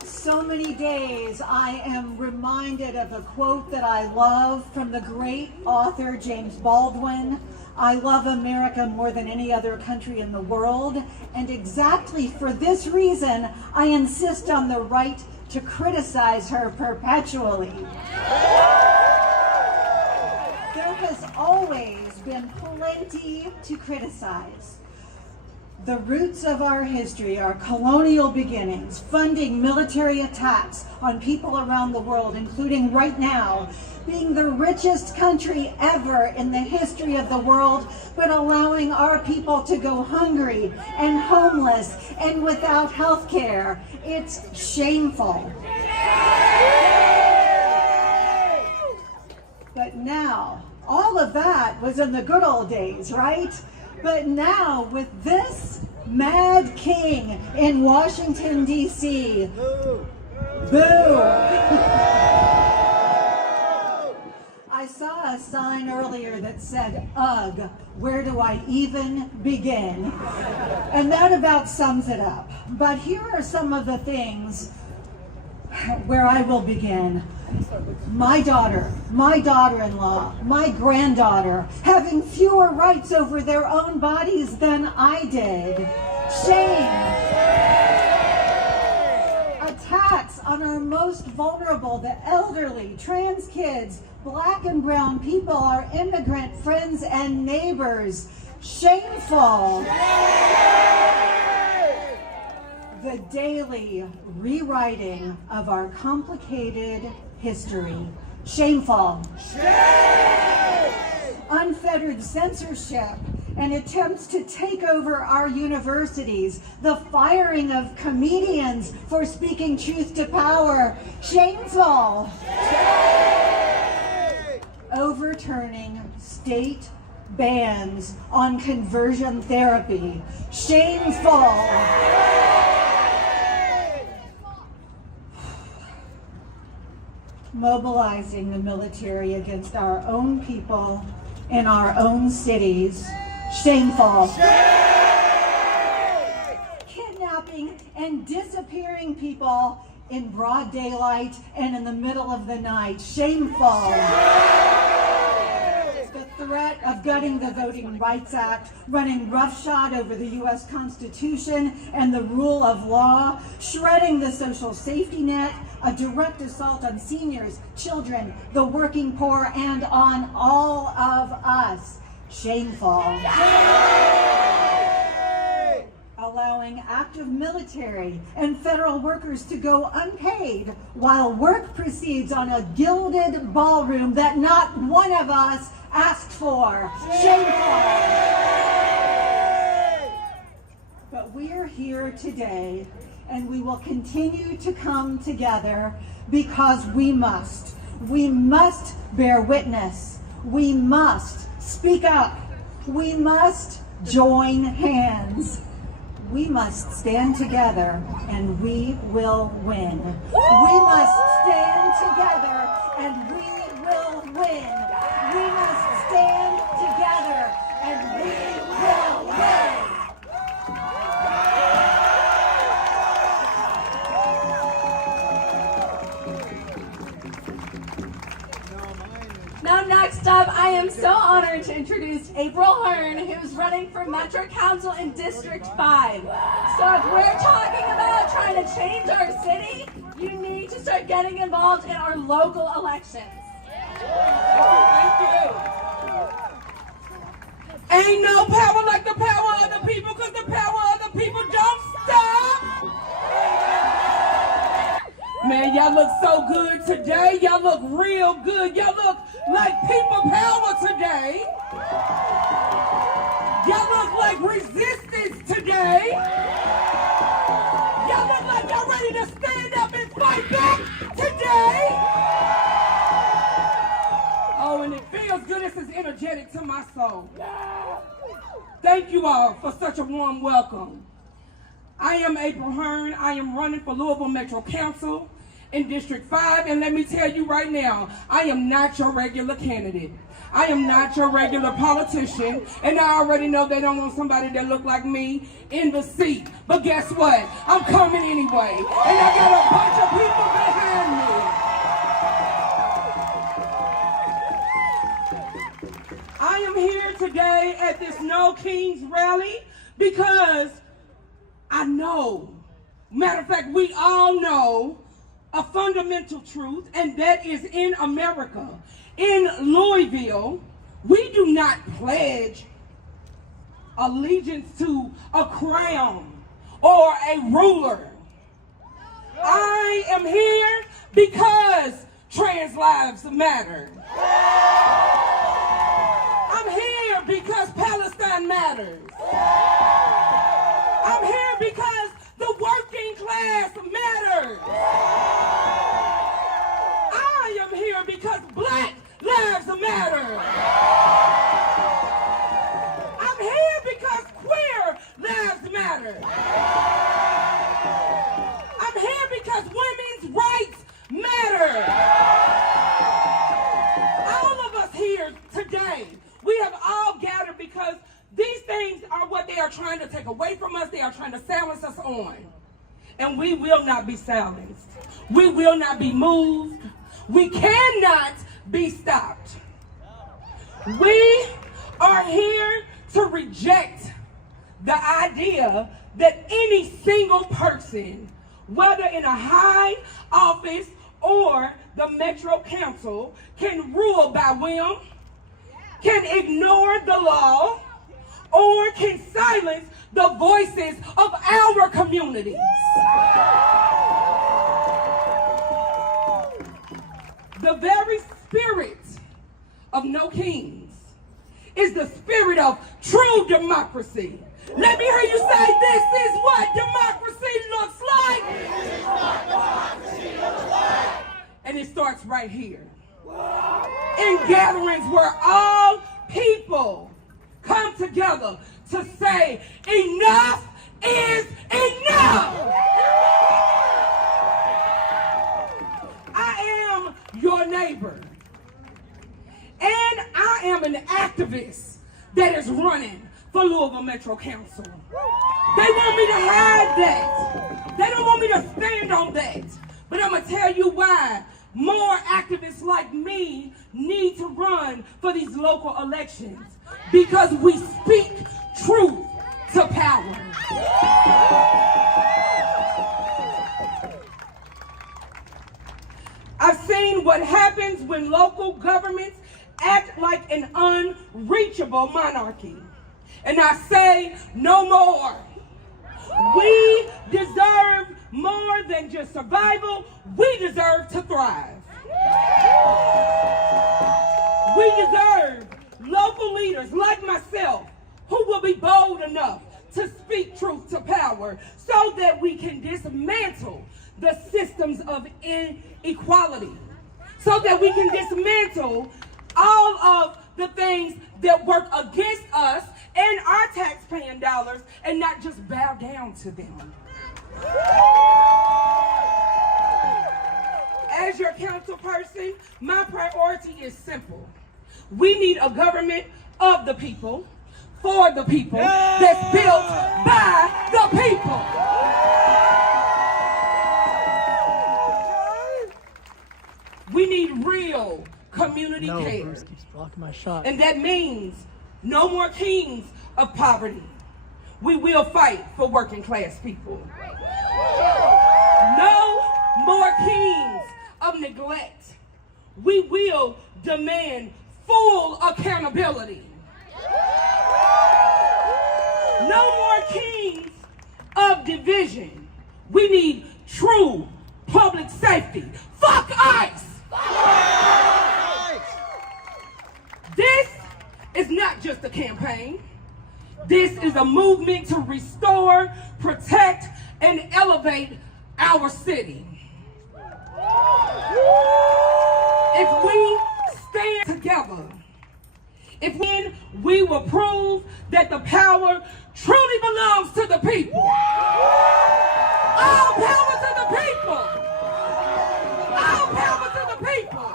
So many days I am reminded of a quote that I love from the great author James Baldwin. I love America more than any other country in the world, and exactly for this reason, I insist on the right to criticize her perpetually. There has always been plenty to criticize. The roots of our history are colonial beginnings, funding military attacks on people around the world, including right now, being the richest country ever in the history of the world, but allowing our people to go hungry and homeless and without health care. It's shameful. But now, all of that was in the good old days, right? But now, with this mad king in Washington, D.C., boo! I saw a sign earlier that said, "Ugh, where do I even begin?" And that about sums it up. But here are some of the things where I will begin. My daughter, my daughter-in-law, my granddaughter having fewer rights over their own bodies than I did. Shame. Attacks on our most vulnerable, the elderly, trans kids, Black and brown people, our immigrant friends and neighbors. Shameful. The daily rewriting of our complicated history. Shameful. Unfettered censorship and attempts to take over our universities. The firing of comedians for speaking truth to power. Shameful. Overturning state bans on conversion therapy. Shameful. Mobilizing the military against our own people in our own cities. Shameful. Kidnapping and disappearing people in broad daylight and in the middle of the night. Shameful. The threat of gutting the Voting Rights Act, running roughshod over the U.S. Constitution and the rule of law, shredding the social safety net, a direct assault on seniors, children, the working poor, and on all of us. Shameful. Allowing active military and federal workers to go unpaid while work proceeds on a gilded ballroom that not one of us asked for. Shameful. But we're here today, and we will continue to come together because we must. We must bear witness. We must speak up. We must join hands. We must stand together and we will win. We must stand together and we will win. We must stand together and we will win. Now next up, I am so honored to introduce April Hearn, who's running for Metro Council in District 5. So if we're talking about trying to change our city, you need to start getting involved in our local elections. Thank you. Ain't no power like the power of the people, because the power of the people don't stop. Man, y'all look so good today. Y'all look real good. Y'all look like people power today. Y'all look like resistance today. Y'all look like y'all ready to stand up and fight back today. Oh, and it feels good. This is energetic to my soul. Thank you all for such a warm welcome. I am April Hearn. I am running for Louisville Metro Council in District 5, and let me tell you right now, I am not your regular candidate. I am not your regular politician, and I already know they don't want somebody that look like me in the seat. But guess what? I'm coming anyway, and I got a bunch of people behind me. I am here today at this No Kings rally because I know, matter of fact, we all know a fundamental truth, and that is in America, in Louisville, we do not pledge allegiance to a crown or a ruler. I am here because trans lives matter. I'm here because Palestine matters. I'm here because the working class matters. I am here because Black lives matter. I'm here because queer lives matter. I'm here because women's rights matter. All of us here today, we have all gathered because these things are what they are trying to take away from us. They are trying to silence us on. And we will not be silenced. We will not be moved. We cannot be stopped. We are here to reject the idea that any single person, whether in a high office or the Metro Council, can rule by whim, can ignore the law, or can silence the voices of our communities. The very spirit of No Kings is the spirit of true democracy. Let me hear you say, this is what democracy looks like. This is what democracy looks like. And it starts right here. In gatherings where all people come together to say, enough is enough. I am your neighbor. And I am an activist that is running for Louisville Metro Council. They want me to hide that. They don't want me to stand on that. But I'm going to tell you why more activists like me need to run for these local elections. Because we speak truth to power. I've seen what happens when local governments act like an unreachable monarchy. And I say no more. We deserve more than just survival. We deserve to thrive. We deserve local leaders like myself who will be bold enough to speak truth to power so that we can dismantle the systems of inequality, so that we can dismantle all of the things that work against us and our taxpaying dollars. colors and not just bow down to them. As your council person, my priority is simple. We need a government of the people, for the people, that's built by the people. We need real community care. Bruce keeps blocking my shot. And that means no more kings of poverty. We will fight for working class people. No more kings of neglect. We will demand full accountability. No more kings of division. We need true public safety. Fuck ICE! This is not just a campaign. This is a movement to restore, protect, and elevate our city. If we stand together, we will prove that the power truly belongs to the people. All power to the people. All power to the people.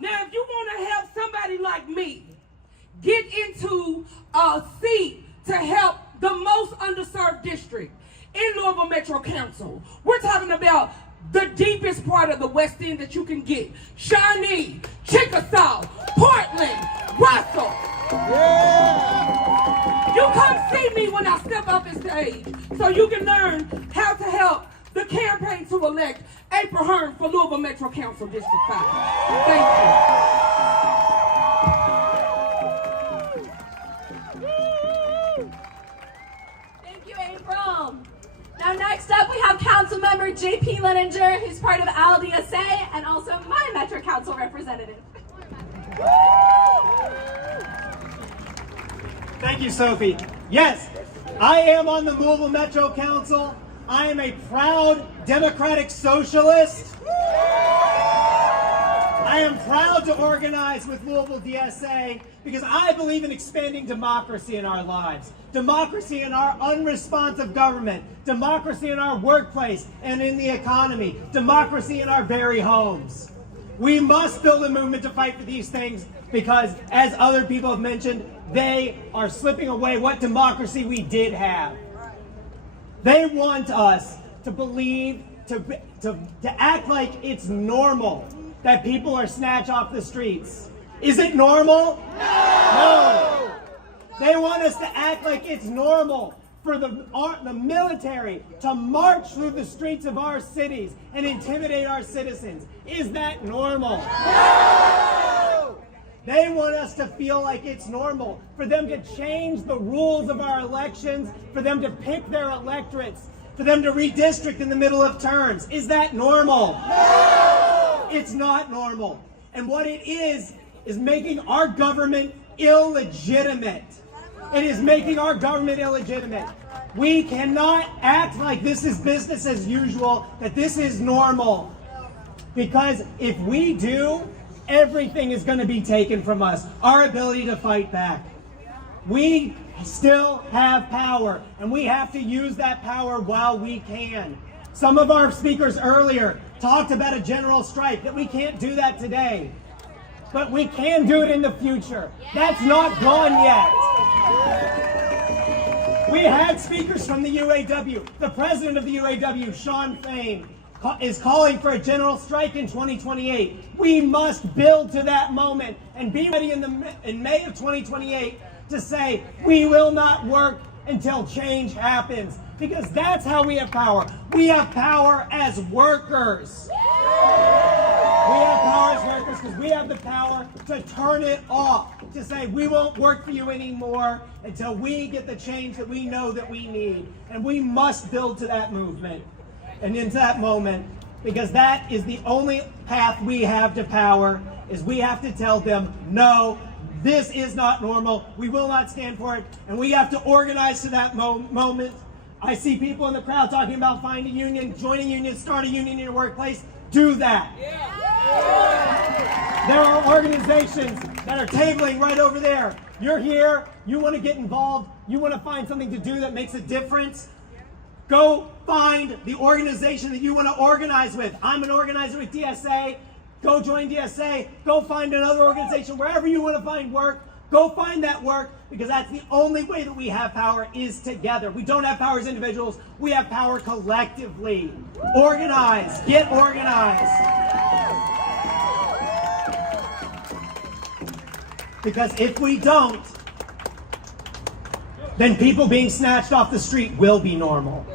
Now, if you want to help somebody like me get into a seat to help the most underserved district in Louisville Metro Council, we're talking about the deepest part of the West End that you can get. Shawnee, Chickasaw, Portland, Russell. Yeah. You come see me when I step up the stage so you can learn how to help the campaign to elect April Hearn for Louisville Metro Council District 5. Thank you. Thank you, April. Now next up we have Councilmember JP Leninger, who's part of LDSA and also my Metro Council representative. Thank you, Sophie. Yes, I am on the Louisville Metro Council. I am a proud Democratic Socialist. I am proud to organize with Louisville DSA because I believe in expanding democracy in our lives. Democracy in our unresponsive government. Democracy in our workplace and in the economy. Democracy in our very homes. We must build a movement to fight for these things because, as other people have mentioned, they are slipping away what democracy we did have. They want us to believe, to act like it's normal that people are snatched off the streets. Is it normal? No! They want us to act like it's normal for the military to march through the streets of our cities and intimidate our citizens. Is that normal? No! They want us to feel like it's normal for them to change the rules of our elections, for them to pick their electorates, for them to redistrict in the middle of terms. Is that normal? No! It's not normal. And what it is making our government illegitimate. It is making our government illegitimate. We cannot act like this is business as usual, that this is normal. Because if we do, everything is going to be taken from us. Our ability to fight back. We still have power, and we have to use that power while we can. Some of our speakers earlier talked about a general strike, that we can't do that today. But we can do it in the future. That's not gone yet. We had speakers from the UAW. The president of the UAW, Sean Fain, is calling for a general strike in 2028. We must build to that moment and be ready in May of 2028 to say we will not work until change happens. Because that's how we have power. We have power as workers. We have power as workers because we have the power to turn it off, to say we won't work for you anymore until we get the change that we know that we need. And we must build to that movement and into that moment, because that is the only path we have to power, is we have to tell them, no, this is not normal. We will not stand for it. And we have to organize to that moment. I see people in the crowd talking about finding a union, joining a union, start a union in your workplace. Do that. There are organizations that are tabling right over there. You're here, you want to get involved, you want to find something to do that makes a difference. Go find the organization that you want to organize with. I'm an organizer with DSA. Go join DSA. Go find another organization. Wherever you want to find work, go find that work, because that's the only way that we have power is together. We don't have power as individuals. We have power collectively. Organize. Get organized. Because if we don't, then people being snatched off the street will be normal.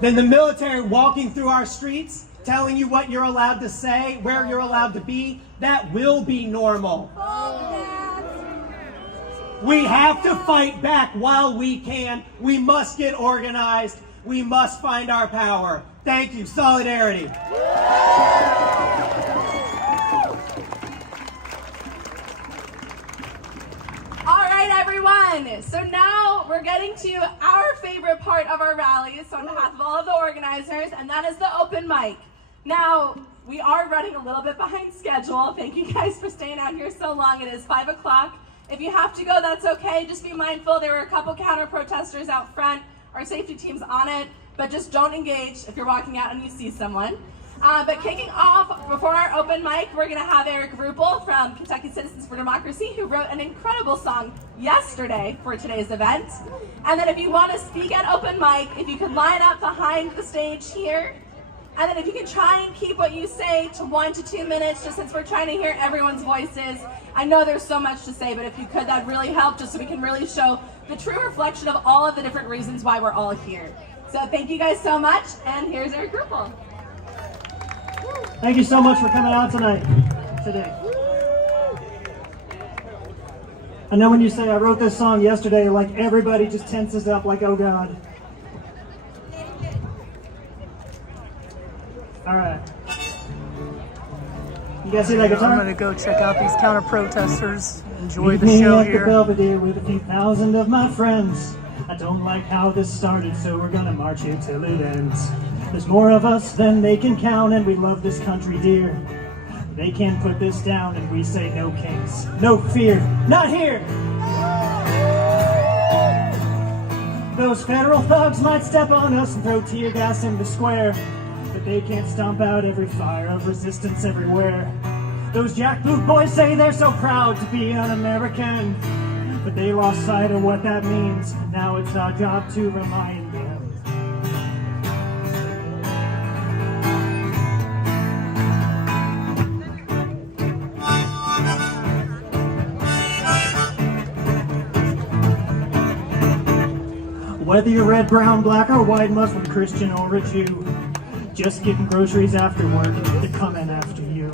Then the military walking through our streets, telling you what you're allowed to say, where you're allowed to be, that will be normal. We have to fight back while we can. We must get organized. We must find our power. Thank you. Solidarity. All right, everyone. So now we're getting to our favorite part of our rally. So on behalf of all of the organizers, and that is the open mic. Now, we are running a little bit behind schedule. Thank you guys for staying out here so long. It is 5 o'clock. If you have to go, that's okay. Just be mindful. There were a couple counter protesters out front. Our safety team's on it, but just don't engage if you're walking out and you see someone. But kicking off before our open mic, we're going to have Eric Rupel from Kentucky Citizens for Democracy, who wrote an incredible song yesterday for today's event. And then if you want to speak at open mic, if you could line up behind the stage here, and then if you can try and keep what you say to 1 to 2 minutes, just since we're trying to hear everyone's voices. I know there's so much to say, but if you could, that'd really help, just so we can really show the true reflection of all of the different reasons why we're all here. So thank you guys so much, and here's Eric Rupel. Thank you so much for coming out today. I know when you say I wrote this song yesterday, like everybody just tenses up like, oh God. All right. You guys see that guitar? I'm gonna go check out these counter protesters. Enjoy Meet the me show at here. the Belvedere with a few thousand of my friends. I don't like how this started, so we're gonna march here till it ends. There's more of us than they can count, and we love this country dear. They can't put this down, and we say no kings, no fear, not here. Those federal thugs might step on us and throw tear gas in the square, but they can't stomp out every fire of resistance everywhere. Those jackboot boys say they're so proud to be an American, but they lost sight of what that means. Now it's our job to remind them. Whether you're red, brown, black, or white, Muslim, Christian, or a Jew, just getting groceries after work, they're coming after you.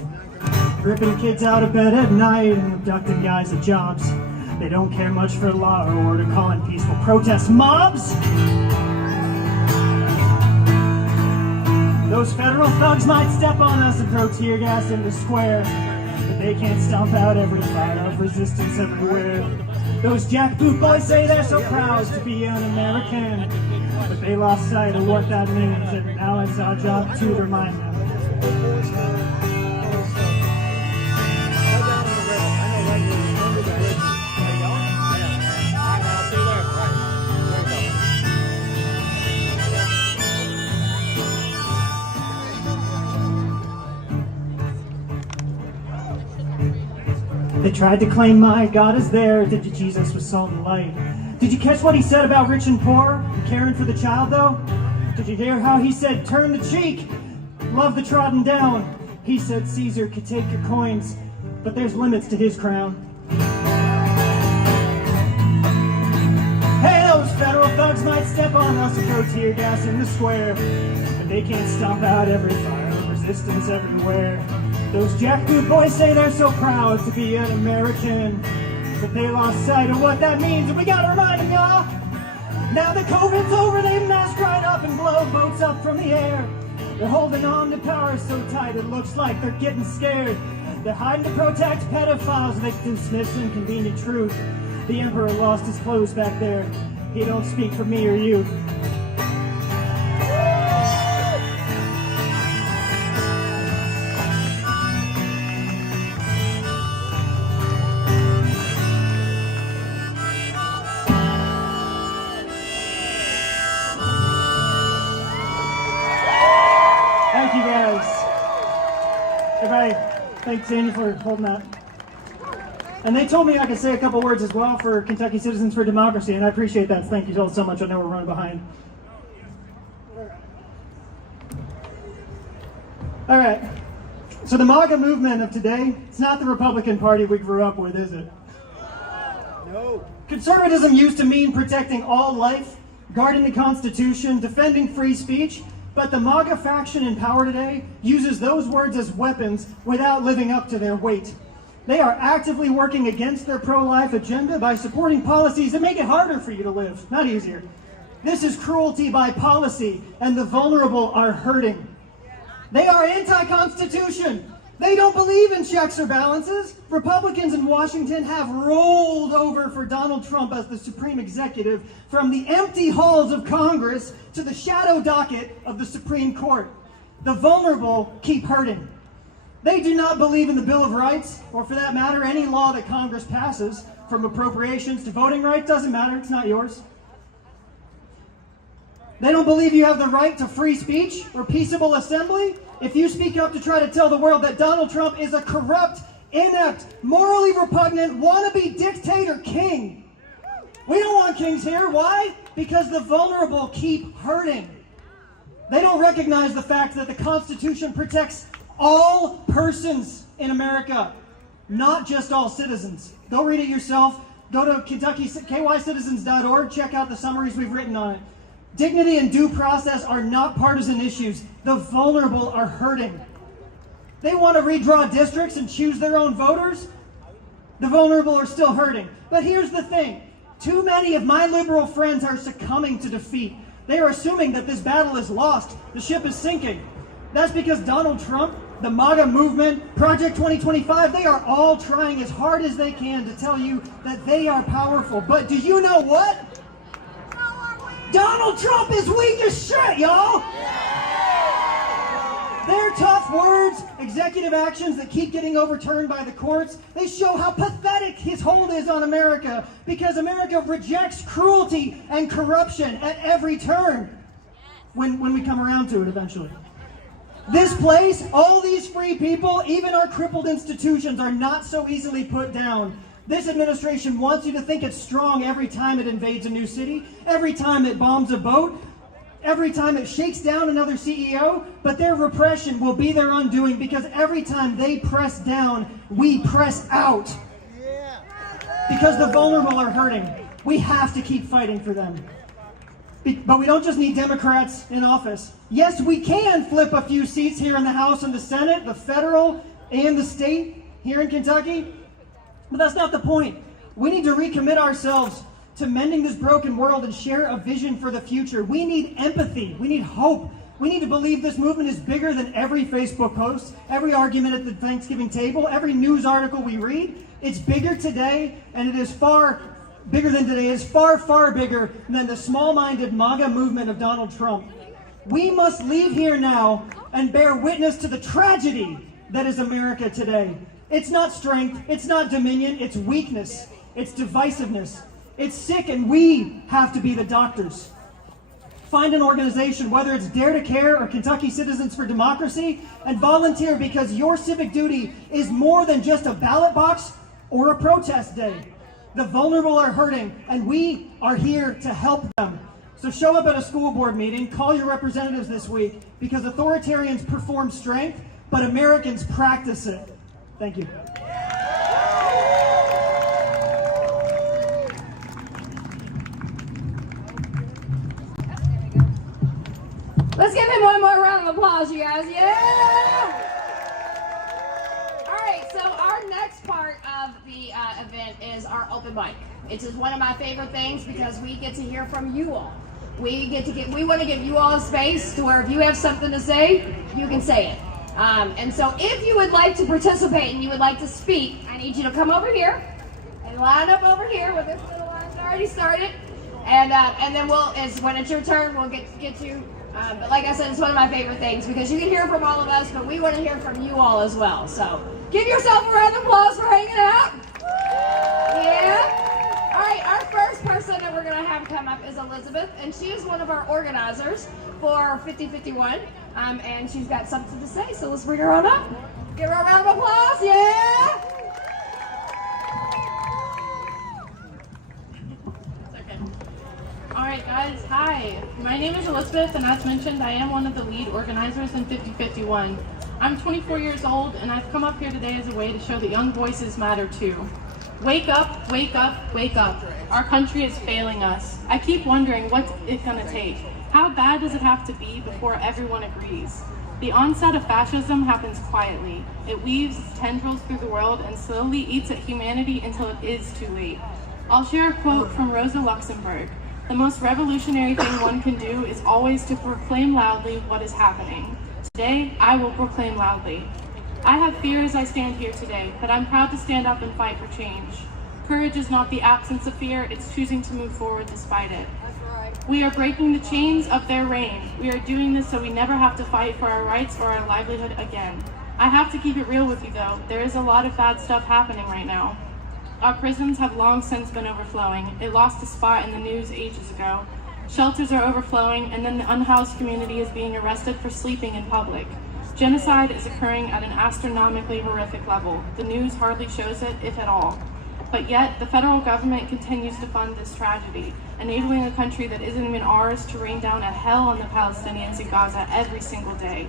Ripping kids out of bed at night and abducting guys at jobs. They don't care much for law or order, calling peaceful protests mobs. Those federal thugs might step on us and throw tear gas in the square, but they can't stomp out every fire of resistance everywhere. Those jackboot boys say they're so proud to be an American, but they lost sight of what that means, and now it's our job to remind them. They tried to claim my God is there. Did you Jesus was salt and light? Did you catch what he said about rich and poor? Caring for the child, though? Did you hear how he said, turn the cheek, love the trodden down? He said Caesar could take your coins, but there's limits to his crown. Hey, those federal thugs might step on us and throw tear gas in the square, but they can't stomp out every fire of resistance everywhere. Those jackboot boys say they're so proud to be an American, but they lost sight of what that means, and we gotta remind them, y'all. Now that COVID's over, they mask right up and blow boats up from the air. They're holding on to power so tight it looks like they're getting scared. They're hiding to protect pedophiles, victims, myths, inconvenient truth. The emperor lost his clothes back there. He don't speak for me or you. Thanks, Andy, for holding that. And they told me I could say a couple words as well for Kentucky Citizens for Democracy, and I appreciate that. Thank you all so much. I know we're running behind. All right. So the MAGA movement of today, it's not the Republican Party we grew up with, is it? No. Conservatism used to mean protecting all life, guarding the Constitution, defending free speech, but the MAGA faction in power today uses those words as weapons without living up to their weight. They are actively working against their pro-life agenda by supporting policies that make it harder for you to live, not easier. This is cruelty by policy, and the vulnerable are hurting. They are anti-Constitution. They don't believe in checks or balances. Republicans in Washington have rolled over for Donald Trump as the supreme executive from the empty halls of Congress to the shadow docket of the Supreme Court. The vulnerable keep hurting. They do not believe in the Bill of Rights, or for that matter, any law that Congress passes, from appropriations to voting rights, doesn't matter, it's not yours. They don't believe you have the right to free speech or peaceable assembly. If you speak up to try to tell the world that Donald Trump is a corrupt, inept, morally repugnant, wannabe dictator king. We don't want kings here. Why? Because the vulnerable keep hurting. They don't recognize the fact that the Constitution protects all persons in America, not just all citizens. Go read it yourself. Go to kycitizens.org. Check out the summaries we've written on it. Dignity and due process are not partisan issues. The vulnerable are hurting. They want to redraw districts and choose their own voters. The vulnerable are still hurting. But here's the thing. Too many of my liberal friends are succumbing to defeat. They are assuming that this battle is lost. The ship is sinking. That's because Donald Trump, the MAGA movement, Project 2025, they are all trying as hard as they can to tell you that they are powerful. But do you know what? Donald Trump is weak as shit, y'all! Their tough words, executive actions that keep getting overturned by the courts, they show how pathetic his hold is on America, because America rejects cruelty and corruption at every turn when we come around to it eventually. This place, all these free people, even our crippled institutions are not so easily put down. This administration wants you to think it's strong every time it invades a new city, every time it bombs a boat, every time it shakes down another CEO, but their repression will be their undoing, because every time they press down, we press out. Because the vulnerable are hurting. We have to keep fighting for them. But we don't just need Democrats in office. Yes, we can flip a few seats here in the House and the Senate, the federal and the state here in Kentucky. But that's not the point. We need to recommit ourselves to mending this broken world and share a vision for the future. We need empathy. We need hope. We need to believe this movement is bigger than every Facebook post, every argument at the Thanksgiving table, every news article we read. It's bigger today, and it is far bigger than today. It is far, far bigger than the small-minded MAGA movement of Donald Trump. We must leave here now and bear witness to the tragedy that is America today. It's not strength, it's not dominion, it's weakness, it's divisiveness. It's sick, and we have to be the doctors. Find an organization, whether it's Dare to Care or Kentucky Citizens for Democracy, and volunteer, because your civic duty is more than just a ballot box or a protest day. The vulnerable are hurting, and we are here to help them. So show up at a school board meeting, call your representatives this week, because authoritarians perform strength, but Americans practice it. Thank you. Let's give him one more round of applause, you guys. Yeah! All right, so our next part of the event is our open mic. It is one of my favorite things because we get to hear from you all. We want to give you all a space to where if you have something to say, you can say it. And so if you would like to participate and you would like to speak, I need you to come over here and line up over here where this little line's already started. And then when it's your turn, we'll get you. But like I said, it's one of my favorite things because you can hear from all of us, but we want to hear from you all as well. So give yourself a round of applause for hanging out. Yeah. All right, our first person that we're going to have come up is Elizabeth, and she is one of our organizers for 5051. And she's got something to say, so let's bring her on up. Give her a round of applause, yeah! Alright guys, hi. My name is Elizabeth, and as mentioned, I am one of the lead organizers in 5051. I'm 24 years old, and I've come up here today as a way to show that young voices matter too. Wake up, wake up, wake up. Our country is failing us. I keep wondering what's it gonna take? How bad does it have to be before everyone agrees? The onset of fascism happens quietly. It weaves tendrils through the world and slowly eats at humanity until it is too late. I'll share a quote from Rosa Luxemburg. The most revolutionary thing one can do is always to proclaim loudly what is happening. Today, I will proclaim loudly. I have fear as I stand here today, but I'm proud to stand up and fight for change. Courage is not the absence of fear, it's choosing to move forward despite it. We are breaking the chains of their reign. We are doing this so we never have to fight for our rights or our livelihood again. I have to keep it real with you though. There is a lot of bad stuff happening right now. Our prisons have long since been overflowing. It lost a spot in the news ages ago. Shelters are overflowing, and then the unhoused community is being arrested for sleeping in public. Genocide is occurring at an astronomically horrific level. The news hardly shows it, if at all. But yet, the federal government continues to fund this tragedy, enabling a country that isn't even ours to rain down a hell on the Palestinians in Gaza every single day.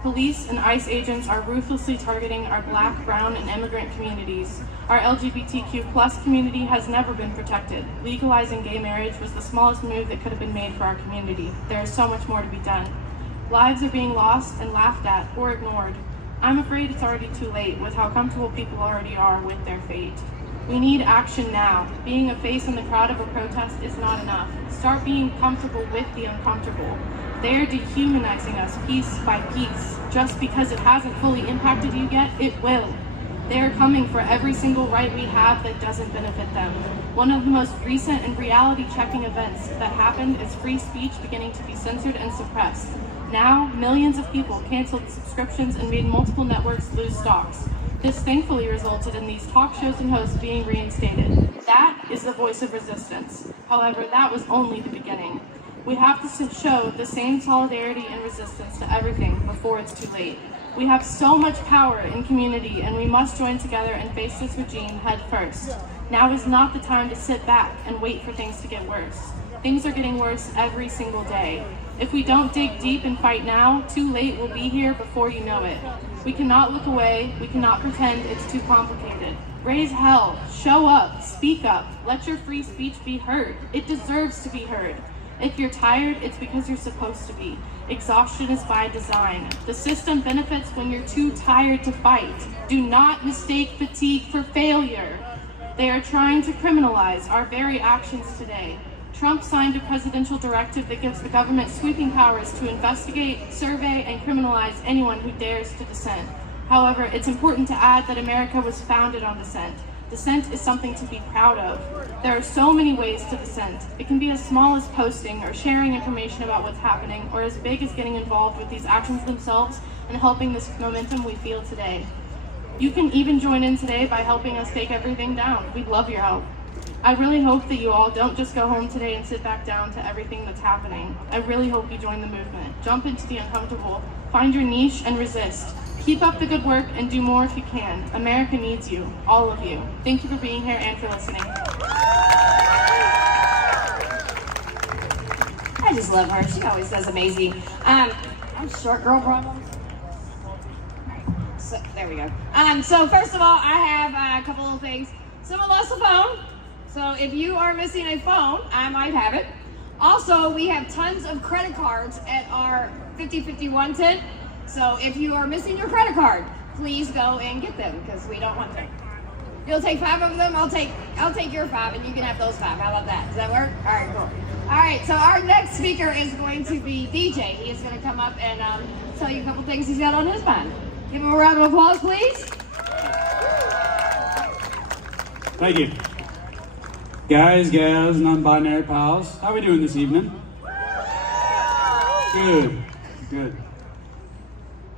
Police and ICE agents are ruthlessly targeting our Black, brown, and immigrant communities. Our LGBTQ+ community has never been protected. Legalizing gay marriage was the smallest move that could have been made for our community. There is so much more to be done. Lives are being lost and laughed at or ignored. I'm afraid it's already too late with how comfortable people already are with their fate. We need action now. Being a face in the crowd of a protest is not enough. Start being comfortable with the uncomfortable. They're dehumanizing us piece by piece. Just because it hasn't fully impacted you yet, it will. They are coming for every single right we have that doesn't benefit them. One of the most recent and reality-checking events that happened is free speech beginning to be censored and suppressed. Now, millions of people canceled subscriptions and made multiple networks lose stocks. This thankfully resulted in these talk shows and hosts being reinstated. That is the voice of resistance. However, that was only the beginning. We have to show the same solidarity and resistance to everything before it's too late. We have so much power in community, and we must join together and face this regime head first. Now is not the time to sit back and wait for things to get worse. Things are getting worse every single day. If we don't dig deep and fight now, too late will be here before you know it. We cannot look away. We cannot pretend it's too complicated. Raise hell. Show up. Speak up. Let your free speech be heard. It deserves to be heard. If you're tired, it's because you're supposed to be. Exhaustion is by design. The system benefits when you're too tired to fight. Do not mistake fatigue for failure. They are trying to criminalize our very actions today. Trump signed a presidential directive that gives the government sweeping powers to investigate, survey, and criminalize anyone who dares to dissent. However, it's important to add that America was founded on dissent. Dissent is something to be proud of. There are so many ways to dissent. It can be as small as posting or sharing information about what's happening, or as big as getting involved with these actions themselves and helping this momentum we feel today. You can even join in today by helping us take everything down. We'd love your help. I really hope that you all don't just go home today and sit back down to everything that's happening. I really hope you join the movement. Jump into the uncomfortable. Find your niche and resist. Keep up the good work and do more if you can. America needs you, all of you. Thank you for being here and for listening. I just love her. She always does amazing. I'm a short girl problem. So, there we go. So first of all, I have a couple of things. Someone lost a phone. So if you are missing a phone, I might have it. Also, we have tons of credit cards at our 5051 tent. So if you are missing your credit card, please go and get them because we don't want them. You'll take 5 of them. I'll take your 5 and you can have those 5. How about that? Does that work? All right, cool. All right, so our next speaker is going to be DJ. He is going to come up and tell you a couple things he's got on his mind. Give him a round of applause, please. Thank you. Guys, gals, non-binary pals, how are we doing this evening? Good, good.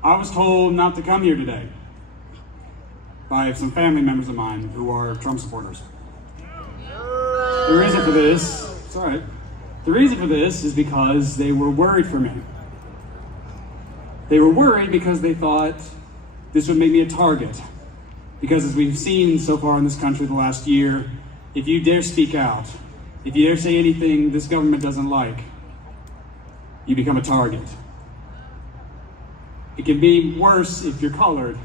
I was told not to come here today by some family members of mine who are Trump supporters. The reason for this, it's all right. The reason for this is because they were worried for me. They were worried because they thought this would make me a target. Because as we've seen so far in this country the last year, if you dare speak out, if you dare say anything this government doesn't like, you become a target. It can be worse if you're colored.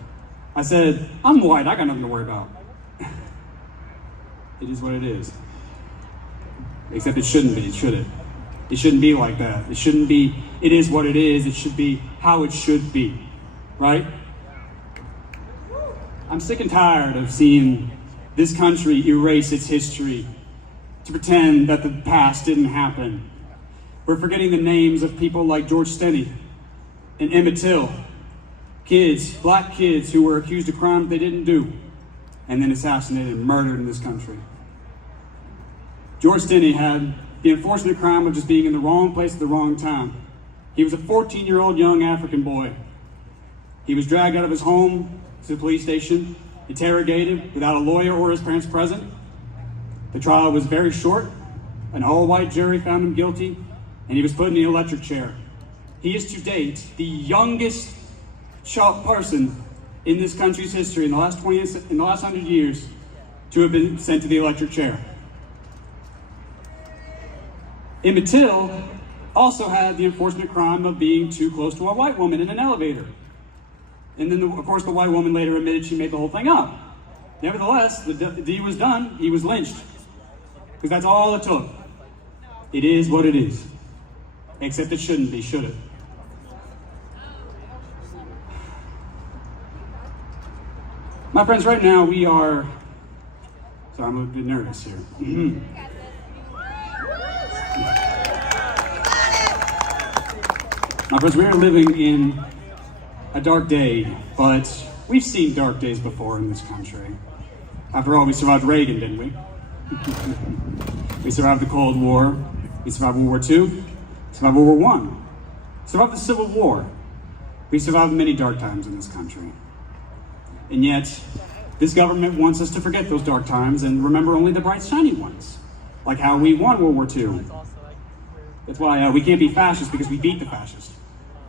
I said, I'm white, I got nothing to worry about. It is what it is. Except it shouldn't be, should it? It shouldn't be like that. It shouldn't be, it is what it is. It should be how it should be, right? I'm sick and tired of seeing this country erase its history to pretend that the past didn't happen. We're forgetting the names of people like George Stinney and Emmett Till, kids, black kids who were accused of crimes they didn't do and then assassinated and murdered in this country. George Stinney had the unfortunate crime of just being in the wrong place at the wrong time. He was a 14-year-old young African boy. He was dragged out of his home to the police station, interrogated without a lawyer or his parents present. The trial was very short. An all-white jury found him guilty, and he was put in the electric chair. He is to date the youngest person in this country's history in the last 100 years to have been sent to the electric chair. Emmett Till also had the unfortunate crime of being too close to a white woman in an elevator. And then, of course, the white woman later admitted she made the whole thing up. Nevertheless, the deed was done. He was lynched. Because that's all it took. It is what it is. Except it shouldn't be, should it? My friends, right now we are... Sorry, I'm a bit nervous here. My friends, we are living in a dark day, but we've seen dark days before in this country. After all, we survived Reagan, didn't we? We survived the Cold War. We survived World War II. We survived World War I. We survived the Civil War. We survived many dark times in this country. And yet, this government wants us to forget those dark times and remember only the bright, shiny ones. Like how we won World War II. That's why we can't be fascists, because we beat the fascists.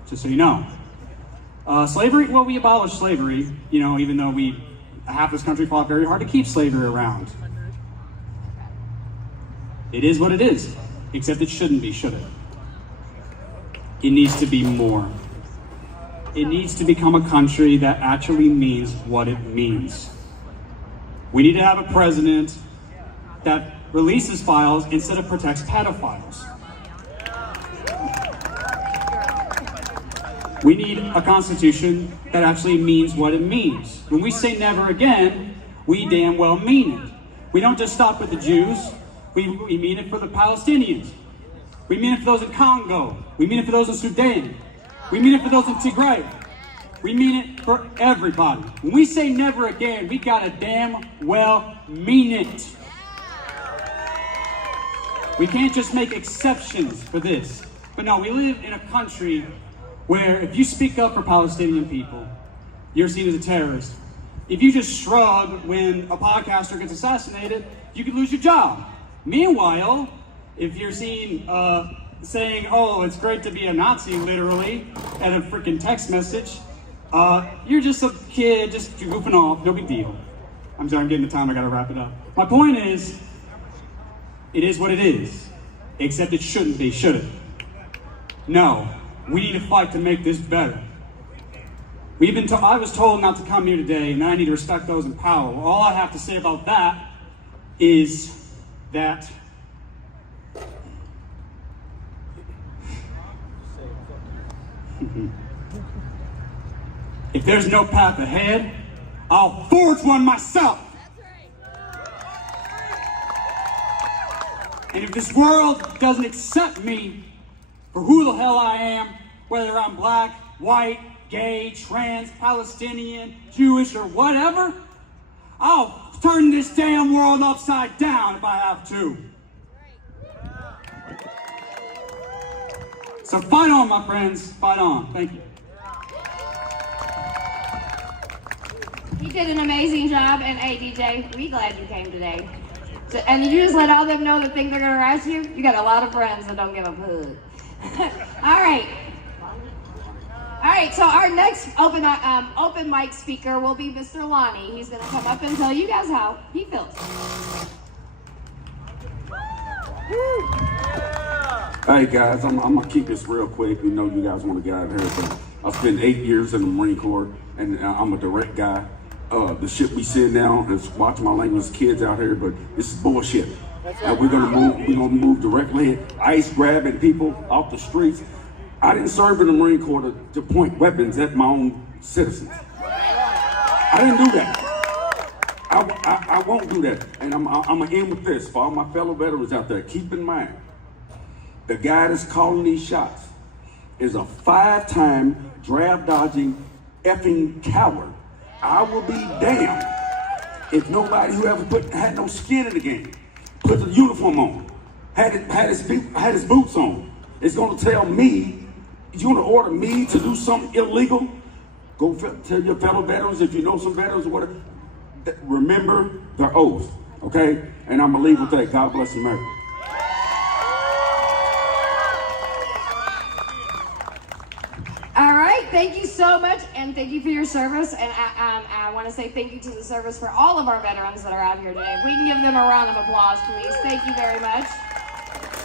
Just so you know. Slavery, well, we abolished slavery, you know, even though half this country fought very hard to keep slavery around. It is what it is, except it shouldn't be, should it? It needs to be more. It needs to become a country that actually means what it means. We need to have a president that releases files instead of protects pedophiles. We need a constitution that actually means what it means. When we say never again, we damn well mean it. We don't just stop with the Jews. We mean it for the Palestinians. We mean it for those in Congo. We mean it for those in Sudan. We mean it for those in Tigray. We mean it for everybody. When we say never again, we gotta damn well mean it. We can't just make exceptions for this. But no, we live in a country where if you speak up for Palestinian people, you're seen as a terrorist. If you just shrug when a podcaster gets assassinated, you could lose your job. Meanwhile, if you're seen saying, oh, it's great to be a Nazi, literally, at a freaking text message, you're just a kid, just goofing off, no big deal. I'm sorry, I'm getting the time, I gotta wrap it up. My point is, it is what it is, except it shouldn't be, should it? No, we need to fight to make this better. I was told not to come here today, and I need to respect those in power. Well, all I have to say about that is that if there's no path ahead, I'll forge one myself. And if this world doesn't accept me for who the hell I am, whether I'm black, white, gay, trans, Palestinian, Jewish, or whatever, I'll turn this damn world upside down if I have to. So fight on, my friends, fight on. Thank you. You did an amazing job, and hey, DJ, we glad you came today. So, and you just let all them know the things they're gonna harass you. You got a lot of friends that don't give a hood. All right. All right, so our next open mic speaker will be Mr. Lonnie. He's going to come up and tell you guys how he feels. Hey guys, I'm gonna keep this real quick. You know you guys want to get out of here, but I spent 8 years in the Marine Corps, and I'm a direct guy. The shit we see now is, watch my language, kids out here, but this is bullshit. We're gonna move directly, ice grabbing people off the streets. I didn't serve in the Marine Corps to point weapons at my own citizens. I didn't do that. I won't do that. And I'm gonna end with this. For all my fellow veterans out there, keep in mind, the guy that's calling these shots is a 5-time draft dodging effing coward. I will be damned if nobody who ever had no skin in the game, put the uniform on, had his boots on, is gonna tell me, you wanna order me to do something illegal? Go tell your fellow veterans, if you know some veterans or whatever, remember their oath, okay? And I'm gonna leave with that. God bless America. All right, thank you so much, and thank you for your service. And I want to say thank you to the service for all of our veterans that are out here today. If we can give them a round of applause, please. Thank you very much.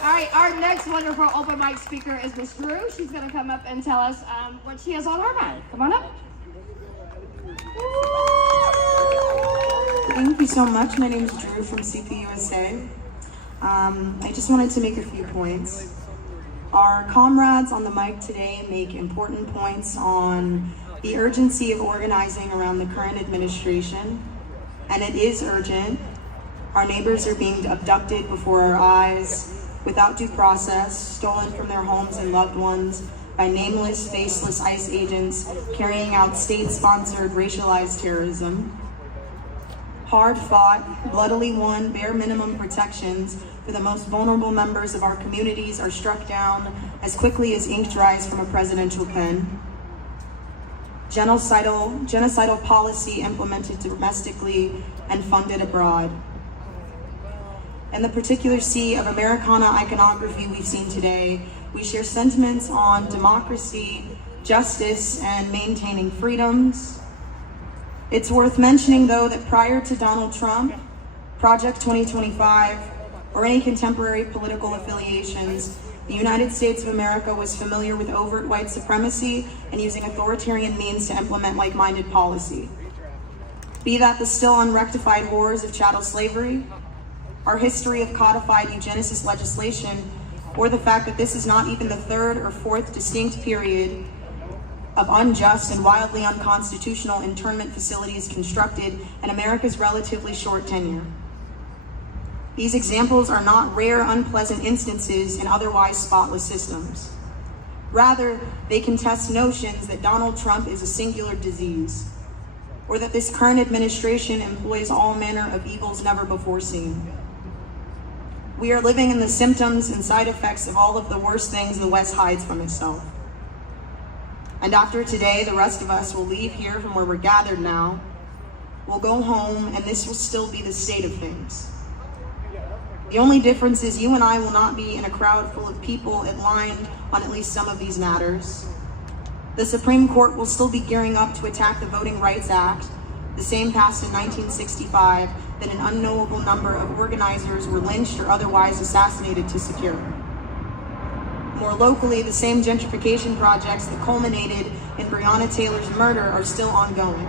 All right, our next wonderful open mic speaker is Miss Drew. She's going to come up and tell us what she has on her mind. Come on up. Thank you so much. My name is Drew from CPUSA. I just wanted to make a few points. Our comrades on the mic today make important points on the urgency of organizing around the current administration, and it is urgent. Our neighbors are being abducted before our eyes, without due process, stolen from their homes and loved ones by nameless, faceless ICE agents carrying out state-sponsored racialized terrorism. Hard-fought, bloodily won, bare minimum protections for the most vulnerable members of our communities are struck down as quickly as ink dries from a presidential pen. Genocidal policy implemented domestically and funded abroad. In the particular sea of Americana iconography we've seen today, we share sentiments on democracy, justice, and maintaining freedoms. It's worth mentioning, though, that prior to Donald Trump, Project 2025, or any contemporary political affiliations, the United States of America was familiar with overt white supremacy and using authoritarian means to implement like-minded policy. Be that the still unrectified horrors of chattel slavery, our history of codified eugenicist legislation, or the fact that this is not even the third or fourth distinct period of unjust and wildly unconstitutional internment facilities constructed in America's relatively short tenure. These examples are not rare, unpleasant instances in otherwise spotless systems. Rather, they contest notions that Donald Trump is a singular disease, or that this current administration employs all manner of evils never before seen. We are living in the symptoms and side effects of all of the worst things the West hides from itself. And after today, the rest of us will leave here from where we're gathered now. We'll go home, and this will still be the state of things. The only difference is you and I will not be in a crowd full of people aligned on at least some of these matters. The Supreme Court will still be gearing up to attack the Voting Rights Act, the same passed in 1965, that an unknowable number of organizers were lynched or otherwise assassinated to secure. More locally, the same gentrification projects that culminated in Breonna Taylor's murder are still ongoing.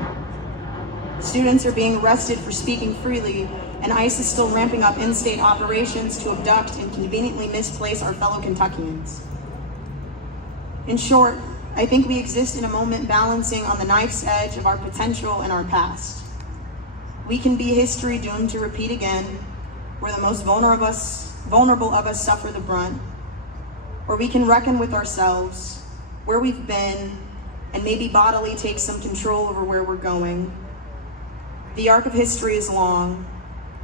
Students are being arrested for speaking freely, and ICE is still ramping up in-state operations to abduct and conveniently misplace our fellow Kentuckians. In short, I think we exist in a moment balancing on the knife's edge of our potential and our past. We can be history doomed to repeat again, where the most vulnerable of us suffer the brunt, or we can reckon with ourselves, where we've been, and maybe bodily take some control over where we're going. The arc of history is long,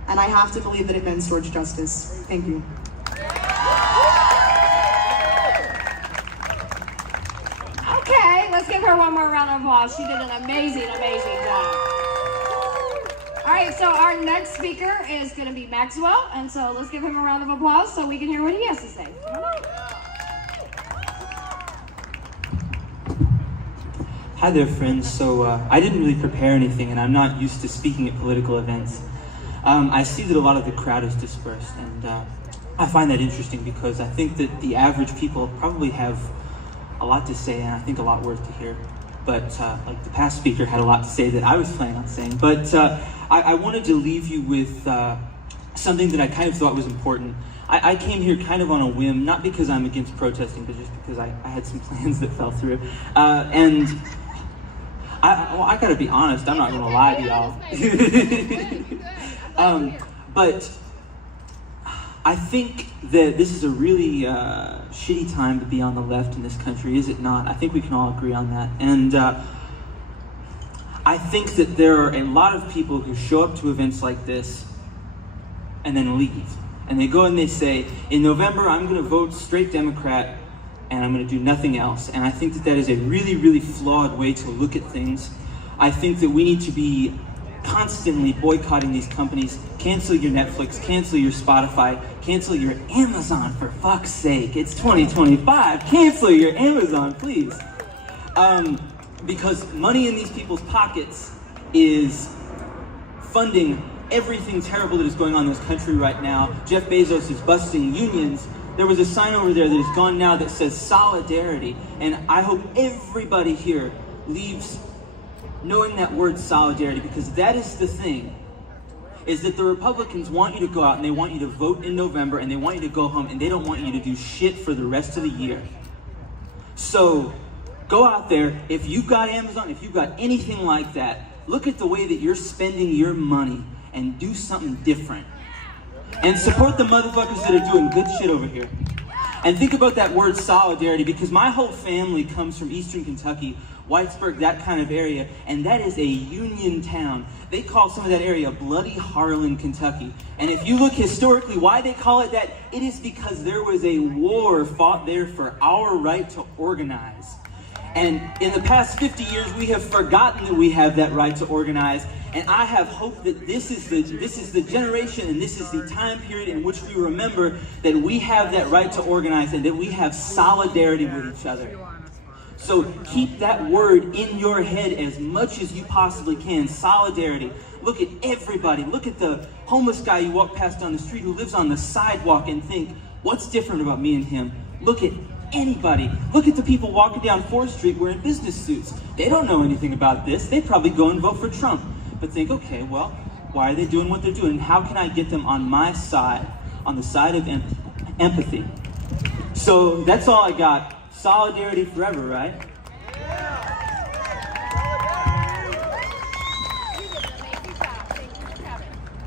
and I have to believe that it bends towards justice. Thank you. Okay, let's give her one more round of applause. She did an amazing, amazing job. All right, so our next speaker is going to be Maxwell, and so let's give him a round of applause so we can hear what he has to say. Hi there, friends. So I didn't really prepare anything, and I'm not used to speaking at political events. I see that a lot of the crowd is dispersed, and I find that interesting because I think that the average people probably have a lot to say, and I think a lot worth to hear. But like the past speaker had a lot to say that I was planning on saying. But I wanted to leave you with something that I kind of thought was important. I came here kind of on a whim, not because I'm against protesting, but just because I had some plans that fell through. And I gotta be honest, I'm not gonna lie to y'all. But I think that this is a really shitty time to be on the left in this country, is it not? I think we can all agree on that. And I think that there are a lot of people who show up to events like this and then leave. And they go and they say, in November, I'm gonna vote straight Democrat and I'm gonna do nothing else. And I think that that is a really, really flawed way to look at things. I think that we need to be constantly boycotting these companies. Cancel your Netflix, cancel your Spotify, cancel your Amazon, for fuck's sake. It's 2025, cancel your Amazon, please. Because money in these people's pockets is funding everything terrible that is going on in this country right now. Jeff Bezos is busting unions. There was a sign over there that is gone now that says solidarity, and I hope everybody here leaves knowing that word solidarity, because that is the thing, is that the Republicans want you to go out and they want you to vote in November and they want you to go home and they don't want you to do shit for the rest of the year. So go out there, if you've got Amazon, if you've got anything like that, look at the way that you're spending your money and do something different. And support the motherfuckers that are doing good shit over here. And think about that word solidarity, because my whole family comes from Eastern Kentucky, Whitesburg, that kind of area, and that is a union town. They call some of that area Bloody Harlan, Kentucky. And if you look historically why they call it that, it is because there was a war fought there for our right to organize. And in the past 50 years, we have forgotten that we have that right to organize. And I have hope that this is the generation and this is the time period in which we remember that we have that right to organize and that we have solidarity with each other. So keep that word in your head as much as you possibly can, solidarity. Look at everybody. Look at the homeless guy you walk past on the street who lives on the sidewalk and think, what's different about me and him? Look at anybody. Look at the people walking down 4th Street wearing business suits. They don't know anything about this. They probably go and vote for Trump. But think, okay, well, why are they doing what they're doing? How can I get them on my side, on the side of empathy? So that's all I got. Solidarity forever, right?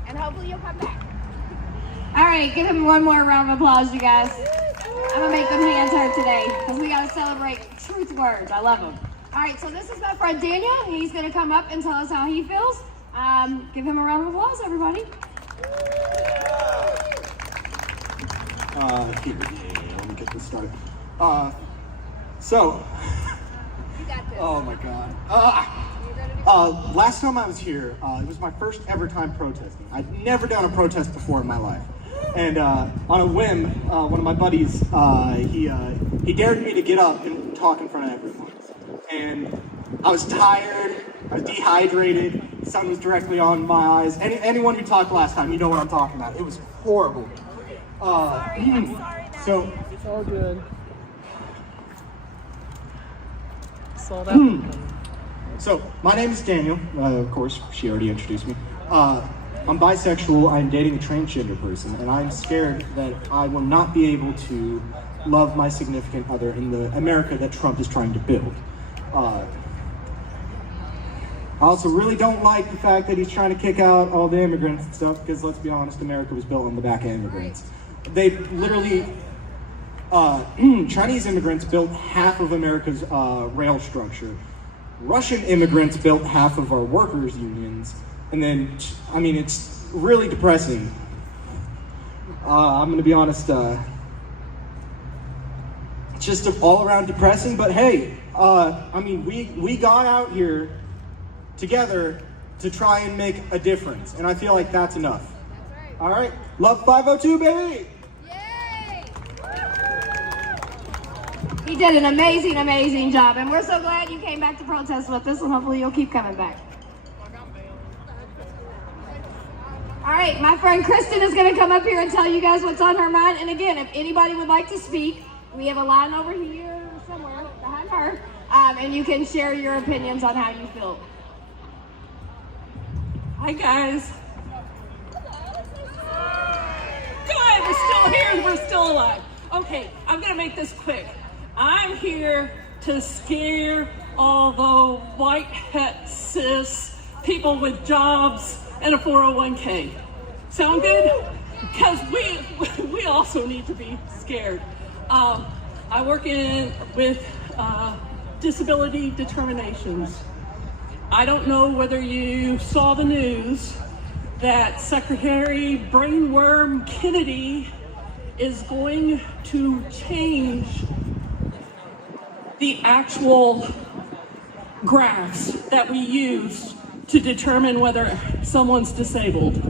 And hopefully you'll come back. All right, give him one more round of applause, you guys. I'm gonna make them hands hurt today because we gotta celebrate truth words. I love them. All right, so this is my friend Daniel. He's gonna come up and tell us how he feels. Give him a round of applause, everybody. Here, let me get this started. Oh my God. Last time I was here, it was my first ever time protesting. I'd never done a protest before in my life. And on a whim, one of my buddies, he dared me to get up and talk in front of everyone. And I was tired, I was dehydrated, the sun was directly on my eyes. Anyone who talked last time, you know what I'm talking about. It was horrible. So it's all good. Saw that. So, my name is Daniel. Of course, she already introduced me. I'm bisexual, I'm dating a transgender person, and I'm scared that I will not be able to love my significant other in the America that Trump is trying to build. I also really don't like the fact that he's trying to kick out all the immigrants and stuff, because let's be honest, America was built on the back of immigrants. They literally, Chinese immigrants built half of America's rail structure. Russian immigrants built half of our workers' unions. And then, I mean, it's really depressing. I'm gonna be honest, it's just all around depressing, but hey, I mean, we got out here together to try and make a difference, and I feel like that's enough. All right, love 502, baby! He He did an amazing, amazing job, and we're so glad you came back to protest with us, and hopefully you'll keep coming back. All right, my friend Kristen is going to come up here and tell you guys what's on her mind. And again, if anybody would like to speak, we have a line over here somewhere behind her, and you can share your opinions on how you feel. Hi, guys. Good, we're still here and we're still alive. Okay, I'm going to make this quick. I'm here to scare all the white het cis people with jobs and a 401k. Sound good? Because we also need to be scared. I work with disability determinations. I don't know whether you saw the news that Secretary Brainworm Kennedy is going to change the actual graphs that we use to determine whether someone's disabled.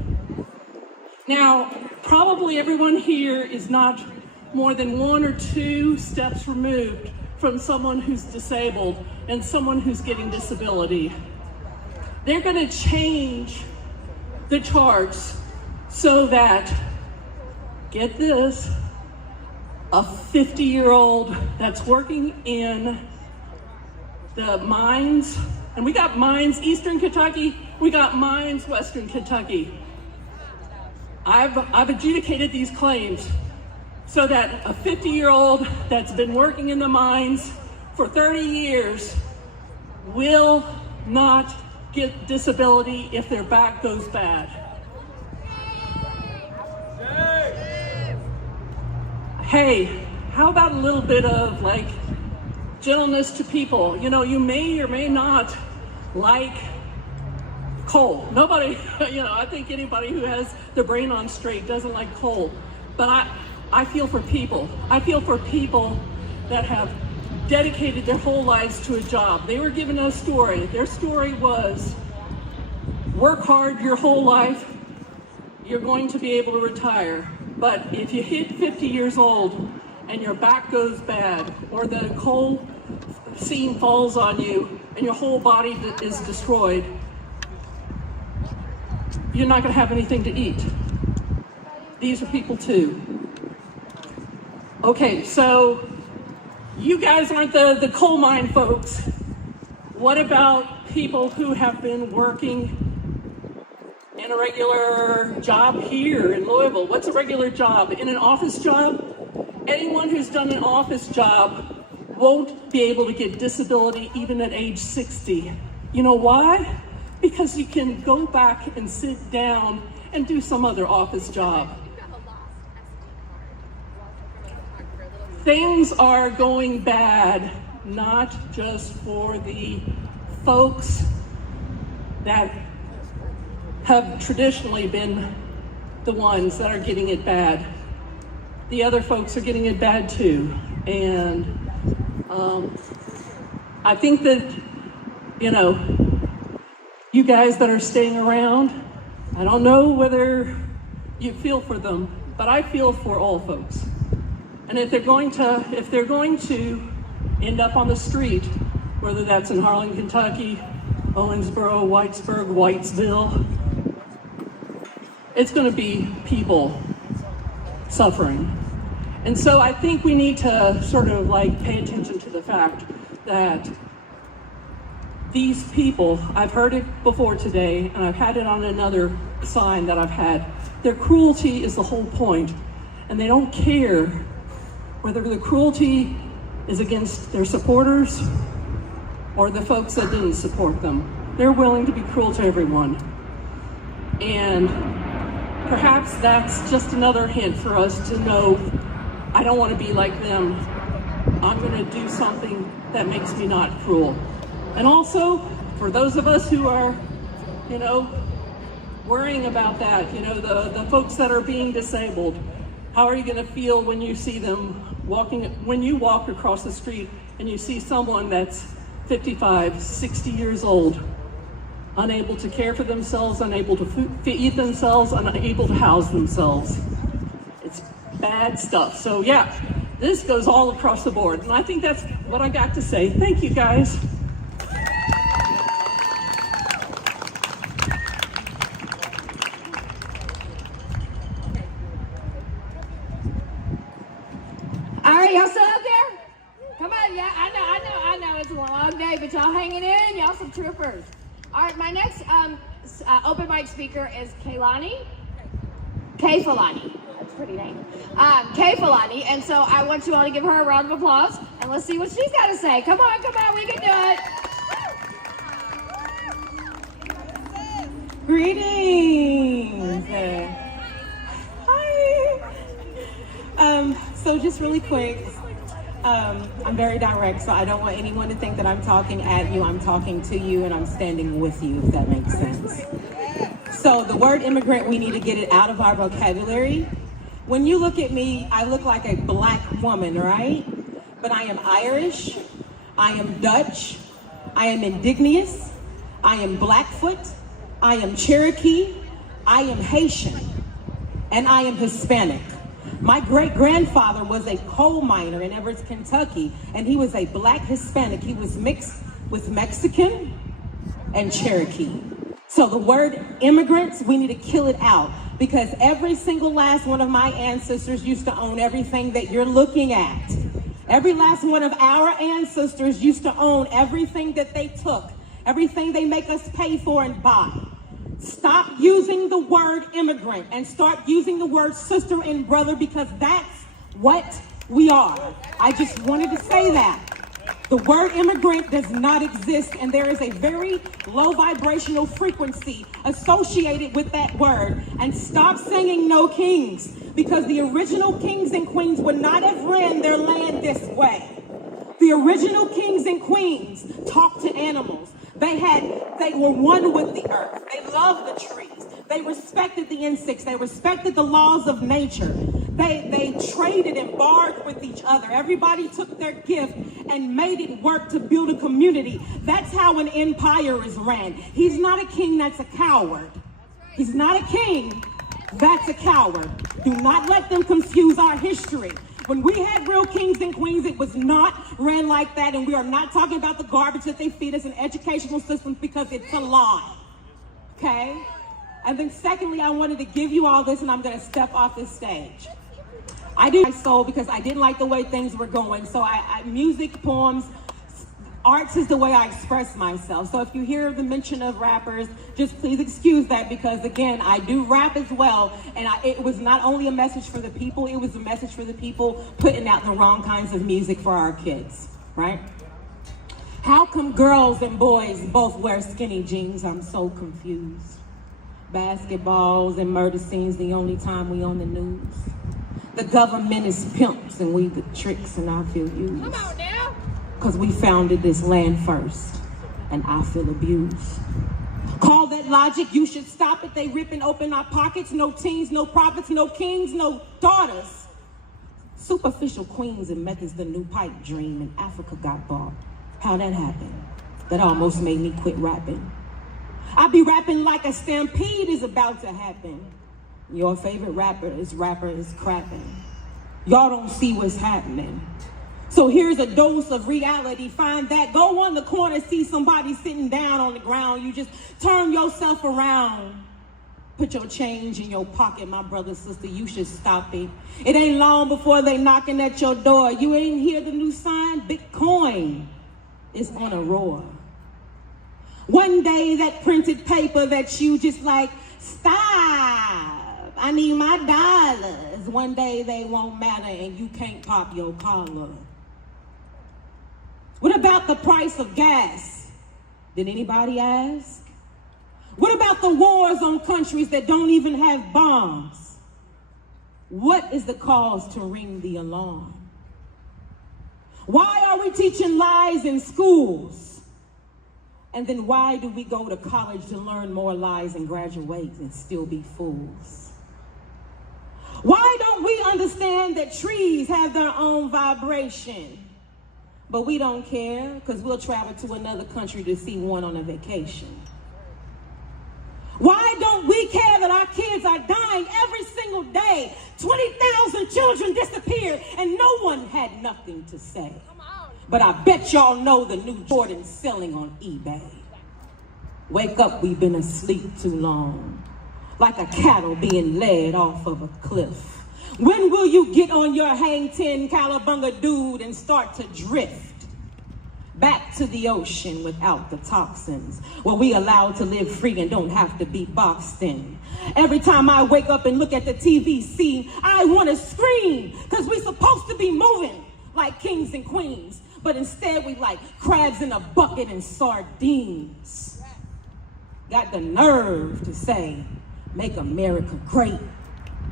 Now, probably everyone here is not more than 1 or 2 steps removed from someone who's disabled and someone who's getting disability. They're going to change the charts so that, get this, a 50-year-old that's working in the mines, and we got mines Eastern Kentucky, we got mines Western Kentucky. I've adjudicated these claims so that a 50-year-old that's been working in the mines for 30 years will not get disability if their back goes bad. Hey, how about a little bit of like gentleness to people? You know, you may or may not like coal. Nobody, I think anybody who has their brain on straight doesn't like coal. But I feel for people. I feel for people that have dedicated their whole lives to a job. They were given a story. Their story was, work hard your whole life, you're going to be able to retire. But if you hit 50 years old and your back goes bad, or the coal seam falls on you and your whole body is destroyed, you're not going to have anything to eat. These are people too. Okay, so you guys aren't the coal mine folks. What about people who have been working in a regular job here in Louisville? What's a regular job? In an office job? Anyone who's done an office job won't be able to get disability even at age 60. You know why? Because you can go back and sit down and do some other office job. Things are going bad, not just for the folks that have traditionally been the ones that are getting it bad. The other folks are getting it bad too. And I think that, you guys that are staying around, I don't know whether you feel for them, but I feel for all folks. And if they're going to end up on the street, whether that's in Harlan, Kentucky, Owensboro, Whitesburg, Whitesville, it's going to be people suffering. And so I think we need to sort of pay attention to the fact that these people, I've heard it before today, and I've had it on another sign that I've had, their cruelty is the whole point, and they don't care whether the cruelty is against their supporters or the folks that didn't support them. They're willing to be cruel to everyone. And perhaps that's just another hint for us to know, I don't want to be like them. I'm going to do something that makes me not cruel. And also, for those of us who are, worrying about that, the folks that are being disabled, how are you going to feel when you see them when you walk across the street and you see someone that's 55, 60 years old, unable to care for themselves, unable to feed themselves, unable to house themselves? It's bad stuff. So yeah, This goes all across the board, and I think that's what I got to say. Thank you, guys. All right, y'all still out there? Come on, yeah, I know. It's a long day, but y'all hanging in, y'all some troopers. All right, my next open mic speaker is Kaylani. Kayfalani. That's a pretty name. Kayfalani, and so I want you all to give her a round of applause, and let's see what she's got to say. Come on, we can do it. Greetings. Hi. So just really quick, I'm very direct, so I don't want anyone to think that I'm talking at you. I'm talking to you, and I'm standing with you, if that makes sense. So the word immigrant, we need to get it out of our vocabulary. When you look at me, I look like a black woman, right? But I am Irish, I am Dutch, I am indigenous, I am Blackfoot, I am Cherokee, I am Haitian, and I am Hispanic. My great-grandfather was a coal miner in Everett, Kentucky, and he was a black Hispanic. He was mixed with Mexican and Cherokee. So the word immigrants, we need to kill it out, because every single last one of my ancestors used to own everything that you're looking at. Every last one of our ancestors used to own everything that they took, everything they make us pay for and buy. Stop using the word immigrant and start using the word sister and brother, because that's what we are. I just wanted to say that. The word immigrant does not exist, and there is a very low vibrational frequency associated with that word. And stop singing No Kings, because the original kings and queens would not have ran their land this way. The original kings and queens talked to animals. They were one with the earth. They loved the trees. They respected the insects. They respected the laws of nature. They traded and bartered with each other. Everybody took their gift and made it work to build a community. That's how an empire is ran. He's not a king that's a coward. He's not a king that's a coward. Do not let them confuse our history. When we had real kings and queens, it was not ran like that, and we are not talking about the garbage that they feed us in educational systems, because it's a lie, okay? And then secondly, I wanted to give you all this, and I'm gonna step off this stage. I did my soul because I didn't like the way things were going, so music, poems, arts is the way I express myself. So if you hear the mention of rappers, just please excuse that, because again, I do rap as well, and it was not only a message for the people, it was a message for the people putting out the wrong kinds of music for our kids, right? How come girls and boys both wear skinny jeans? I'm so confused. Basketballs and murder scenes the only time we on the news. The government is pimps and we the tricks, and I feel used. Come on now. Because we founded this land first, and I feel abused. Call that logic, you should stop it. They rip and open our pockets. No teens, no prophets, no kings, no daughters. Superficial queens and Mecca's the new pipe dream, and Africa got bought. How that happened? That almost made me quit rapping. I be rapping like a stampede is about to happen. Your favorite rapper is crapping. Y'all don't see what's happening. So here's a dose of reality. Find that. Go on the corner, see somebody sitting down on the ground. You just turn yourself around. Put your change in your pocket, my brother, sister. You should stop it. It ain't long before they knocking at your door. You ain't hear the new sign? Bitcoin is on a roar. One day that printed paper that you just like, stop. I need my dollars. One day they won't matter and you can't pop your collar. What about the price of gas? Did anybody ask? What about the wars on countries that don't even have bombs? What is the cause to ring the alarm? Why are we teaching lies in schools? And then why do we go to college to learn more lies and graduate and still be fools? Why don't we understand that trees have their own vibration? But we don't care, because we'll travel to another country to see one on a vacation. Why don't we care that our kids are dying every single day? 20,000 children disappeared and no one had nothing to say. But I bet y'all know the new Jordan's selling on eBay. Wake up, we've been asleep too long. Like a cattle being led off of a cliff. When will you get on your hang 10 cowabunga dude and start to drift? Back to the ocean without the toxins, where we allowed to live free and don't have to be boxed in. Every time I wake up and look at the TV scene, I want to scream, because we're supposed to be moving like kings and queens, but instead we like crabs in a bucket and sardines. Got the nerve to say, make America great,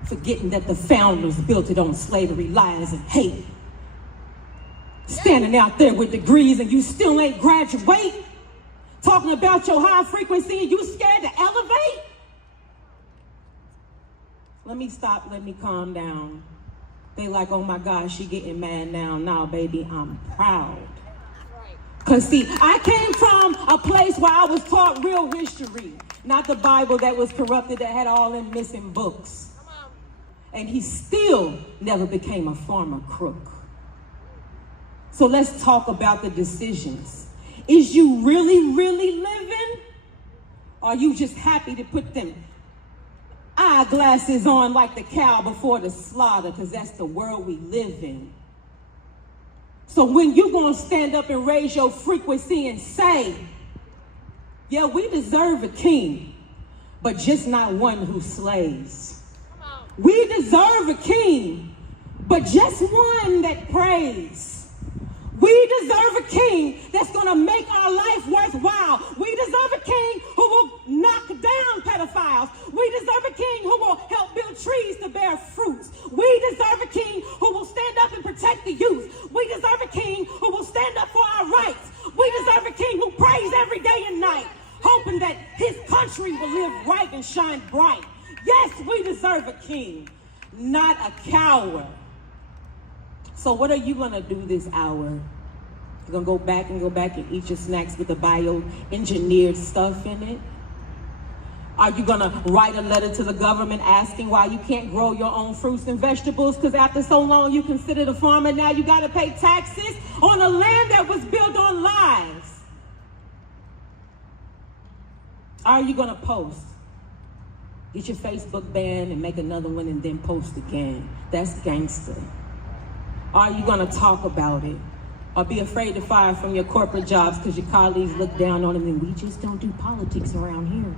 forgetting that the founders built it on slavery, lies, and hate. Standing out there with degrees and you still ain't graduate. Talking about your high frequency and you scared to elevate. Let me stop, let me calm down. They like, oh my gosh, she getting mad now. Nah, baby, I'm proud. Cause see, I came from a place where I was taught real history. Not the Bible that was corrupted, that had all them missing books. And he still never became a farmer crook. So let's talk about the decisions. Is you really, really living? Or are you just happy to put them eyeglasses on like the cow before the slaughter? Because that's the world we live in. So when you gonna stand up and raise your frequency and say, yeah, we deserve a king, but just not one who slays. We deserve a king, but just one that prays. We deserve a king that's gonna make our life worthwhile. We deserve a king who will knock down pedophiles. We deserve a king who will help build trees to bear fruits. We deserve a king who will stand up and protect the youth. We deserve a king who will stand up for our rights. We deserve a king who prays every day and night, hoping that his country will live right and shine bright. Yes, we deserve a king, not a coward. So what are you gonna do this hour? You're gonna go back and eat your snacks with the bioengineered stuff in it? Are you gonna write a letter to the government asking why you can't grow your own fruits and vegetables? Because after so long you considered a farmer, now you gotta pay taxes on a land that was built on lies. Are you gonna post? Get your Facebook banned and make another one and then post again. That's gangster. Are you gonna talk about it? Or be afraid to fire from your corporate jobs because your colleagues look down on them and we just don't do politics around here?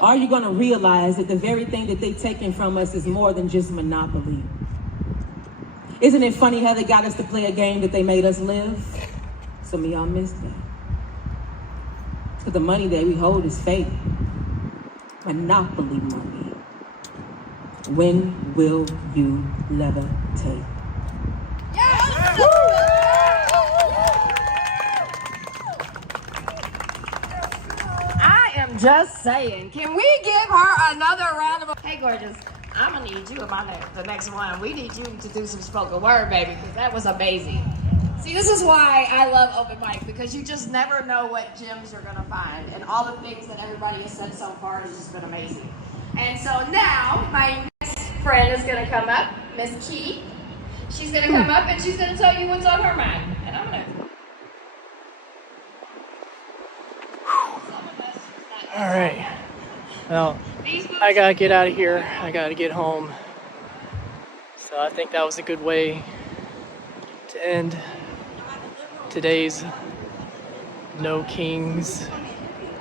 Are you gonna realize that the very thing that they've taken from us is more than just monopoly? Isn't it funny how they got us to play a game that they made us live? Some of y'all missed that. Because the money that we hold is fake. Monopoly money. When will you levitate? Yes! I am just saying, can we give her another round of... Hey, gorgeous, I'm gonna need you in the next one. We need you to do some spoken word, baby, because that was amazing. See, this is why I love open mic, because you just never know what gems you're gonna find, and all the things that everybody has said so far has just been amazing. And so now, my next friend is gonna come up, Miss Key. She's gonna come up and she's gonna tell you what's on her mind. And I'm gonna... All right. Well, I gotta get out of here. I gotta get home. So I think that was a good way to end today's No Kings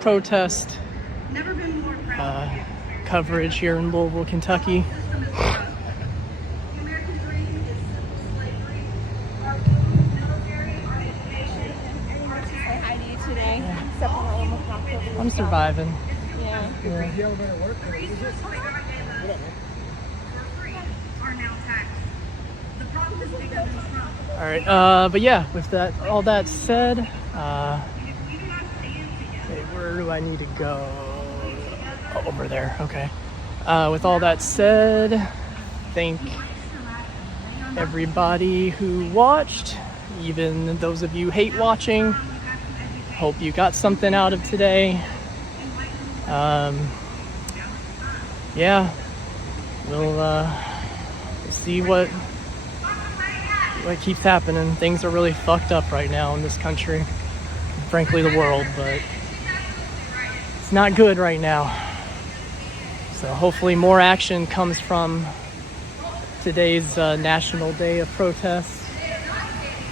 protest coverage here in Louisville, Kentucky. I'm surviving. Yeah. All right, but yeah, with that, all that said, okay, where do I need to go? Oh, over there, okay. With all that said, thank everybody who watched, even those of you hate watching. Hope you got something out of today. Yeah, we'll see what keeps happening. Things are really fucked up right now in this country, frankly the world, but it's not good right now. So hopefully more action comes from today's National Day of Protests.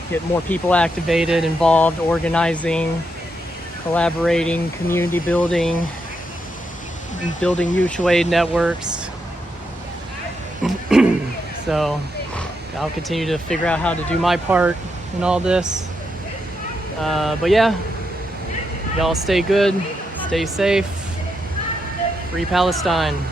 Get more people activated, involved, organizing, collaborating, community building, building mutual aid networks. So I'll continue to figure out how to do my part in all this. But yeah, y'all stay good, stay safe. Free Palestine.